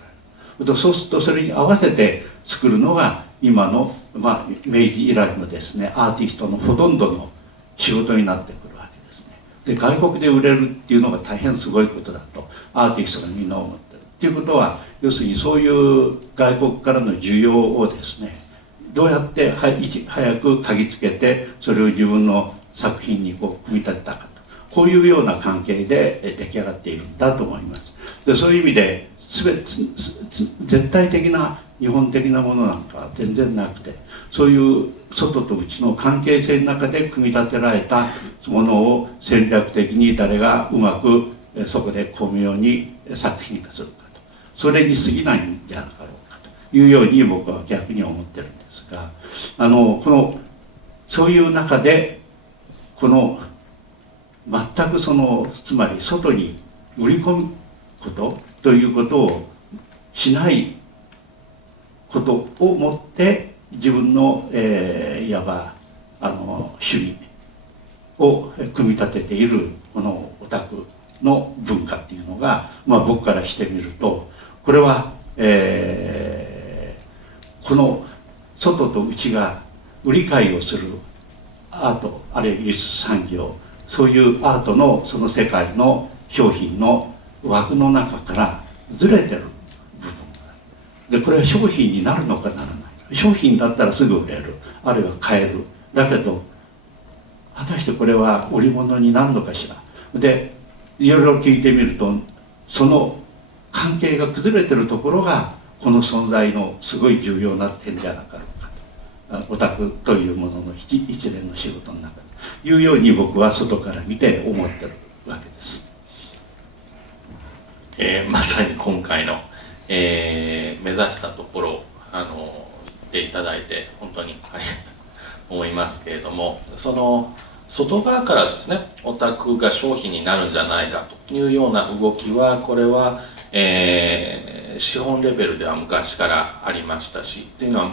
れる。そうするとそれに合わせて作るのが今の、明治以来のですねアーティストのほとんどの仕事になってくるわけですね。で外国で売れるっていうのが大変すごいことだとアーティストがみんな思ってるっていうことは、要するにそういう外国からの需要をですねどうやって早く嗅ぎつけてそれを自分の作品にこう組み立てたかと、こういうような関係で出来上がっているんだと思います。でそういう意味で絶対的な日本的なものなんかは全然なくて、そういう外と内の関係性の中で組み立てられたものを戦略的に誰がうまくそこで巧妙に作品化するかと、それに過ぎないんじゃなかろうかというように僕は逆に思ってるんですが、そういう中でこの全くつまり外に売り込むことということをしないことをもって自分の、いわば趣味を組み立てているこのオタクの文化っていうのが、僕からしてみるとこれは、この外と内が売り買いをするアートあるいは輸出産業、そういうアートのその世界の商品の枠の中からずれてる部分がある。でこれは商品になるのかならないのか、商品だったらすぐ売れる、あるいは買える。だけど果たしてこれは売り物になるのかしら。でいろいろ聞いてみると、その関係が崩れてるところがこの存在のすごい重要な点じゃなかろうかと、オタクというものの一連の仕事の中というように僕は外から見て思ってるわけです。まさに今回の、目指したところを言っていただいて本当にありがと思いますけれども、その外側からですね、オタクが商品になるんじゃないかというような動きは、これは、資本レベルでは昔からありましたし、というのは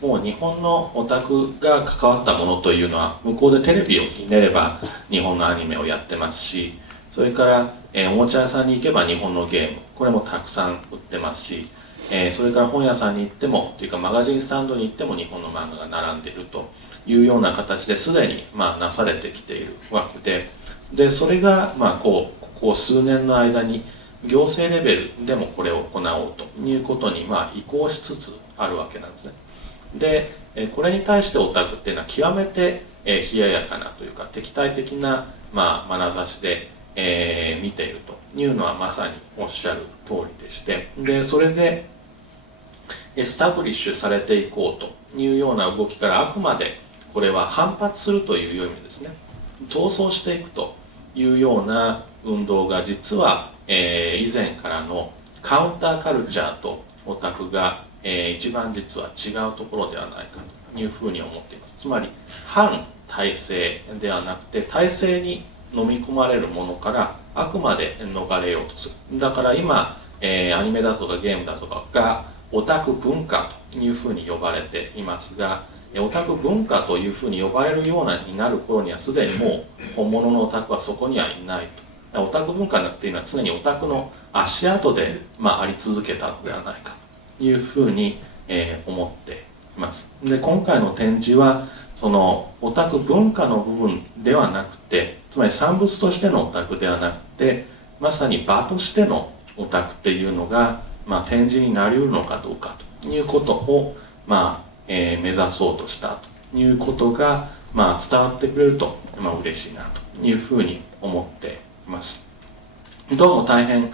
もう日本のオタクが関わったものというのは、向こうでテレビをひねれば日本のアニメをやってますし、それから、おもちゃ屋さんに行けば日本のゲーム、これもたくさん売ってますし、それから本屋さんに行ってもというかマガジンスタンドに行っても日本の漫画が並んでいるというような形ですでに、なされてきているわけで、それが、ここ数年の間に行政レベルでもこれを行おうということに、移行しつつあるわけなんですね。でこれに対してオタクっていうのは極めて冷ややかなというか敵対的な眼差しで見ているというのはまさにおっしゃる通りでして、でそれでエスタブリッシュされていこうというような動きから、あくまでこれは反発するというようにですね、闘争していくというような運動が実は、以前からのカウンターカルチャーとオタクが、一番実は違うところではないかというふうに思っています。つまり反体制ではなくて、体制に飲み込まれるものからあくまで逃れようとする。だから今、アニメだとかゲームだとかがオタク文化というふうに呼ばれていますが、オタク文化というふうに呼ばれるようになる頃にはすでにもう本物のオタクはそこにはいないと。オタク文化っていうのは常にオタクの足跡で、あり続けたのではないかというふうに、思っています。で今回の展示はそのオタク文化の部分ではなくて、つまり産物としてのオタクではなくて、まさに場としてのオタクっていうのが、展示になりうるのかどうかということを、目指そうとしたということが、伝わってくれると、嬉しいなというふうに思っています。どうも大変、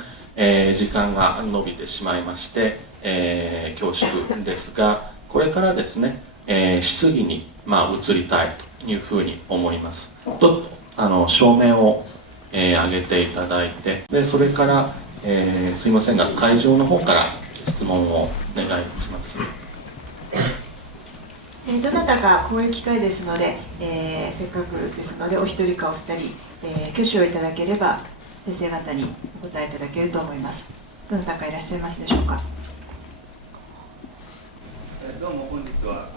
時間が延びてしまいまして、恐縮ですが、これからですね、質疑に、移りたいというふうに思います。照明を、上げていただいて、でそれから、すいませんが会場の方から質問をお願いします。どなたかこういう機会ですので、せっかくですのでお一人かお二人、挙手をいただければ先生方にお答えいただけると思います。どなたかいらっしゃいますでしょうか。どうも本日は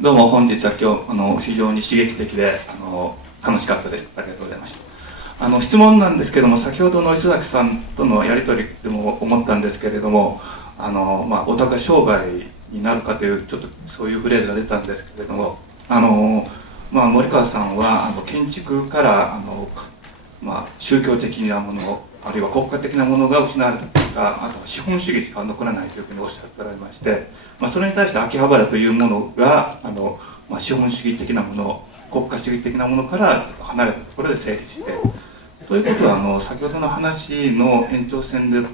どうも本日は今日非常に刺激的で楽しかったです。ありがとうございました。質問なんですけども、先ほどの磯崎さんとのやり取りでも思ったんですけれども、オタクが商売になるかというちょっとそういうフレーズが出たんですけれども、森川さんは建築から宗教的なもの、あるいは国家的なものが失われたとか、あとは資本主義しか残らないというふうにおっしゃっておられまして、それに対して秋葉原というものが資本主義的なもの、国家主義的なものから離れたところで成立して、ということは先ほどの話の延長線で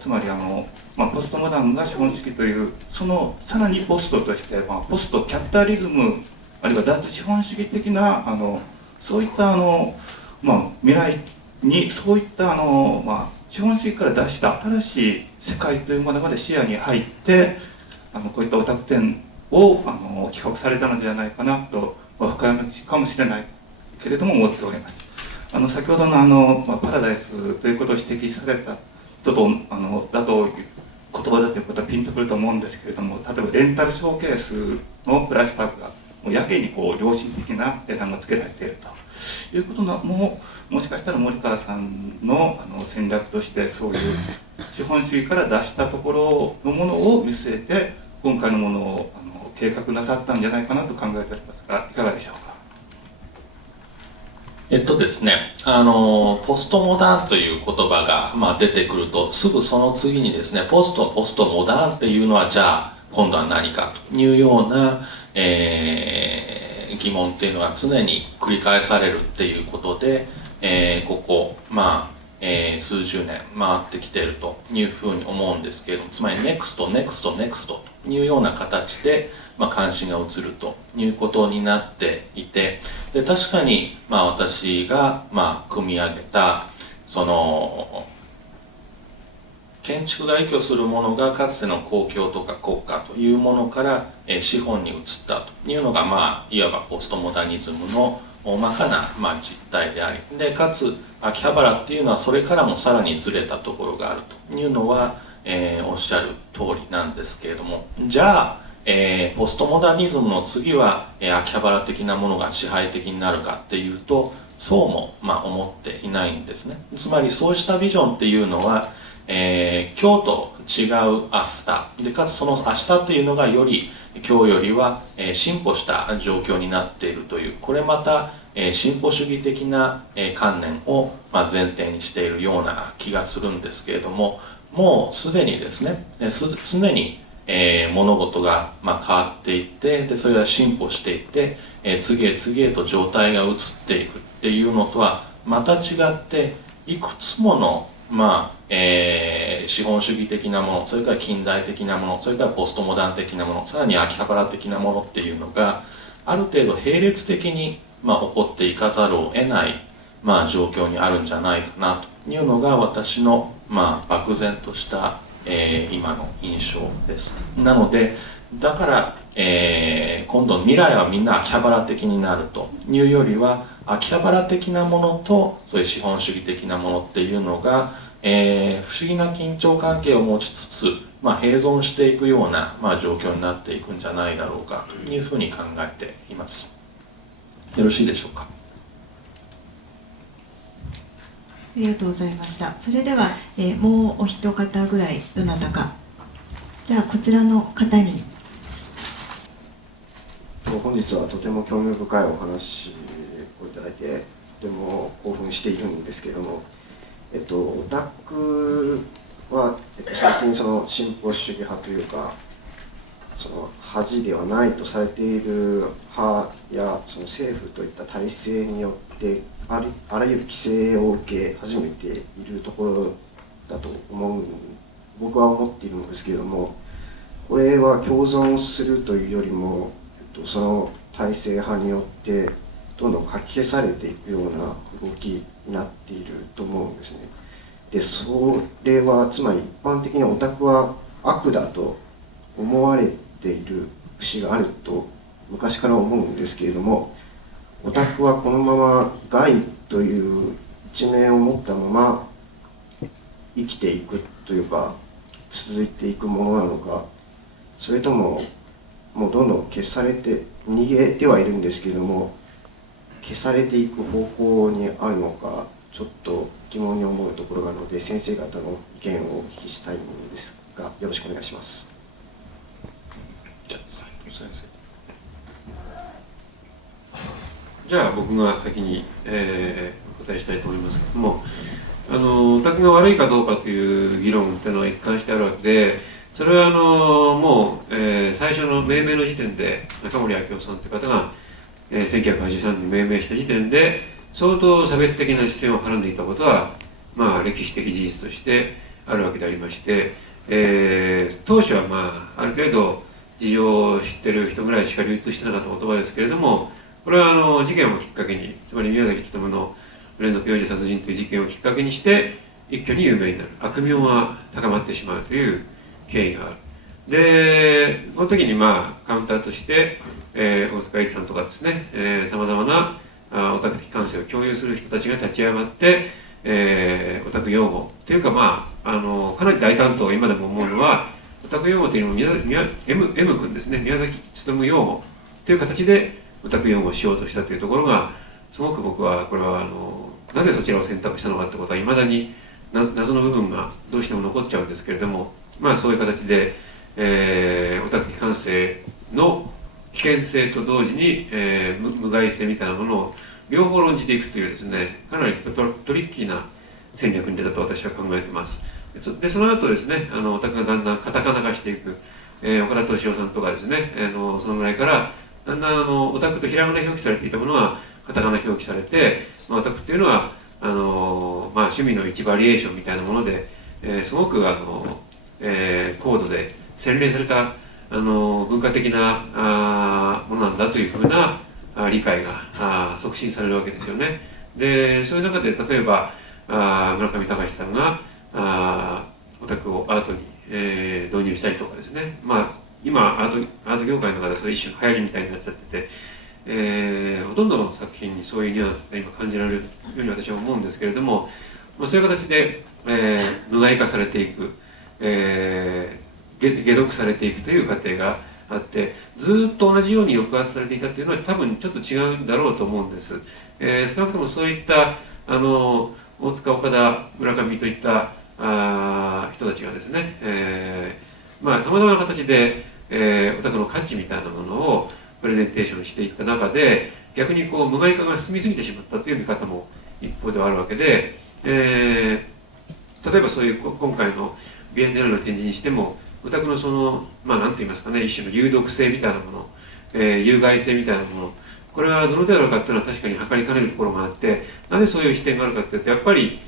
つまりポストモダンが資本主義という、そのさらにポストとして、ポストキャピタリズム、あるいは脱資本主義的なそういった未来にそういった資本主義から出した新しい世界というものまで視野に入ってこういったオタク展を企画されたのではないかなと、深読みかもしれないけれども思っております。先ほどのパラダイスということを指摘された人とだと言葉だということはピンとくると思うんですけれども、例えばレンタルショーケースのプライスタグがもうやけに良心的な値段がつけられているということもしかしたら森川さんの戦略として、そういう資本主義から出したところのものを見据えて今回のものを計画なさったんじゃないかなと考えておりますが、いかがでしょうか。ですね、ポストモダンという言葉が、出てくると、すぐその次にですね、ポストモダンっていうのは、じゃあ、今度は何かというような、疑問っていうのが常に繰り返されるっていうことで、ここ、数十年回ってきているというふうに思うんですけれども、つまり NEXT というような形で、関心が移るということになっていて、で確かに、私が、組み上げたその建築が依拠するものがかつての公共とか国家というものから、資本に移ったというのが、いわばポストモダニズムの大まかな、実態であり、でかつ秋葉原っていうのはそれからもさらにずれたところがあるというのは、おっしゃる通りなんですけれども、じゃあポストモダニズムの次は、秋葉原的なものが支配的になるかっていうとそうも、思っていないんですね。つまりそうしたビジョンっていうのは、今日と違う明日でかつその明日っていうのがより今日よりは、進歩した状況になっているというこれまた、進歩主義的な、観念を、前提にしているような気がするんですけれども、もうすでにですね常に物事が変わっていってでそれが進歩していって次へ次へと状態が移っていくっていうのとはまた違っていくつもの資本主義的なものそれから近代的なものそれからポストモダン的なものさらに秋葉原的なものっていうのがある程度並列的に起こっていかざるを得ない状況にあるんじゃないかなというのが私の漠然とした今の印象です。なのでだから、今度未来はみんな秋葉原的になるというよりは秋葉原的なものとそういう資本主義的なものっていうのが、不思議な緊張関係を持ちつつ、併存していくような、状況になっていくんじゃないだろうかというふうに考えています。よろしいでしょうか。ありがとうございました。それでは、もうお一方ぐらいどなたか。じゃあこちらの方に。本日はとても興味深いお話をいただいてとても興奮しているんですけれども、オタクは、最近その進歩主義派というかその恥ではないとされている派やその政府といった体制によってあらゆる規制を受け始めているところだと僕は思っているのですけれども、これは共存するというよりも、その体制派によってどんどんかき消されていくような動きになっていると思うんですね。でそれはつまり一般的にオタクは悪だと思われている節があると昔から思うんですけれども、オタクはこのまま害という一面を持ったまま生きていくというか続いていくものなのか、それとももうどんどん消されて逃げてはいるんですけれども消されていく方向にあるのかちょっと疑問に思うところがあるので先生方の意見をお聞きしたいのですがよろしくお願いします。じゃあ斉藤先生。じゃあ僕が先に、お答えしたいと思いますけども、オタクが悪いかどうかという議論というのは一貫してあるわけで、それはもう、最初の命名の時点で中森明夫さんという方が、1983年に命名した時点で相当差別的な視線をはらんでいたことは、歴史的事実としてあるわけでありまして、当初はある程度事情を知ってる人ぐらいしか流通してなかった言葉ですけれども、これは事件をきっかけに、つまり宮崎勉の連続幼児殺人という事件をきっかけにして一挙に有名になる、悪名が高まってしまうという経緯がある。でこの時にカウンターとして、大塚一さんとかですねさまざまなオタク的感性を共有する人たちが立ち上がって、オタク用語というかかなり大胆と今でも思うのはオタク用語というのもM 君ですね、宮崎勉用語という形でオタク用語をしようとしたというところがすごく僕はこれはなぜそちらを選択したのかということはいまだに謎の部分がどうしても残っちゃうんですけれども、そういう形で、オタク的感性の危険性と同時に、無害性みたいなものを両方論じていくというですね、かなりトリッキーな戦略に出たと私は考えています。でその後ですね、オタクがだんだんカタカナ化していく、岡田斗司夫さんとかですね、そのぐらいからだんだんオタクとひらがな表記されていたものはカタカナ表記されて、オタクっていうのは趣味の一バリエーションみたいなもので、すごく高度で洗練された文化的なものなんだというふうな理解が促進されるわけですよね。でそういう中で例えば村上隆さんがオタクをアートに、導入したりとかですね、今アート業界の中でそれ一種の流行りみたいになっちゃってて、ほとんどの作品にそういうニュアンスが今感じられるように私は思うんですけれども、そういう形で、無害化されていく、解読されていくという過程があって、ずっと同じように抑圧されていたというのは多分ちょっと違うんだろうと思うんです。少なくともそういった大塚、岡田、村上といった人たちがですね、さまざまな形で、オタクの価値みたいなものをプレゼンテーションしていった中で、逆に無害化が進みすぎてしまったという見方も一方ではあるわけで、例えばそういう今回のビエンネールの展示にしても、オタクの何と言いますかね、一種の有毒性みたいなもの、有害性みたいなもの、これはどの程度かっていうのは確かに測りかねるところがあって、なぜそういう視点があるかっていうと、やっぱり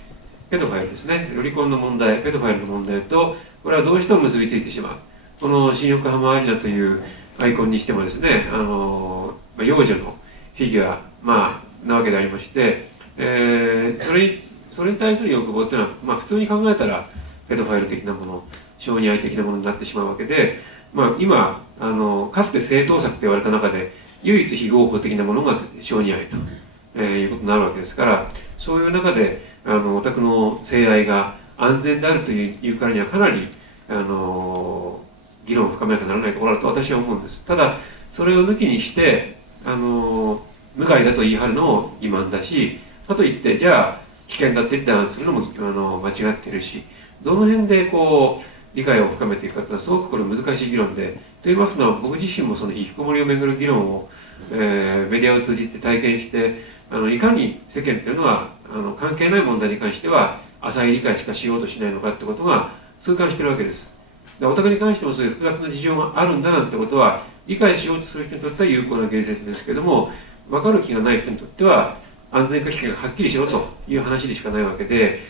ペドファイルですね、ロリコンの問題、ペドファイルの問題と、これはどうしても結びついてしまう。この新横浜アリーナというアイコンにしてもですね、幼女のフィギュア、なわけでありまして、それに対する欲望っていうのは、普通に考えたらペドファイル的なもの、小児愛的なものになってしまうわけで、今かつて正当作と言われた中で唯一非合法的なものが小児愛と、いうことになるわけですから、そういう中でオタクの性愛が安全であるというからにはかなり議論を深めなきゃならないところだと私は思うんです。ただそれを抜きにして無害だと言い張るのも欺瞞だし、かといってじゃあ危険だって言って案するのも間違っているし、どの辺で理解を深めていくかというのはすごくこれ難しい議論で、と言いますのは僕自身もその引きこもりをめぐる議論を、メディアを通じて体験して、いかに世間というのは関係ない問題に関しては浅い理解しかしようとしないのかってことが痛感しているわけです。オタクに関してもそういう複雑な事情があるんだなんてことは理解しようとする人にとっては有効な言説ですけども、分かる気がない人にとっては安全化危険がはっきりしろという話でしかないわけで、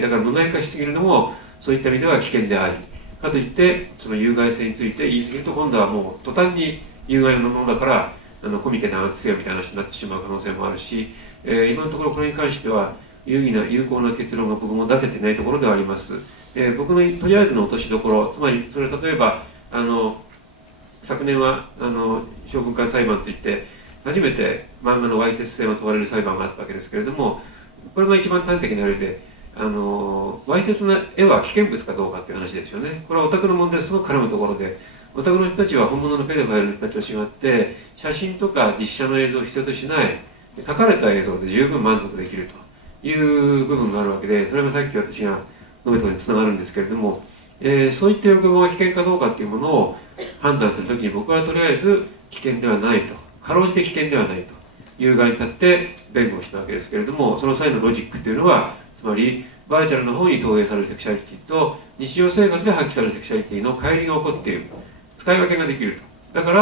だから無害化しすぎるのもそういった意味では危険であり、かといってその有害性について言い過ぎると今度はもう途端に有害なものだからコミケ弾圧せよみたいな話になってしまう可能性もあるし、今のところこれに関しては有効な結論が僕も出せてないところではあります。僕のとりあえずの落としどころ、つまりそれ例えば昨年は将軍会裁判といって初めて漫画のわいせつ性を問われる裁判があったわけですけれども、これが一番端的な例でわいせつな絵は危険物かどうかっていう話ですよね。これはオタクの問題すごく絡むところで、オタクの人たちは本物のペドファイルの人たちと違って写真とか実写の映像を必要としない、書かれた映像で十分満足できるという部分があるわけで、それがさっき私が述べたことにつながるんですけれども、そういった欲望が危険かどうかっていうものを判断するときに僕はとりあえず危険ではないと、かろうじて危険ではないという側に立って弁護をしたわけですけれども、その際のロジックというのはつまりバーチャルの方に投影されるセクシャリティと日常生活で発揮されるセクシャリティの乖離が起こっている、使い分けができると。だか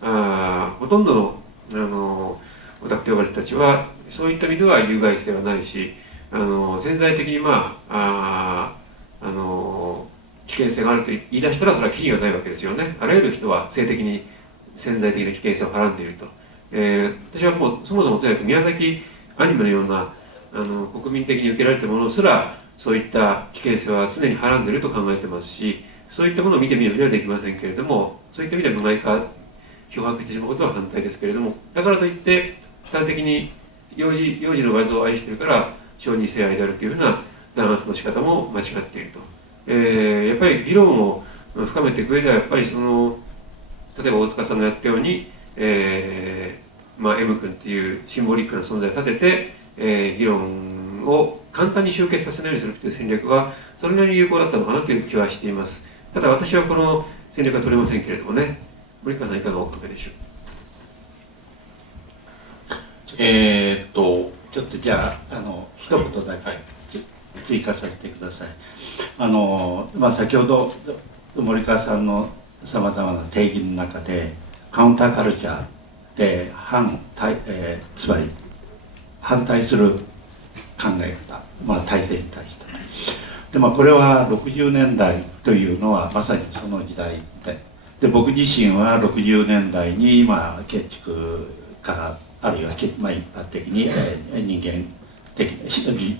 らほとんどのオタクと呼ばれる人たちはそういった意味では有害性はないし、潜在的に危険性があると言い出したらそれはキリがないわけですよね。あらゆる人は性的に潜在的な危険性をはらんでいると。私はもうそもそもとにかく宮崎アニメのような国民的に受けられたものすらそういった危険性は常にはらんでいると考えてますし、そういったものを見てみることはできませんけれども、そういった意味では無害化漂白してしまうことは反対ですけれども、だからといって端的に幼児の画像を愛しているから小児性愛であるというふうな弾圧の仕方も間違っていると。やっぱり議論を深めていく上ではやっぱり例えば大塚さんがやったように、M 君っていうシンボリックな存在を立てて、議論を簡単に集結させないようにするという戦略はそれなりに有効だったのかなという気はしています。ただ私はこの戦略は取れませんけれどもね。森川さんいかがお考えでしょう。ちょっとじゃあ一言だけ追加させてください。先ほど森川さんのさまざまな定義の中でカウンターカルチャーでつまり反対する考え方、体制に対してで、これは60年代というのはまさにその時代で僕自身は60年代に建築家あるいは一般的に人間的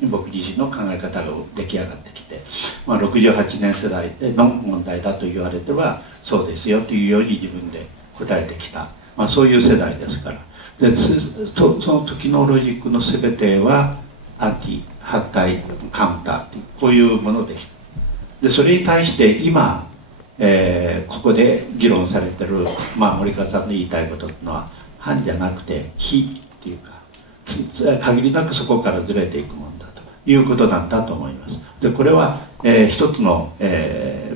僕自身の考え方が出来上がってきて、68年世代の問題だと言われてはそうですよというように自分で答えてきた、そういう世代ですから。でその時のロジックの全てはアンティ反対カウンターというこういうものでした。でそれに対して今、ここで議論されてる、森川さんの言いたいことというのは反じゃなくて非っていうか限りなくそこからずれていくものだということなんだと思います。でこれは、一つの、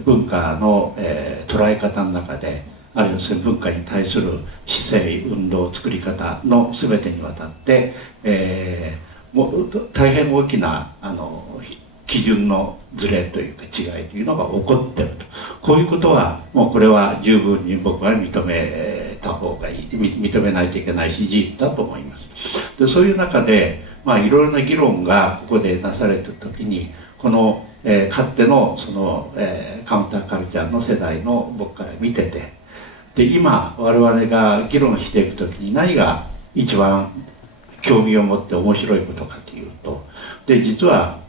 文化の、捉え方の中であるいはその文化に対する姿勢運動作り方の全てにわたって、もう大変大きな基準のズレというか違いというのが起こっていると、こういうことはもうこれは十分に僕は認めた方がいい、認めないといけないし事実だと思います。でそういう中で、いろいろな議論がここでなされた時にこの、かつてのその、カウンターカルチャーの世代の僕から見てて、で今我々が議論していく時に何が一番興味を持って面白いことかというと、で実は、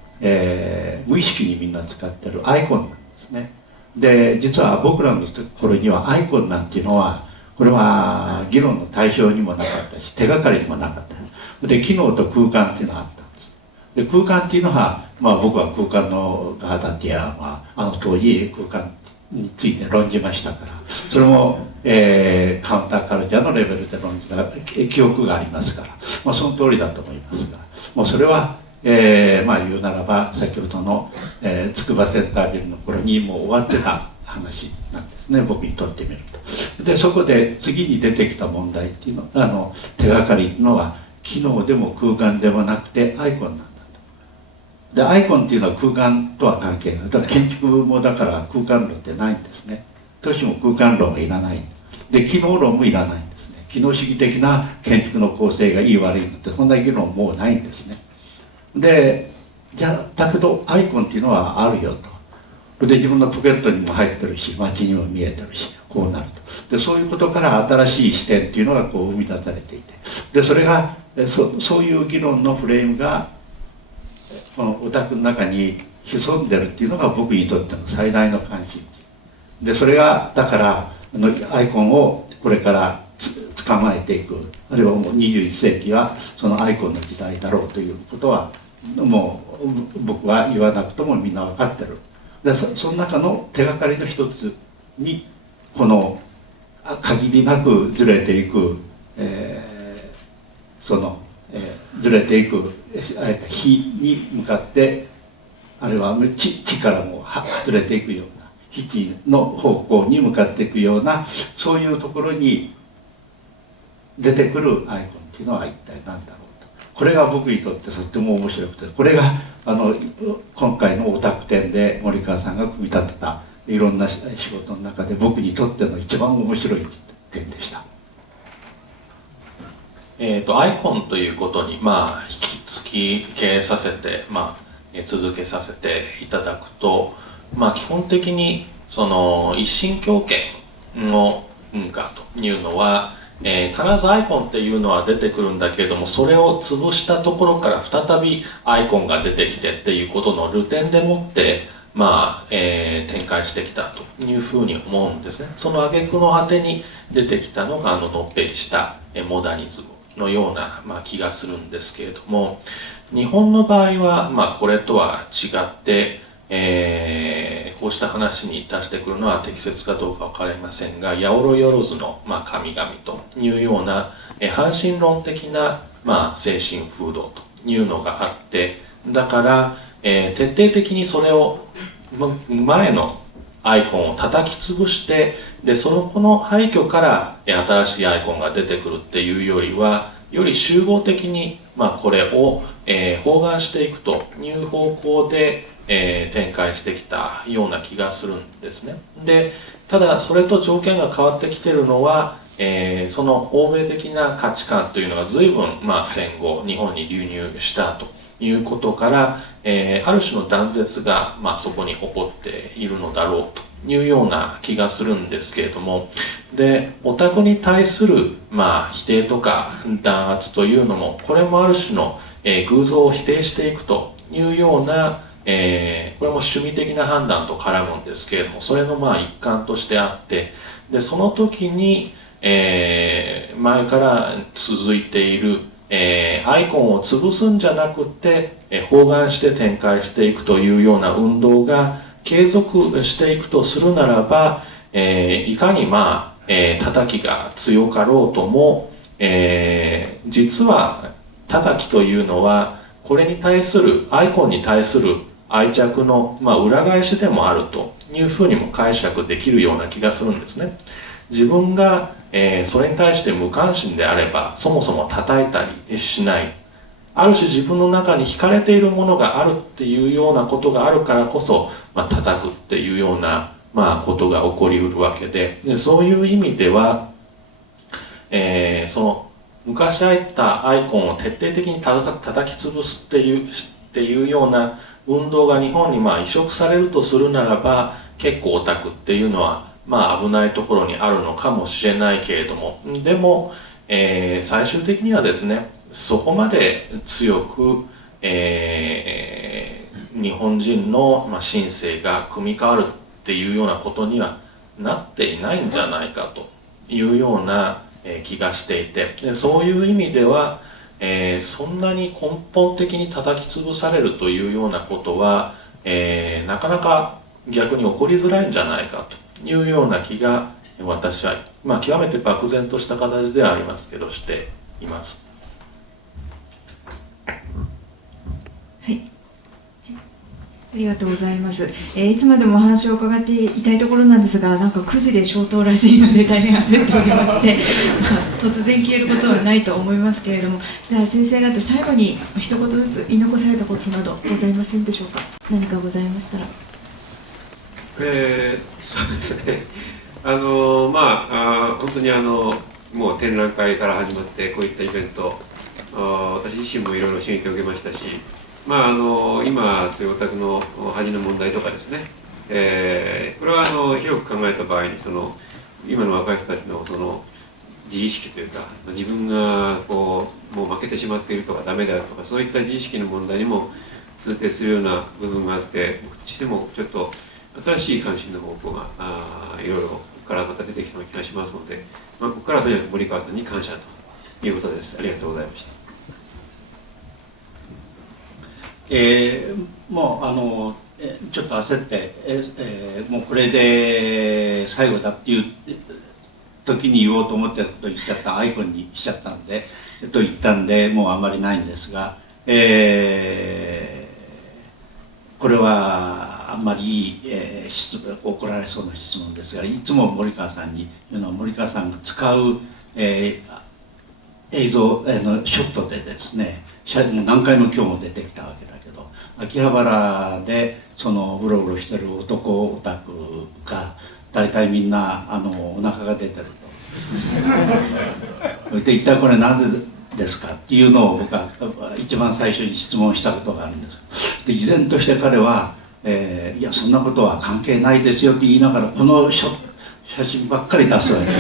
無意識にみんな使ってるアイコンなんですね。で実は僕らの頃にはアイコンなんていうのはこれは議論の対象にもなかったし手がかりにもなかったで、機能と空間っていうのがあったんです。で空間っていうのは、僕は空間のガーダティア、当時空間について論じましたから、それも、カウンターカルチャーのレベルで論じた記憶がありますから、その通りだと思いますが、もうそれは、言うならば先ほどの、筑波センタービルの頃にもう終わってた話なんですね、僕にとってみると。でそこで次に出てきた問題っていうの手がかりっていうのは機能でも空間でもなくてアイコンなんだと。でアイコンっていうのは空間とは関係ない。だから建築もだから空間論ってないんですね。都市も空間論はいらない。で機能論もいらないんですね。機能主義的な建築の構成がいい悪いのってそんな議論もうないんですね。でだけどアイコンっていうのはあるよと。で自分のポケットにも入ってるし街にも見えてるしこうなると。でそういうことから新しい視点っていうのがこう生み出されていて、でそれがそういう議論のフレームがこのオタクの中に潜んでるっていうのが僕にとっての最大の関心で、それがだからアイコンをこれから捕まえていく、あるいはもう21世紀はそのアイコンの時代だろうということはもう僕は言わなくともみんな分かってる。でその中の手がかりの一つにこの限りなくずれていく、ずれていく火に向かってあるいは地からも外れていくような火の方向に向かっていくようなそういうところに出てくるアイコンっていうのは一体何だろうと。これが僕にとってとっても面白くて、これが今回のオタク展で森川さんが組み立てたいろんな仕事の中で僕にとっての一番面白い点でした。アイコンということに、引き付けさせて、続けさせていただくと、基本的にその一神教圏の文化というのは、必ずアイコンっていうのは出てくるんだけれども、それを潰したところから再びアイコンが出てきてっていうことのルテンでもって展開してきたというふうに思うんですね。その挙句の果てに出てきたのがのっぺりしたモダニズムのような、気がするんですけれども、日本の場合は、これとは違って、こうした話に達してくるのは適切かどうか分かりませんが、八百万の、神々というような、反神論的な、精神風土というのがあって、だから、徹底的にそれを前のアイコンを叩き潰して、でこの廃墟から新しいアイコンが出てくるっていうよりは、より集合的に、これを、包含していくという方向で、展開してきたような気がするんですね。で、ただそれと条件が変わってきているのは、その欧米的な価値観というのが随分、戦後日本に流入したということから、ある種の断絶が、そこに起こっているのだろうというような気がするんですけれども、でオタクに対する、否定とか弾圧というのもこれもある種の、偶像を否定していくというような、これも趣味的な判断と絡むんですけれども、それの一環としてあって、でその時に、前から続いている、アイコンを潰すんじゃなくて、包含して展開していくというような運動が継続していくとするならば、いかに叩きが強かろうとも、実は叩きというのはこれに対するアイコンに対する愛着の、裏返しでもあるというふうにも解釈できるような気がするんですね。自分が、それに対して無関心であればそもそも叩いたりしない、ある種自分の中に惹かれているものがあるっていうようなことがあるからこそ、叩くっていうような、ことが起こりうるわけで、そういう意味では、その昔あったアイコンを徹底的に叩き潰すっていうような運動が日本に移植されるとするならば、結構オタクっていうのは危ないところにあるのかもしれないけれども、でも、最終的にはですね、そこまで強く、日本人の心性が組み替わるっていうようなことにはなっていないんじゃないかというような気がしていて、でそういう意味では、そんなに根本的に叩き潰されるというようなことは、なかなか逆に起こりづらいんじゃないかというような気が私は、極めて漠然とした形ではありますけどしています。はい、ありがとうございます。いつまでもお話を伺っていたいところなんですが、なんか9時で消灯らしいので大変焦っておりまして、突然消えることはないと思いますけれども、じゃあ先生方最後に一言ずつ言い残されたことなどございませんでしょうか。何かございましたら。そうですね。本当にもう展覧会から始まってこういったイベント、私自身もいろいろ刺激を受けましたし、今そういうオタクの恥の問題とかですね、これは広く考えた場合に今の若い人たちの自意識というか、自分がもう負けてしまっているとかダメであるとか、そういった自意識の問題にも通底するような部分があって、僕としてもちょっと新しい関心の方向がいろいろここからまた出てきそうな気がしますので、ここからはとにかく森川さんに感謝ということです。ありがとうございました。もうちょっと焦って、もうこれで最後だっていう時に言おうと思ってたことを言っちゃったアイコンにしちゃったんでと言ったんで、もうあんまりないんですが、これはあんまりいい、怒られそうな質問ですが、いつも森川さんに言うのは、森川さんが使う、映像ショットでですね、もう何回も今日も出てきたわけだけど、秋葉原でうろうろしてる男オタクが大体みんなお腹が出てるとで、一体これなんでですかっていうのを僕は一番最初に質問したことがあるんです。で依然として彼は、いやそんなことは関係ないですよって言いながらこの写真ばっかり出すわけで、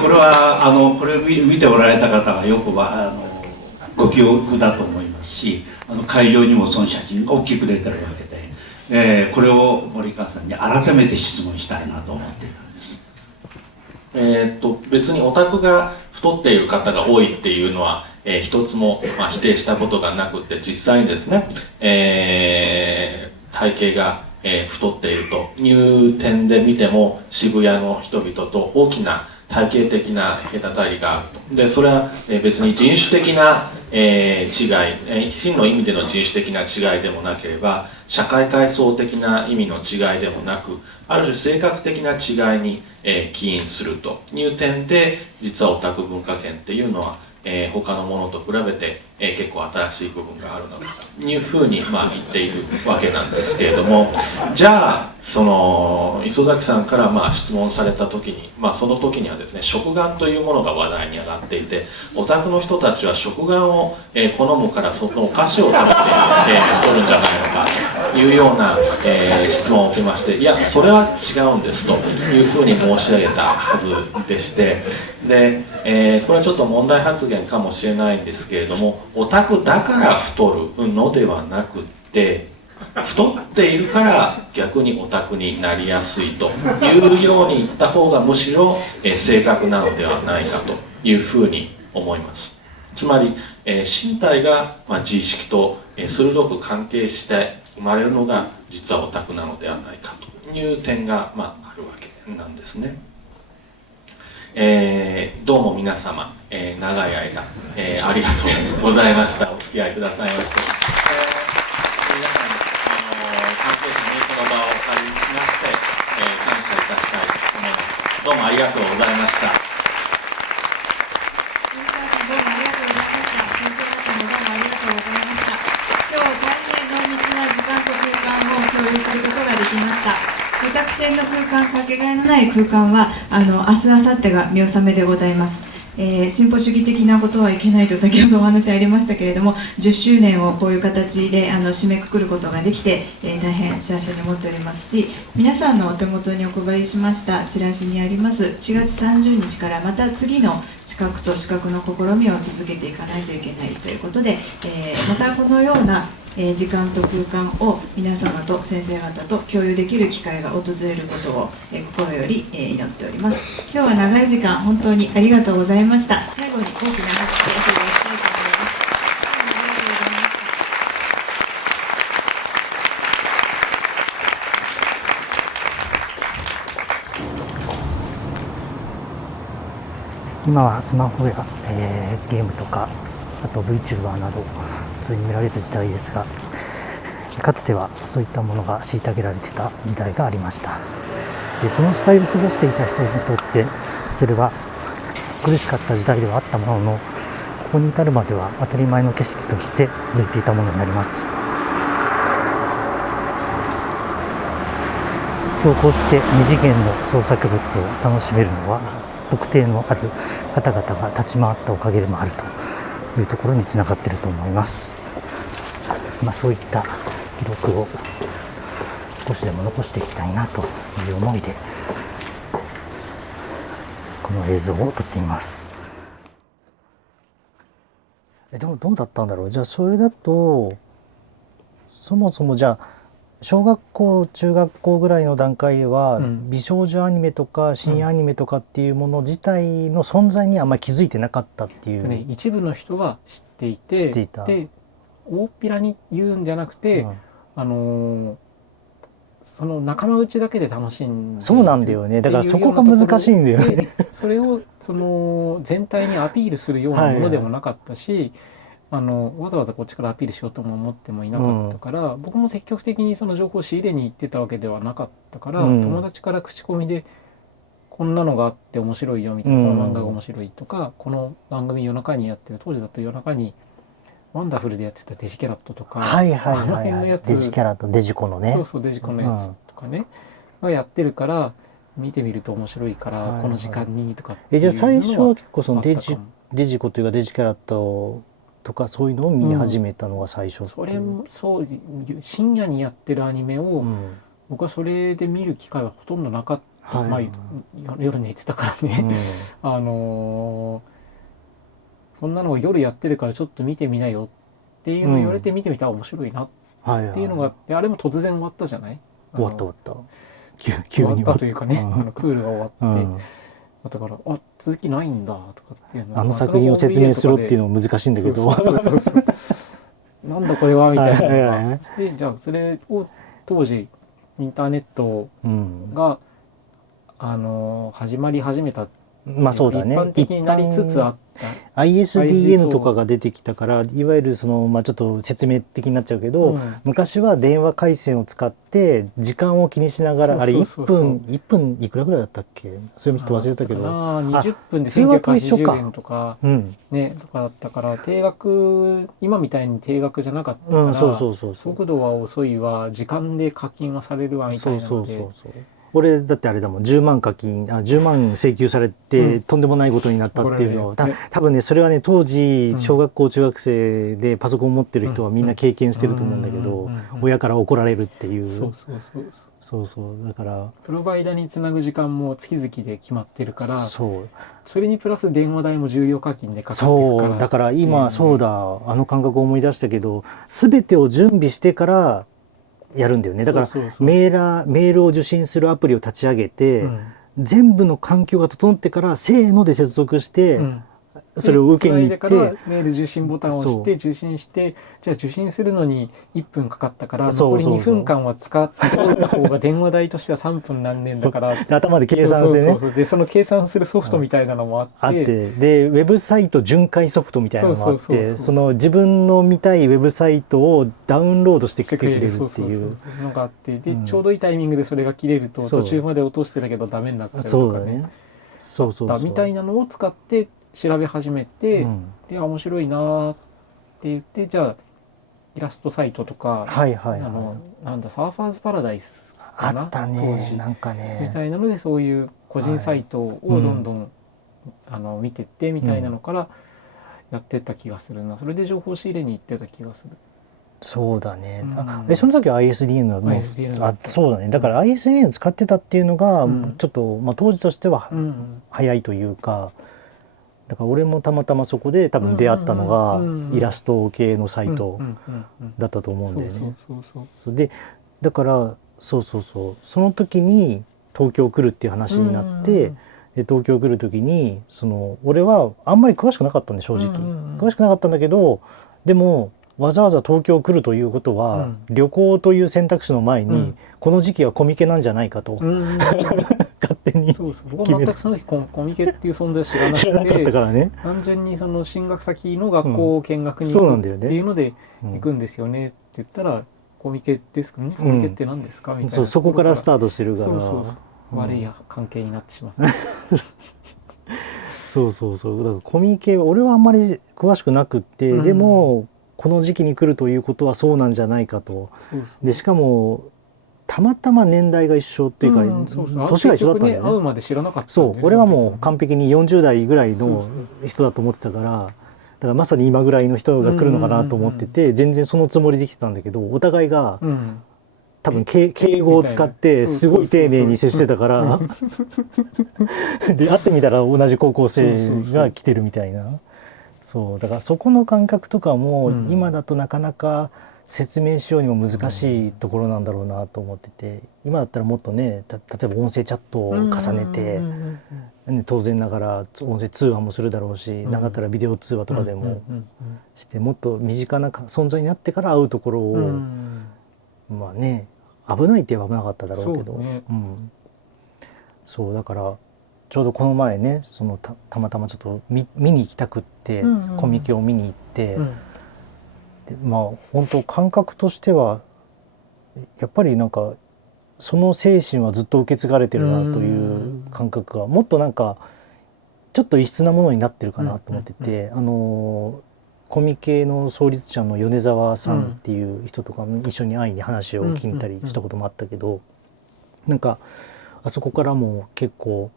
これはこれを見ておられた方がよくご記憶だと思いますし、会場にもその写真が大きく出てるわけで、これを森川さんに改めて質問したいなと思っていたんです。別にオタクが太っている方が多いっていうのは、一つも、否定したことがなくて、実際にですね、体型が、太っているという点で見ても渋谷の人々と大きな体系的な隔たりがあると。でそれは別に人種的な違い、真の意味での人種的な違いでもなければ社会階層的な意味の違いでもなく、ある種性格的な違いに、起因するという点で、実はオタク文化圏っていうのは、他のものと比べて、結構新しい部分があるのだというふうに、言っているわけなんですけれども、じゃあその磯崎さんから質問された時に、その時にはですね、食玩というものが話題に上がっていて、オタクの人たちは食玩を、好むからそのお菓子を食べて、太るんじゃないのかというような、質問を受けまして、いやそれは違うんですというふうに申し上げたはずでして、で、これはちょっと問題発言かもしれないんですけれども、オタクだから太るのではなくって、太っているから逆にオタクになりやすいというように言った方がむしろ正確なのではないかというふうに思います。つまり身体が自意識と鋭く関係して生まれるのが実はオタクなのではないかという点があるわけなんですね。どうも皆様、長い間、ありがとうございました。お付き合いくださいまして、皆さん関係者にこの場をお借りしまして、感謝いたしたいと思います。どうもありがとうございました。皆さんどうもありがとうございました。先生方もどうもありがとうございました。今日大変濃密な時間と空間を共有することができました。オタク展の空間、かけがえのない空間は明日、明後日が見納めでございます。進歩主義的なことはいけないと先ほどお話ありましたけれども、10周年をこういう形で締めくくることができて、大変幸せに思っておりますし、皆さんのお手元にお配りしましたチラシにあります4月30日からまた次の知覚と視覚の試みを続けていかないといけないということで、またこのような時間と空間を皆様と先生方と共有できる機会が訪れることを心より祈っております。今日は長い時間本当にありがとうございました。最後に大きな拍手で終了したいと思います。どうもありがとうございました。今はスマホや、ゲームとかあと VTuber など普通に見られる時代ですが、かつてはそういったものが虐げられてた時代がありました。その時代を過ごしていた人にとってそれは苦しかった時代ではあったものの、ここに至るまでは当たり前の景色として続いていたものになります。今日こうして二次元の創作物を楽しめるのは特定のある方々が立ち回ったおかげでもあるというところにつながっていると思います。そういった記録を少しでも残していきたいなという思いでこの映像を撮っています。でもどうだったんだろう。じゃあそれだとそもそもじゃあ小学校中学校ぐらいの段階では、美少女アニメとか新アニメとかっていうもの自体の存在にあんまり気づいてなかったっていう、一部の人は知っていてで大っぴらに言うんじゃなくて、その仲間内だけで楽しんで、そうなんだよね。だからそこが難しいんだよね。それをその全体にアピールするようなものでもなかったし、わざわざこっちからアピールしようとも思ってもいなかったから、僕も積極的にその情報を仕入れに行ってたわけではなかったから、友達から口コミでこんなのがあって面白いよみたいな、この漫画が面白いとか、この番組夜中にやってる、当時だと夜中にワンダフルでやってたデジキャラットとか、あの辺のやつ、デジキャラット、デジコのね、そうデジコのやつとかね、がやってるから見てみると面白いから、この時間にとかっていうのは。じゃあ最初は結構そのデジコというかデジキャラットとかそういうのを見始めたのが最初、それもそう、深夜にやってるアニメを、僕はそれで見る機会はほとんどなかった、夜寝てたからね、こんなのを夜やってるからちょっと見てみなよっていうのを言われて見てみたら面白いなっていうのがあって、あれも突然終わったじゃない？終わった急に終わったというかね、クールが終わって、だから続きないんだとかっていうのを作品を説明するっていうのも難しいんだけど、なんだこれはみたいなのがで、じゃあそれを当時インターネットが始まり始めたまあそうだね。一般的になりつつあった。ISDN とかが出てきたから、いわゆるその、まあ、ちょっと説明的になっちゃうけど、昔は電話回線を使って時間を気にしながら、あれ1分いくらぐらいだったっけ、それもちょっと忘れたけど、20分で通話と一緒か1980円とか、ね、とかだったから、定額、今みたいに定額じゃなかったから、速度は遅いわ、時間で課金はされるわみたいなので。俺だってあれだもん、10万10万請求されて、とんでもないことになったっていうのを、多分ね、それはね、当時小学校中学生でパソコン持ってる人はみんな経験してると思うんだけど、親から怒られるっていう。そうだからプロバイダーにつなぐ時間も月々で決まってるから、それにプラス電話代も重量課金でかかってるから、だから今、そうだ、あの感覚を思い出したけど、全てを準備してからやるんだよね。だからメールを受信するアプリを立ち上げて、全部の環境が整ってからせーので接続して、それを受けに行ってメール受信ボタンを押して受信して、じゃあ受信するのに1分かかったから残り2分間は使っておいた方が電話代としては3分何年だから頭で計算してね。でその計算するソフトみたいなのもあって、でウェブサイト巡回ソフトみたいなのもあって、その自分の見たいウェブサイトをダウンロードしてきてくれるっていうのがあって、でちょうどいいタイミングでそれが切れると途中まで落としてたけどダメになっちゃうとかね、みたいなのを使って調べ始めて、で面白いなって言って、じゃあイラストサイトとか、なんだサーファーズパラダイスかな、当時なんかねみたいなので、そういう個人サイトをどんどん、見てってみたいなのからやってった気がするな。それで情報仕入れに行ってた気がする。そうだね。その時は ISDN はもうそうだね。だから ISDN 使ってたっていうのがちょっと、まあ、当時としては早いというか。だから俺もたまたまそこで多分出会ったのがイラスト系のサイトだったと思うんだよね。でだからその時に東京来るっていう話になって、で東京来る時に俺はあんまり詳しくなかったんで、正直詳しくなかったんだけど、でもわざわざ東京来るということは、旅行という選択肢の前に、この時期はコミケなんじゃないかと、勝手に僕は全くその時コミケっていう存在を知らなくて、知らなかったからね、単純にその進学先の学校を見学に行くっていうので行くんですよねって言ったら、コミケですかね、コミケって何ですかみたいな、そこからスタートしてるから、悪い関係になってしまった。そうだからコミケ俺はあんまり詳しくなくって、でもこの時期に来るということはそうなんじゃないかと。でしかもたまたま年代が一緒っていうか、年が一緒だったんだよね。会うまで知らなかった。そう俺はもう完璧に40代ぐらいの人だと思ってたから、だからまさに今ぐらいの人が来るのかなと思ってて、全然そのつもりで来てたんだけど、お互いが多分敬語を使ってすごい丁寧に接してたからで会ってみたら同じ高校生が来てるみたいな。そうだからそこの感覚とかも今だとなかなか説明しようにも難しいところなんだろうなと思ってて、今だったらもっとね、例えば音声チャットを重ねて、当然ながら音声通話もするだろうし、なんだったらビデオ通話とかでもしてもっと身近な存在になってから会うところを、まあね危ないって言えば危なかっただろうけど、そうだからちょうどこの前ね、たまたまちょっと見に行きたくって、コミケを見に行って、でまあ本当感覚としてはやっぱりなんかその精神はずっと受け継がれてるなという感覚が、もっとなんかちょっと異質なものになってるかなと思ってて、コミケの創立者の米沢さんっていう人とかも一緒に会いに話を聞きに行ったりしたこともあったけど、なんかあそこからも結構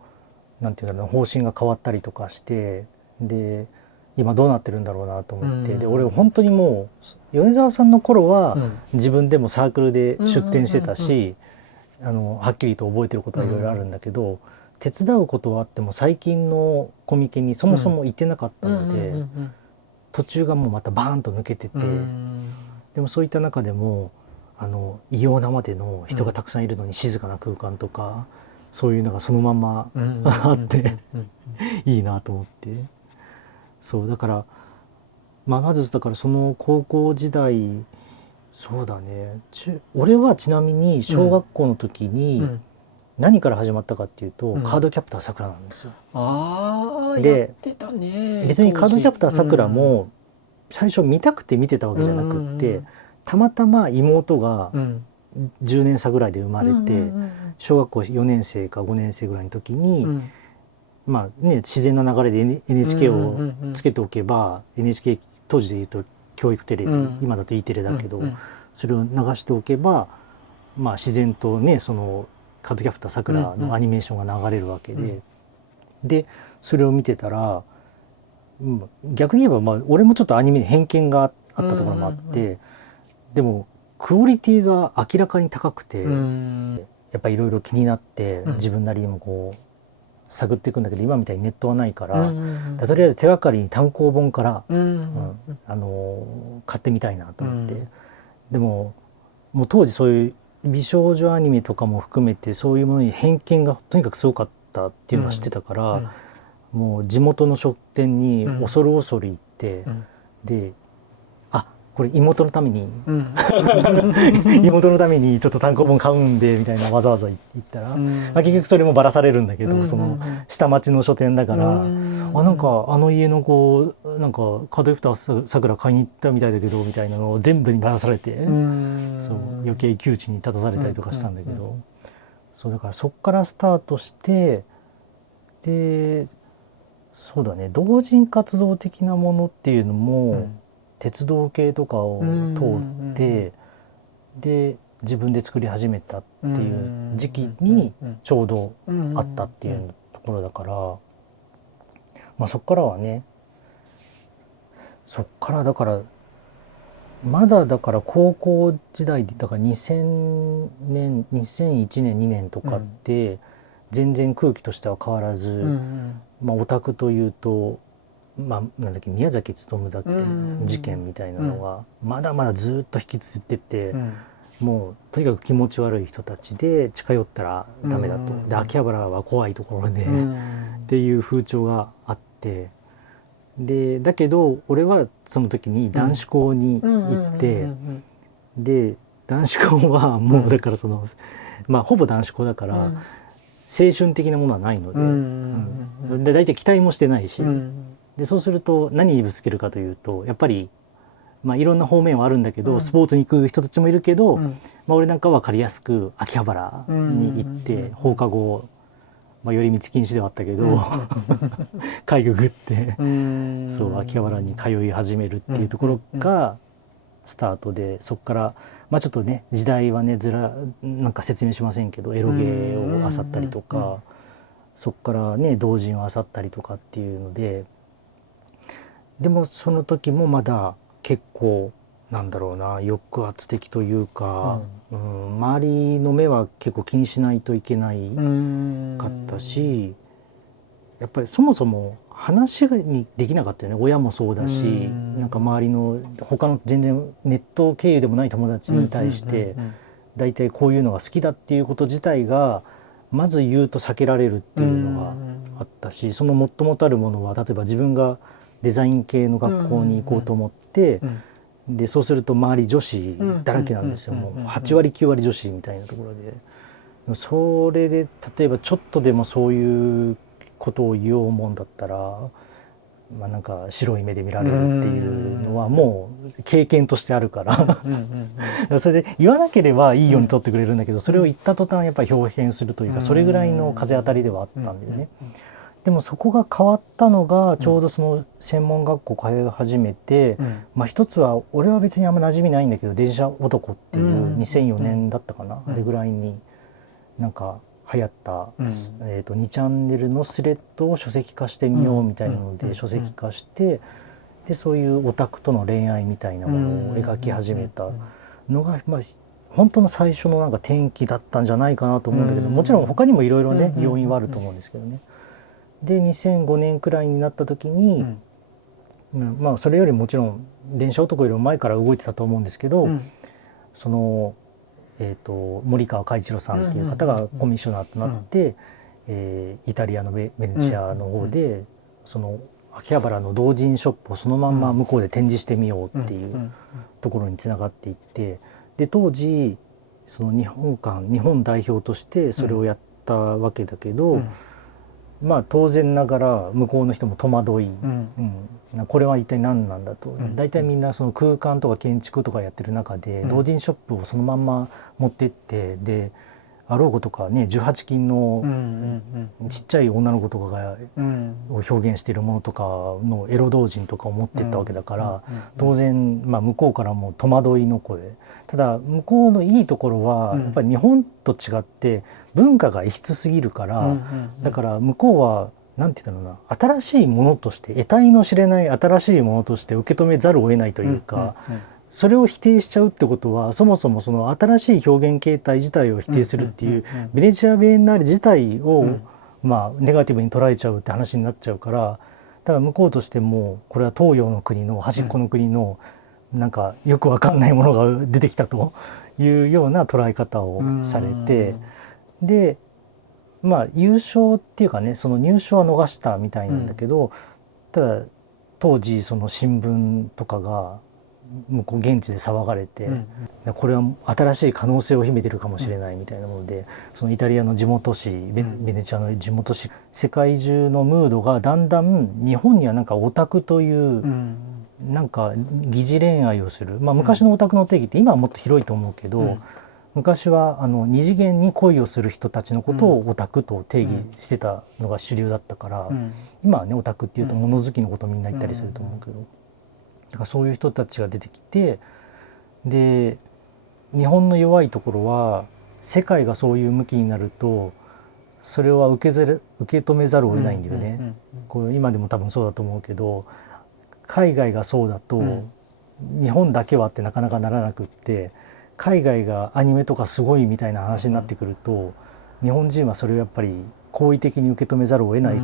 なんていうんだろう、方針が変わったりとかして、で今どうなってるんだろうなと思って、で俺本当にもう米沢さんの頃は自分でもサークルで出展してたし、はっきりと覚えてることはいろいろあるんだけど、手伝うことはあっても最近のコミケにそもそも行ってなかったので、途中がもうまたバーンと抜けてて、でもそういった中でも異様なまでの人がたくさんいるのに静かな空間とか、そういうのがそのままあっていいなと思って。そうだから、まずだからその高校時代、そうだね、俺はちなみに小学校の時に、何から始まったかっていうと、うんカードキャプターさくらなんですよ。ああ、でやってたね。別にカードキャプターさくら当時も最初見たくて見てたわけじゃなくって、たまたま妹がうん10年差ぐらいで生まれて、うんうん小学校4年生か5年生ぐらいの時に、うんうんまあね、自然な流れで NHK をつけておけば、NHK 当時でいうと教育テレビ、うん今だと E テレだけど、うんうんそれを流しておけば、まあ、自然とねそのカードキャプターさくらのアニメーションが流れるわけで、うんでそれを見てたら、逆に言えば、まあ、俺もちょっとアニメに偏見があったところもあって、うんうんでもクオリティが明らかに高くて、うんやっぱりいろいろ気になって、うん自分なりにもこう探っていくんだけど、今みたいにネットはないから、うんうんうんとりあえず手がかりに単行本から、うんうん買ってみたいなと思って、うんでももう当時そういう美少女アニメとかも含めてそういうものに偏見がとにかくすごかったっていうのは知ってたから、もう地元の書店に恐る恐る行って、うんでこれ妹のためにうん妹のためにちょっと単行本買うんでみたいなわざわざ言ったら、うん結局それもバラされるんだけど、うんその下町の書店だから、うんなんかあの家の子なんかカードキャプターさくら買いに行ったみたいだけどみたいなのを全部にバラされて、うんそう余計窮地に立たされたりとかしたんだけど、うんそうだからそっからスタートして、でそうだね、同人活動的なものっていうのも、鉄道系とかを通って、で自分で作り始めたっていう時期にちょうどあったっていうところだから、まあ、そっからはね、そっからだからまだだから高校時代でだから2000年2001年2年とかって全然空気としては変わらず、まあオタクというと、まあ、なんだっけ宮崎勉だっけ、事件みたいなのがまだまだずっと引き続いてて、もうとにかく気持ち悪い人たちで近寄ったらダメだと、で秋葉原は怖いところで、っていう風潮があって、でだけど俺はその時に男子校に行って、で男子校はもうだからその、まあほぼ男子校だから、青春的なものはないので、で大体期待もしてないし、でそうすると何にぶつけるかというとやっぱり、まあ、いろんな方面はあるんだけど、スポーツに行く人たちもいるけど、まあ、俺なんかは分かりやすく秋葉原に行って放課後、まあ、寄り道禁止ではあったけど、かいくぐって、そう秋葉原に通い始めるっていうところがスタートで、そこから、まあ、ちょっとね時代はねなんか説明しませんけどエロゲーを漁ったりとか、そこからね同人を漁ったりとかっていうので。でもその時もまだ結構なんだろうな、抑圧的というか、周りの目は結構気にしないといけないかったし、やっぱりそもそも話にできなかったよね。親もそうだし、なんか周りの他の全然ネット経由でもない友達に対して大体こういうのが好きだっていうこと自体がまず言うと避けられるっていうのがあったし、その最もたるものは例えば自分がデザイン系の学校に行こうと思って、でそうすると周り女子だらけなんですよ。もう8割9割女子みたいなところで、それで例えばちょっとでもそういうことを言おうもんだったら、まあ、なんか白い目で見られるっていうのはもう経験としてあるからそれで言わなければいいように取ってくれるんだけど、それを言った途端やっぱり表現するというか、それぐらいの風当たりではあったんだよね。でもそこが変わったのがちょうどその専門学校通い始めて、まあ一つは俺は別にあんま馴染みないんだけど電車男っていう2004年だったかな、あれぐらいになんか流行った、2チャンネルのスレッドを書籍化してみようみたいなので書籍化して、でそういうオタクとの恋愛みたいなものを描き始めたのが、まあ本当の最初のなんか転機だったんじゃないかなと思うんだけど、もちろん他にもいろいろね要因はあると思うんですけどね。で2005年くらいになった時に、まあそれよりもちろん電車男よりも前から動いてたと思うんですけど、その、森川海一郎さんっていう方がコミッショナーとなって、イタリアのベネチアの方で、その秋葉原の同人ショップをそのまんま向こうで展示してみようっていうところにつながっていって、で当時その日本代表としてそれをやっったわけだけど、まあ当然ながら向こうの人も戸惑い、これは一体何なんだと、大体みんなその空間とか建築とかやってる中で、同人ショップをそのまんま持ってって、であろうことかね18禁のちっちゃい女の子とかがを表現しているものとかのエロ同人とかを持ってったわけだから、当然、まあ、向こうからも戸惑いの声。ただ向こうのいいところはやっぱり日本と違って文化が異質すぎるから、だから向こうはなんて言うんだろうな、新しいものとして得体の知れない新しいものとして受け止めざるを得ないというか、それを否定しちゃうってことはそもそもその新しい表現形態自体を否定するっていうベネチア・ビエンナーレ自体をまあネガティブに捉えちゃうって話になっちゃうから、だから向こうとしてもこれは東洋の国の端っこの国のなんかよくわかんないものが出てきたというような捉え方をされて、でまあ優勝っていうかね、その入賞は逃したみたいなんだけど、ただ当時その新聞とかが向こう現地で騒がれて、これは新しい可能性を秘めてるかもしれないみたいなもので、そのイタリアの地元紙ベネチアの地元紙、世界中のムードがだんだん日本にはなんかオタクというなんか疑似恋愛をする、まあ昔のオタクの定義って今はもっと広いと思うけど、昔は二次元に恋をする人たちのことをオタクと定義してたのが主流だったから、今はねオタクっていうと物好きのことをみんな言ったりすると思うけど、だからそういう人たちが出てきて、で日本の弱いところは世界がそういう向きになるとそれは受け止めざるを得ないんだよね。これ今でも多分そうだと思うけど、海外がそうだと日本だけはってなかなかならなくって、海外がアニメとかすごいみたいな話になってくると、日本人はそれをやっぱり好意的に受け止めざるを得ない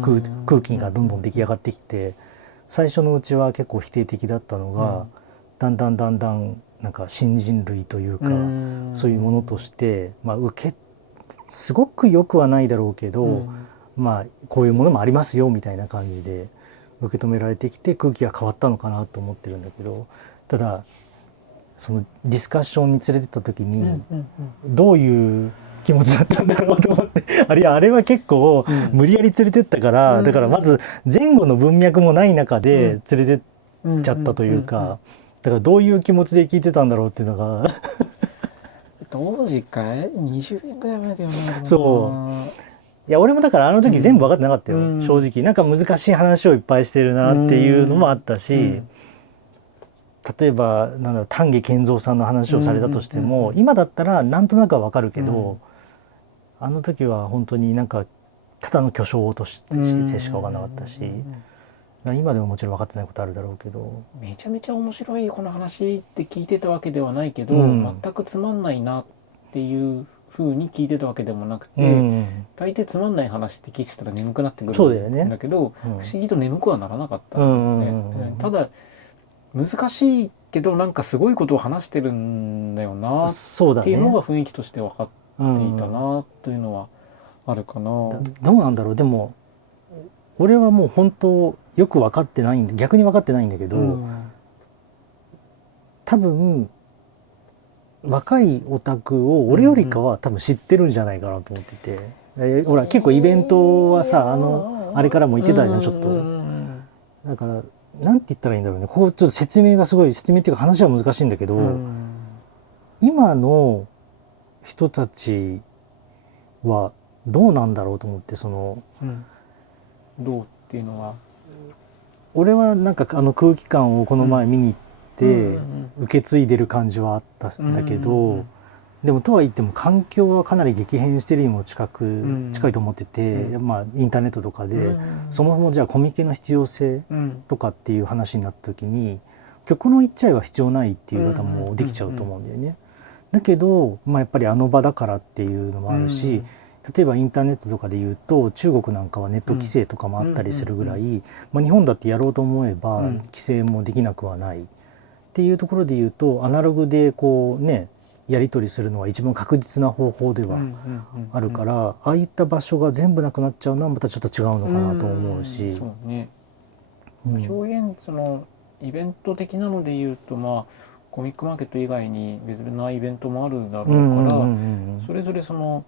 空気がどんどん出来上がってきて、最初のうちは結構否定的だったのが、だんだんなんか新人類というか、そういうものとして、まあすごく良くはないだろうけど、まあこういうものもありますよみたいな感じで受け止められてきて、空気が変わったのかなと思ってるんだけど、ただそのディスカッションに連れてった時にどういう気持ちだったんだろうと思ってあれは結構無理やり連れてったから、だからまず前後の文脈もない中で連れてっちゃったというか、だからどういう気持ちで聞いてたんだろうっていうのが当時か20年ぐらい前だよね。そういや俺もだからあの時全部分かってなかったよ、正直。なんか難しい話をいっぱいしてるなっていうのもあったし、例えばなんだろう丹下健三さんの話をされたとしても、今だったらなんとなくは分かるけど、あの時は本当になんかただの巨匠としてしか分かんなかったし、今でももちろん分かってないことあるだろうけど、めちゃめちゃ面白いこの話って聞いてたわけではないけど、全くつまんないなっていう風に聞いてたわけでもなくて、大抵つまんない話って聞いてたら眠くなってくるんだけど、不思議と眠くはならなかったんだよね。ただ難しいけどなんかすごいことを話してるんだよなっていうのが雰囲気として分かっていたなというのはあるかな。どうなんだろう。でも俺はもう本当よく分かってないんで、逆に分かってないんだけど、多分若いオタクを俺よりかは多分知ってるんじゃないかなと思ってて、ほら結構イベントはさあれからも言ってたじゃん、ちょっと。だからなんて言ったらいいんだろうね。ここちょっと説明っていうか話は難しいんだけど、今の人たちはどうなんだろうと思って、その、どうっていうのは、俺はなんか空気感をこの前見に行って受け継いでる感じはあったんだけど、でもとは言っても環境はかなり激変してるにも近いと思ってて、まあインターネットとかで、そもそもじゃあコミケの必要性とかっていう話になった時に、極論言っちゃえば必要ないっていう方もできちゃうと思うんだよね。だけど、まあ、やっぱりあの場だからっていうのもあるし、例えばインターネットとかで言うと中国なんかはネット規制とかもあったりするぐらい、まあ、日本だってやろうと思えば規制もできなくはないっていうところで言うと、アナログでこうねやり取りするのは一番確実な方法ではあるから、ああいった場所が全部なくなっちゃうのはまたちょっと違うのかなと思うし、そうね、表現そのイベント的なので言うと、まあコミックマーケット以外に別なイベントもあるだろうから、それぞれその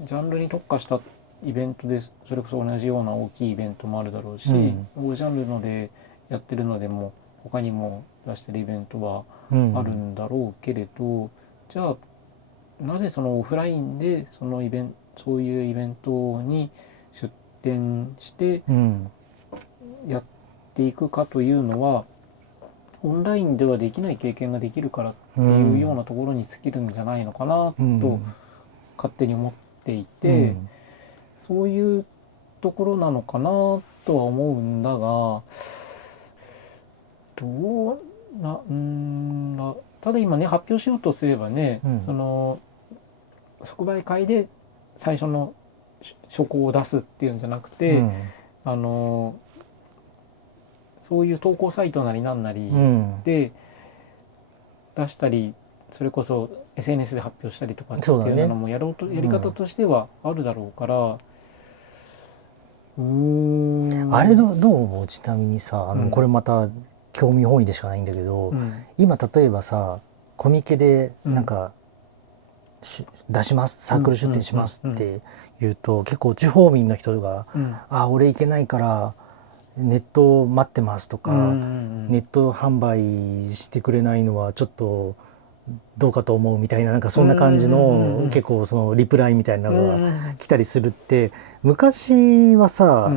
ジャンルに特化したイベントでそれこそ同じような大きいイベントもあるだろうし、大ジャンルのでやってるのでも他にも出してるイベントはあるんだろうけれど、じゃあなぜそのオフラインでそういうイベントに出展してやっていくかというのは、オンラインではできない経験ができるからっていうようなところに尽きるんじゃないのかなと勝手に思っていて、そういうところなのかなとは思うんだが、ただ今ね発表しようとすればね、その即売会で最初の初稿を出すっていうんじゃなくて、そういう投稿サイトなりなんなりで出したり、それこそ SNS で発表したりとかっていうのもやり方としてはあるだろうから、あれどう思う？ちなみにさ、これまた興味本位でしかないんだけど、今例えばさコミケでなんか、出しますサークル出展しますって言うと、結構地方民の人が「あ俺行けないからネット待ってます」とか、ネット販売してくれないのはちょっとどうかと思うみたいな、なんかそんな感じの結構そのリプライみたいなのが来たりするって、昔はさ、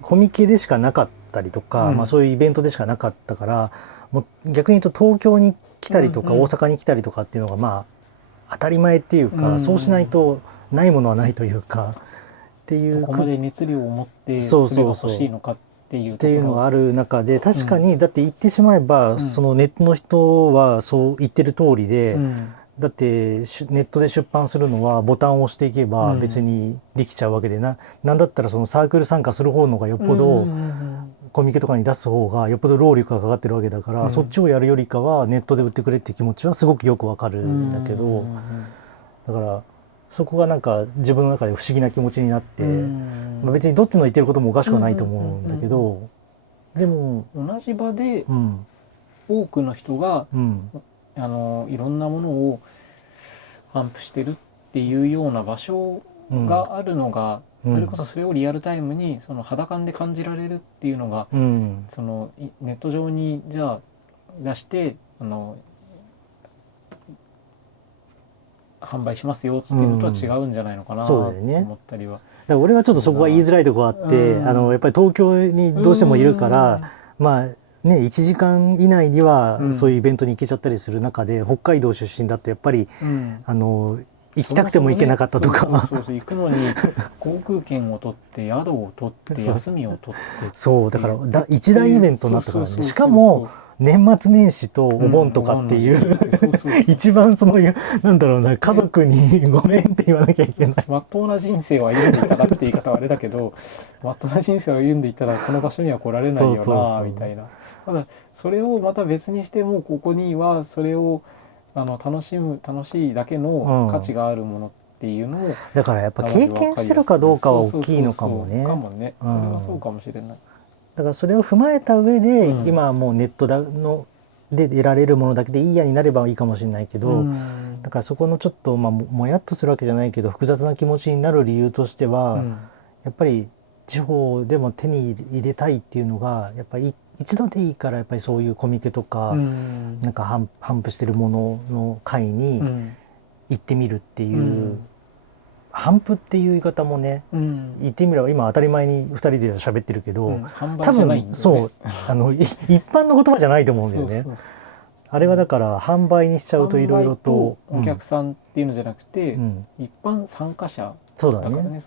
コミケでしかなかったりとか、そういうイベントでしかなかったから、もう逆に言うと東京に来たりとか大阪に来たりとかっていうのが当たり前っていうか、そうしないとないものはないというかっていう、どこまで熱量を持ってそれが欲しいのかっていうのがある中で、確かにだって言ってしまえば、そのネットの人はそう言ってる通りで、だってネットで出版するのはボタンを押していけば別にできちゃうわけで、なんだったらそのサークル参加する方のがよっぽど、コミケとかに出す方がよっぽど労力がかかってるわけだから、そっちをやるよりかはネットで売ってくれっていう気持ちはすごくよくわかるんだけど、だからそこがなんか自分の中で不思議な気持ちになって、別にどっちの言ってることもおかしくはないと思うんだけど、でも同じ場で多くの人が、いろんなものを頒布してるっていうような場所があるのが、それこそそれをリアルタイムにその肌感で感じられるっていうのが、そのネット上にじゃあ出して販売しますよっていうのとは違うんじゃないのかなと思ったりは。だから俺はちょっとそこは言いづらいところあって、やっぱり東京にどうしてもいるから、1時間以内にはそういうイベントに行けちゃったりする中で、北海道出身だとやっぱり、行きたくても行けなかったとか、行くのに航空券を取って宿を取って休みを取ってそうだから一大イベントになったからね。しかも年末年始とお盆とかっていう一番そのなんだろうな、家族にごめんって言わなきゃいけない。まっとうな人生を歩んでいただって言い方はあれだけど、まっとうな人生を歩んでいたらこの場所には来られないよなみたいな。ただそれをまた別にしても、ここにはそれを楽しいだけの価値があるものっていうのを、だからやっぱ経験してるかどうかは大きいのかもね。かもね。それはそうかもしれない。だからそれを踏まえた上で、今はもうネットで得られるものだけでいいやになればいいかもしれないけど、だからそこのちょっともやっとするわけじゃないけど複雑な気持ちになる理由としては、やっぱり地方でも手に入れたいっていうのがやっぱり一度でいいから、やっぱりそういうコミケとか、なんか頒布してるものの会に行ってみるっていう、頒布っていう言い方もね、言ってみれば今当たり前に2人で喋ってるけど、多分そう一般の言葉じゃないと思うんだよね。あれはだから販売にしちゃうといろいろとお客さんっていうのじゃなくて、一般参加者だからね。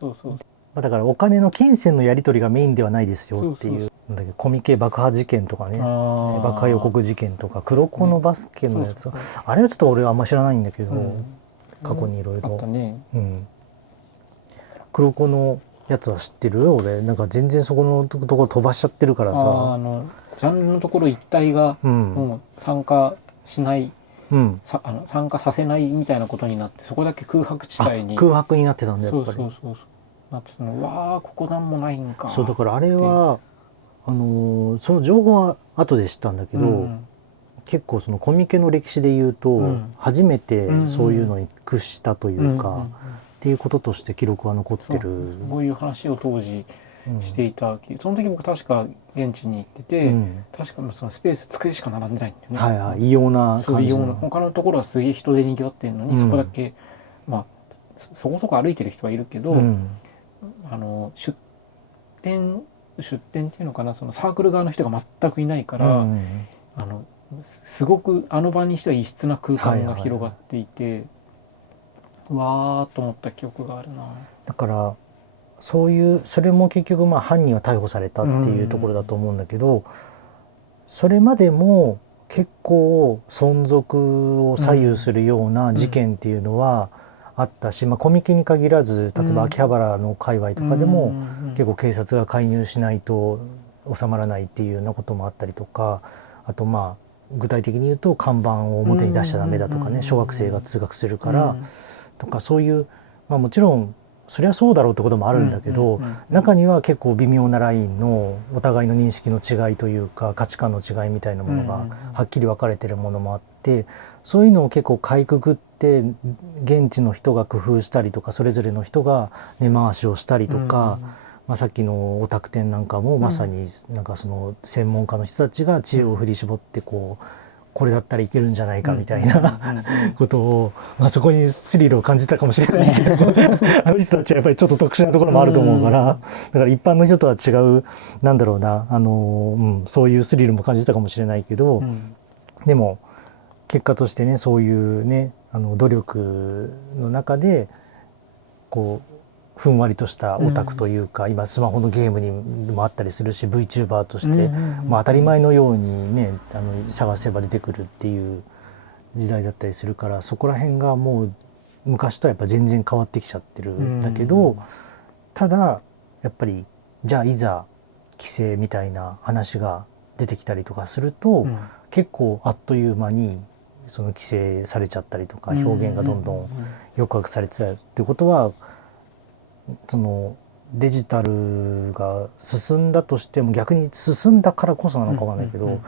だからお金の金銭のやり取りがメインではないですよっていう。コミケ爆破事件とかね、爆破予告事件とか、黒子のバスケのやつ、あれはちょっと俺はあんま知らないんだけど、過去にいろいろ。黒子のやつは知ってる？俺なんか全然そこのところ飛ばしちゃってるからさ、ジャンルのところ一体がもう参加しない、参加させないみたいなことになって、そこだけ空白地帯に空白になってたんだやっぱり。なってたの。わあここなんもないんか。そうだからあれはその情報は後で知ったんだけど、結構そのコミケの歴史で言うと、初めてそういうのに屈したというか、ってっていうこととして記録は残ってる。こういう話を当時していた、その時僕確か現地に行ってて、確かそのスペース机しか並んでないんだよね。はいはい、異様な感じの。他のところはすげえ人でにぎわってるのに、そこだけまあそこそこ歩いてる人はいるけど、出店っていうのかな、そのサークル側の人が全くいないから、すごくあの場にしては異質な空間が広がっていて、うわーと思った記憶があるな。だからそれも結局犯人は逮捕されたっていうところだと思うんだけど、それまでも結構存続を左右するような事件っていうのはあったし、コミケに限らず、例えば秋葉原の界隈とかでも結構警察が介入しないと収まらないっていうようなこともあったりとか、あと具体的に言うと看板を表に出しちゃダメだとかね、小学生が通学するからとか、そういうもちろんそれはそうだろうってこともあるんだけど、中には結構微妙なラインのお互いの認識の違いというか価値観の違いみたいなものがはっきり分かれてるものもあって、そういうのを結構かいくぐって現地の人が工夫したりとか、それぞれの人が根回しをしたりとか、さっきのオタク展なんかもまさになんかその専門家の人たちが知恵を振り絞ってこれだったらいけるんじゃないかみたいなことを、そこにスリルを感じたかもしれないけどあの人たちはやっぱりちょっと特殊なところもあると思うから、だから一般の人とは違う、なんだろうな、そういうスリルも感じたかもしれないけど、でも結果としてね、そういうね努力の中でふんわりとしたオタクというか、今スマホのゲームにもあったりするし、 VTuber として当たり前のようにね探せば出てくるっていう時代だったりするから、そこら辺がもう昔とはやっぱ全然変わってきちゃってるんだけど、ただやっぱりじゃあいざ規制みたいな話が出てきたりとかすると、結構あっという間にその規制されちゃったりとか、表現がどんどん抑圧されちゃうっていうことは、そのデジタルが進んだとしても逆に進んだからこそなのかわかんないけど、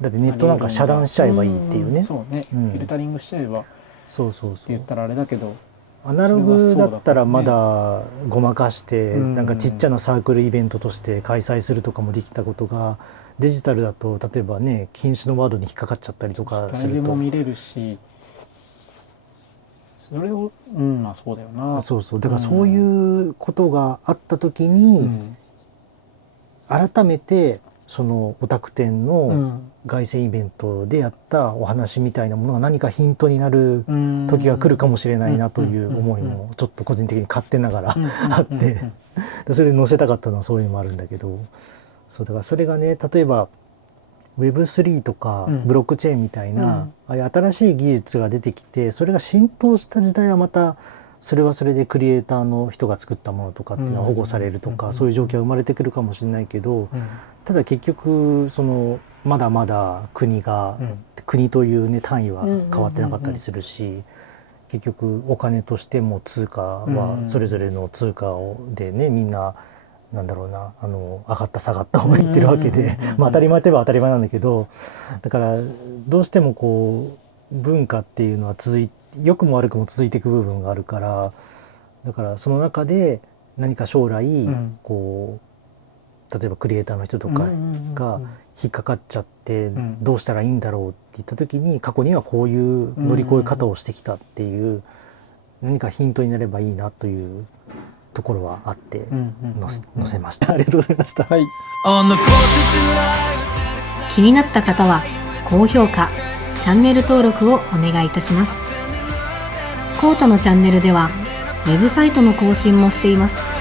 だってネットなんか遮断しちゃえばいいっていうね、そうね、フィルタリングしちゃえばって言ったらあれだけど、アナログだったらまだごまかしてなんかちっちゃなサークルイベントとして開催するとかもできたことが、デジタルだと例えばね禁止のワードに引っかかっちゃったりとかすると誰でも見れるし、それをそうだよな。そうだからそういうことがあった時に、改めてそのオタク展の凱旋イベントでやったお話みたいなものが何かヒントになる時が来るかもしれないなという思いもちょっと個人的に勝手ながらあって、それで載せたかったのはそういうのもあるんだけど、だからそれがね、例えばWeb3 とかブロックチェーンみたいな、ああいう新しい技術が出てきて、それが浸透した時代はまたそれはそれでクリエイターの人が作ったものとかっていうのは保護されるとか、そういう状況が生まれてくるかもしれないけど、ただ結局そのまだまだ国というね単位は変わってなかったりするし、結局お金としても通貨はそれぞれの通貨でね、みんななんだろうな、上がった下がった方が言ってるわけで、当たり前といえば当たり前なんだけど、だからどうしても文化っていうのは良くも悪くも続いていく部分があるから、だからその中で何か将来例えばクリエイターの人とかが引っかかっちゃってどうしたらいいんだろうって言った時に、過去にはこういう乗り越え方をしてきたっていう何かヒントになればいいなというところはあって載せました。ありがとうございました。はい。気になった方は高評価、チャンネル登録をお願いいたします。コータのチャンネルではウェブサイトの更新もしています。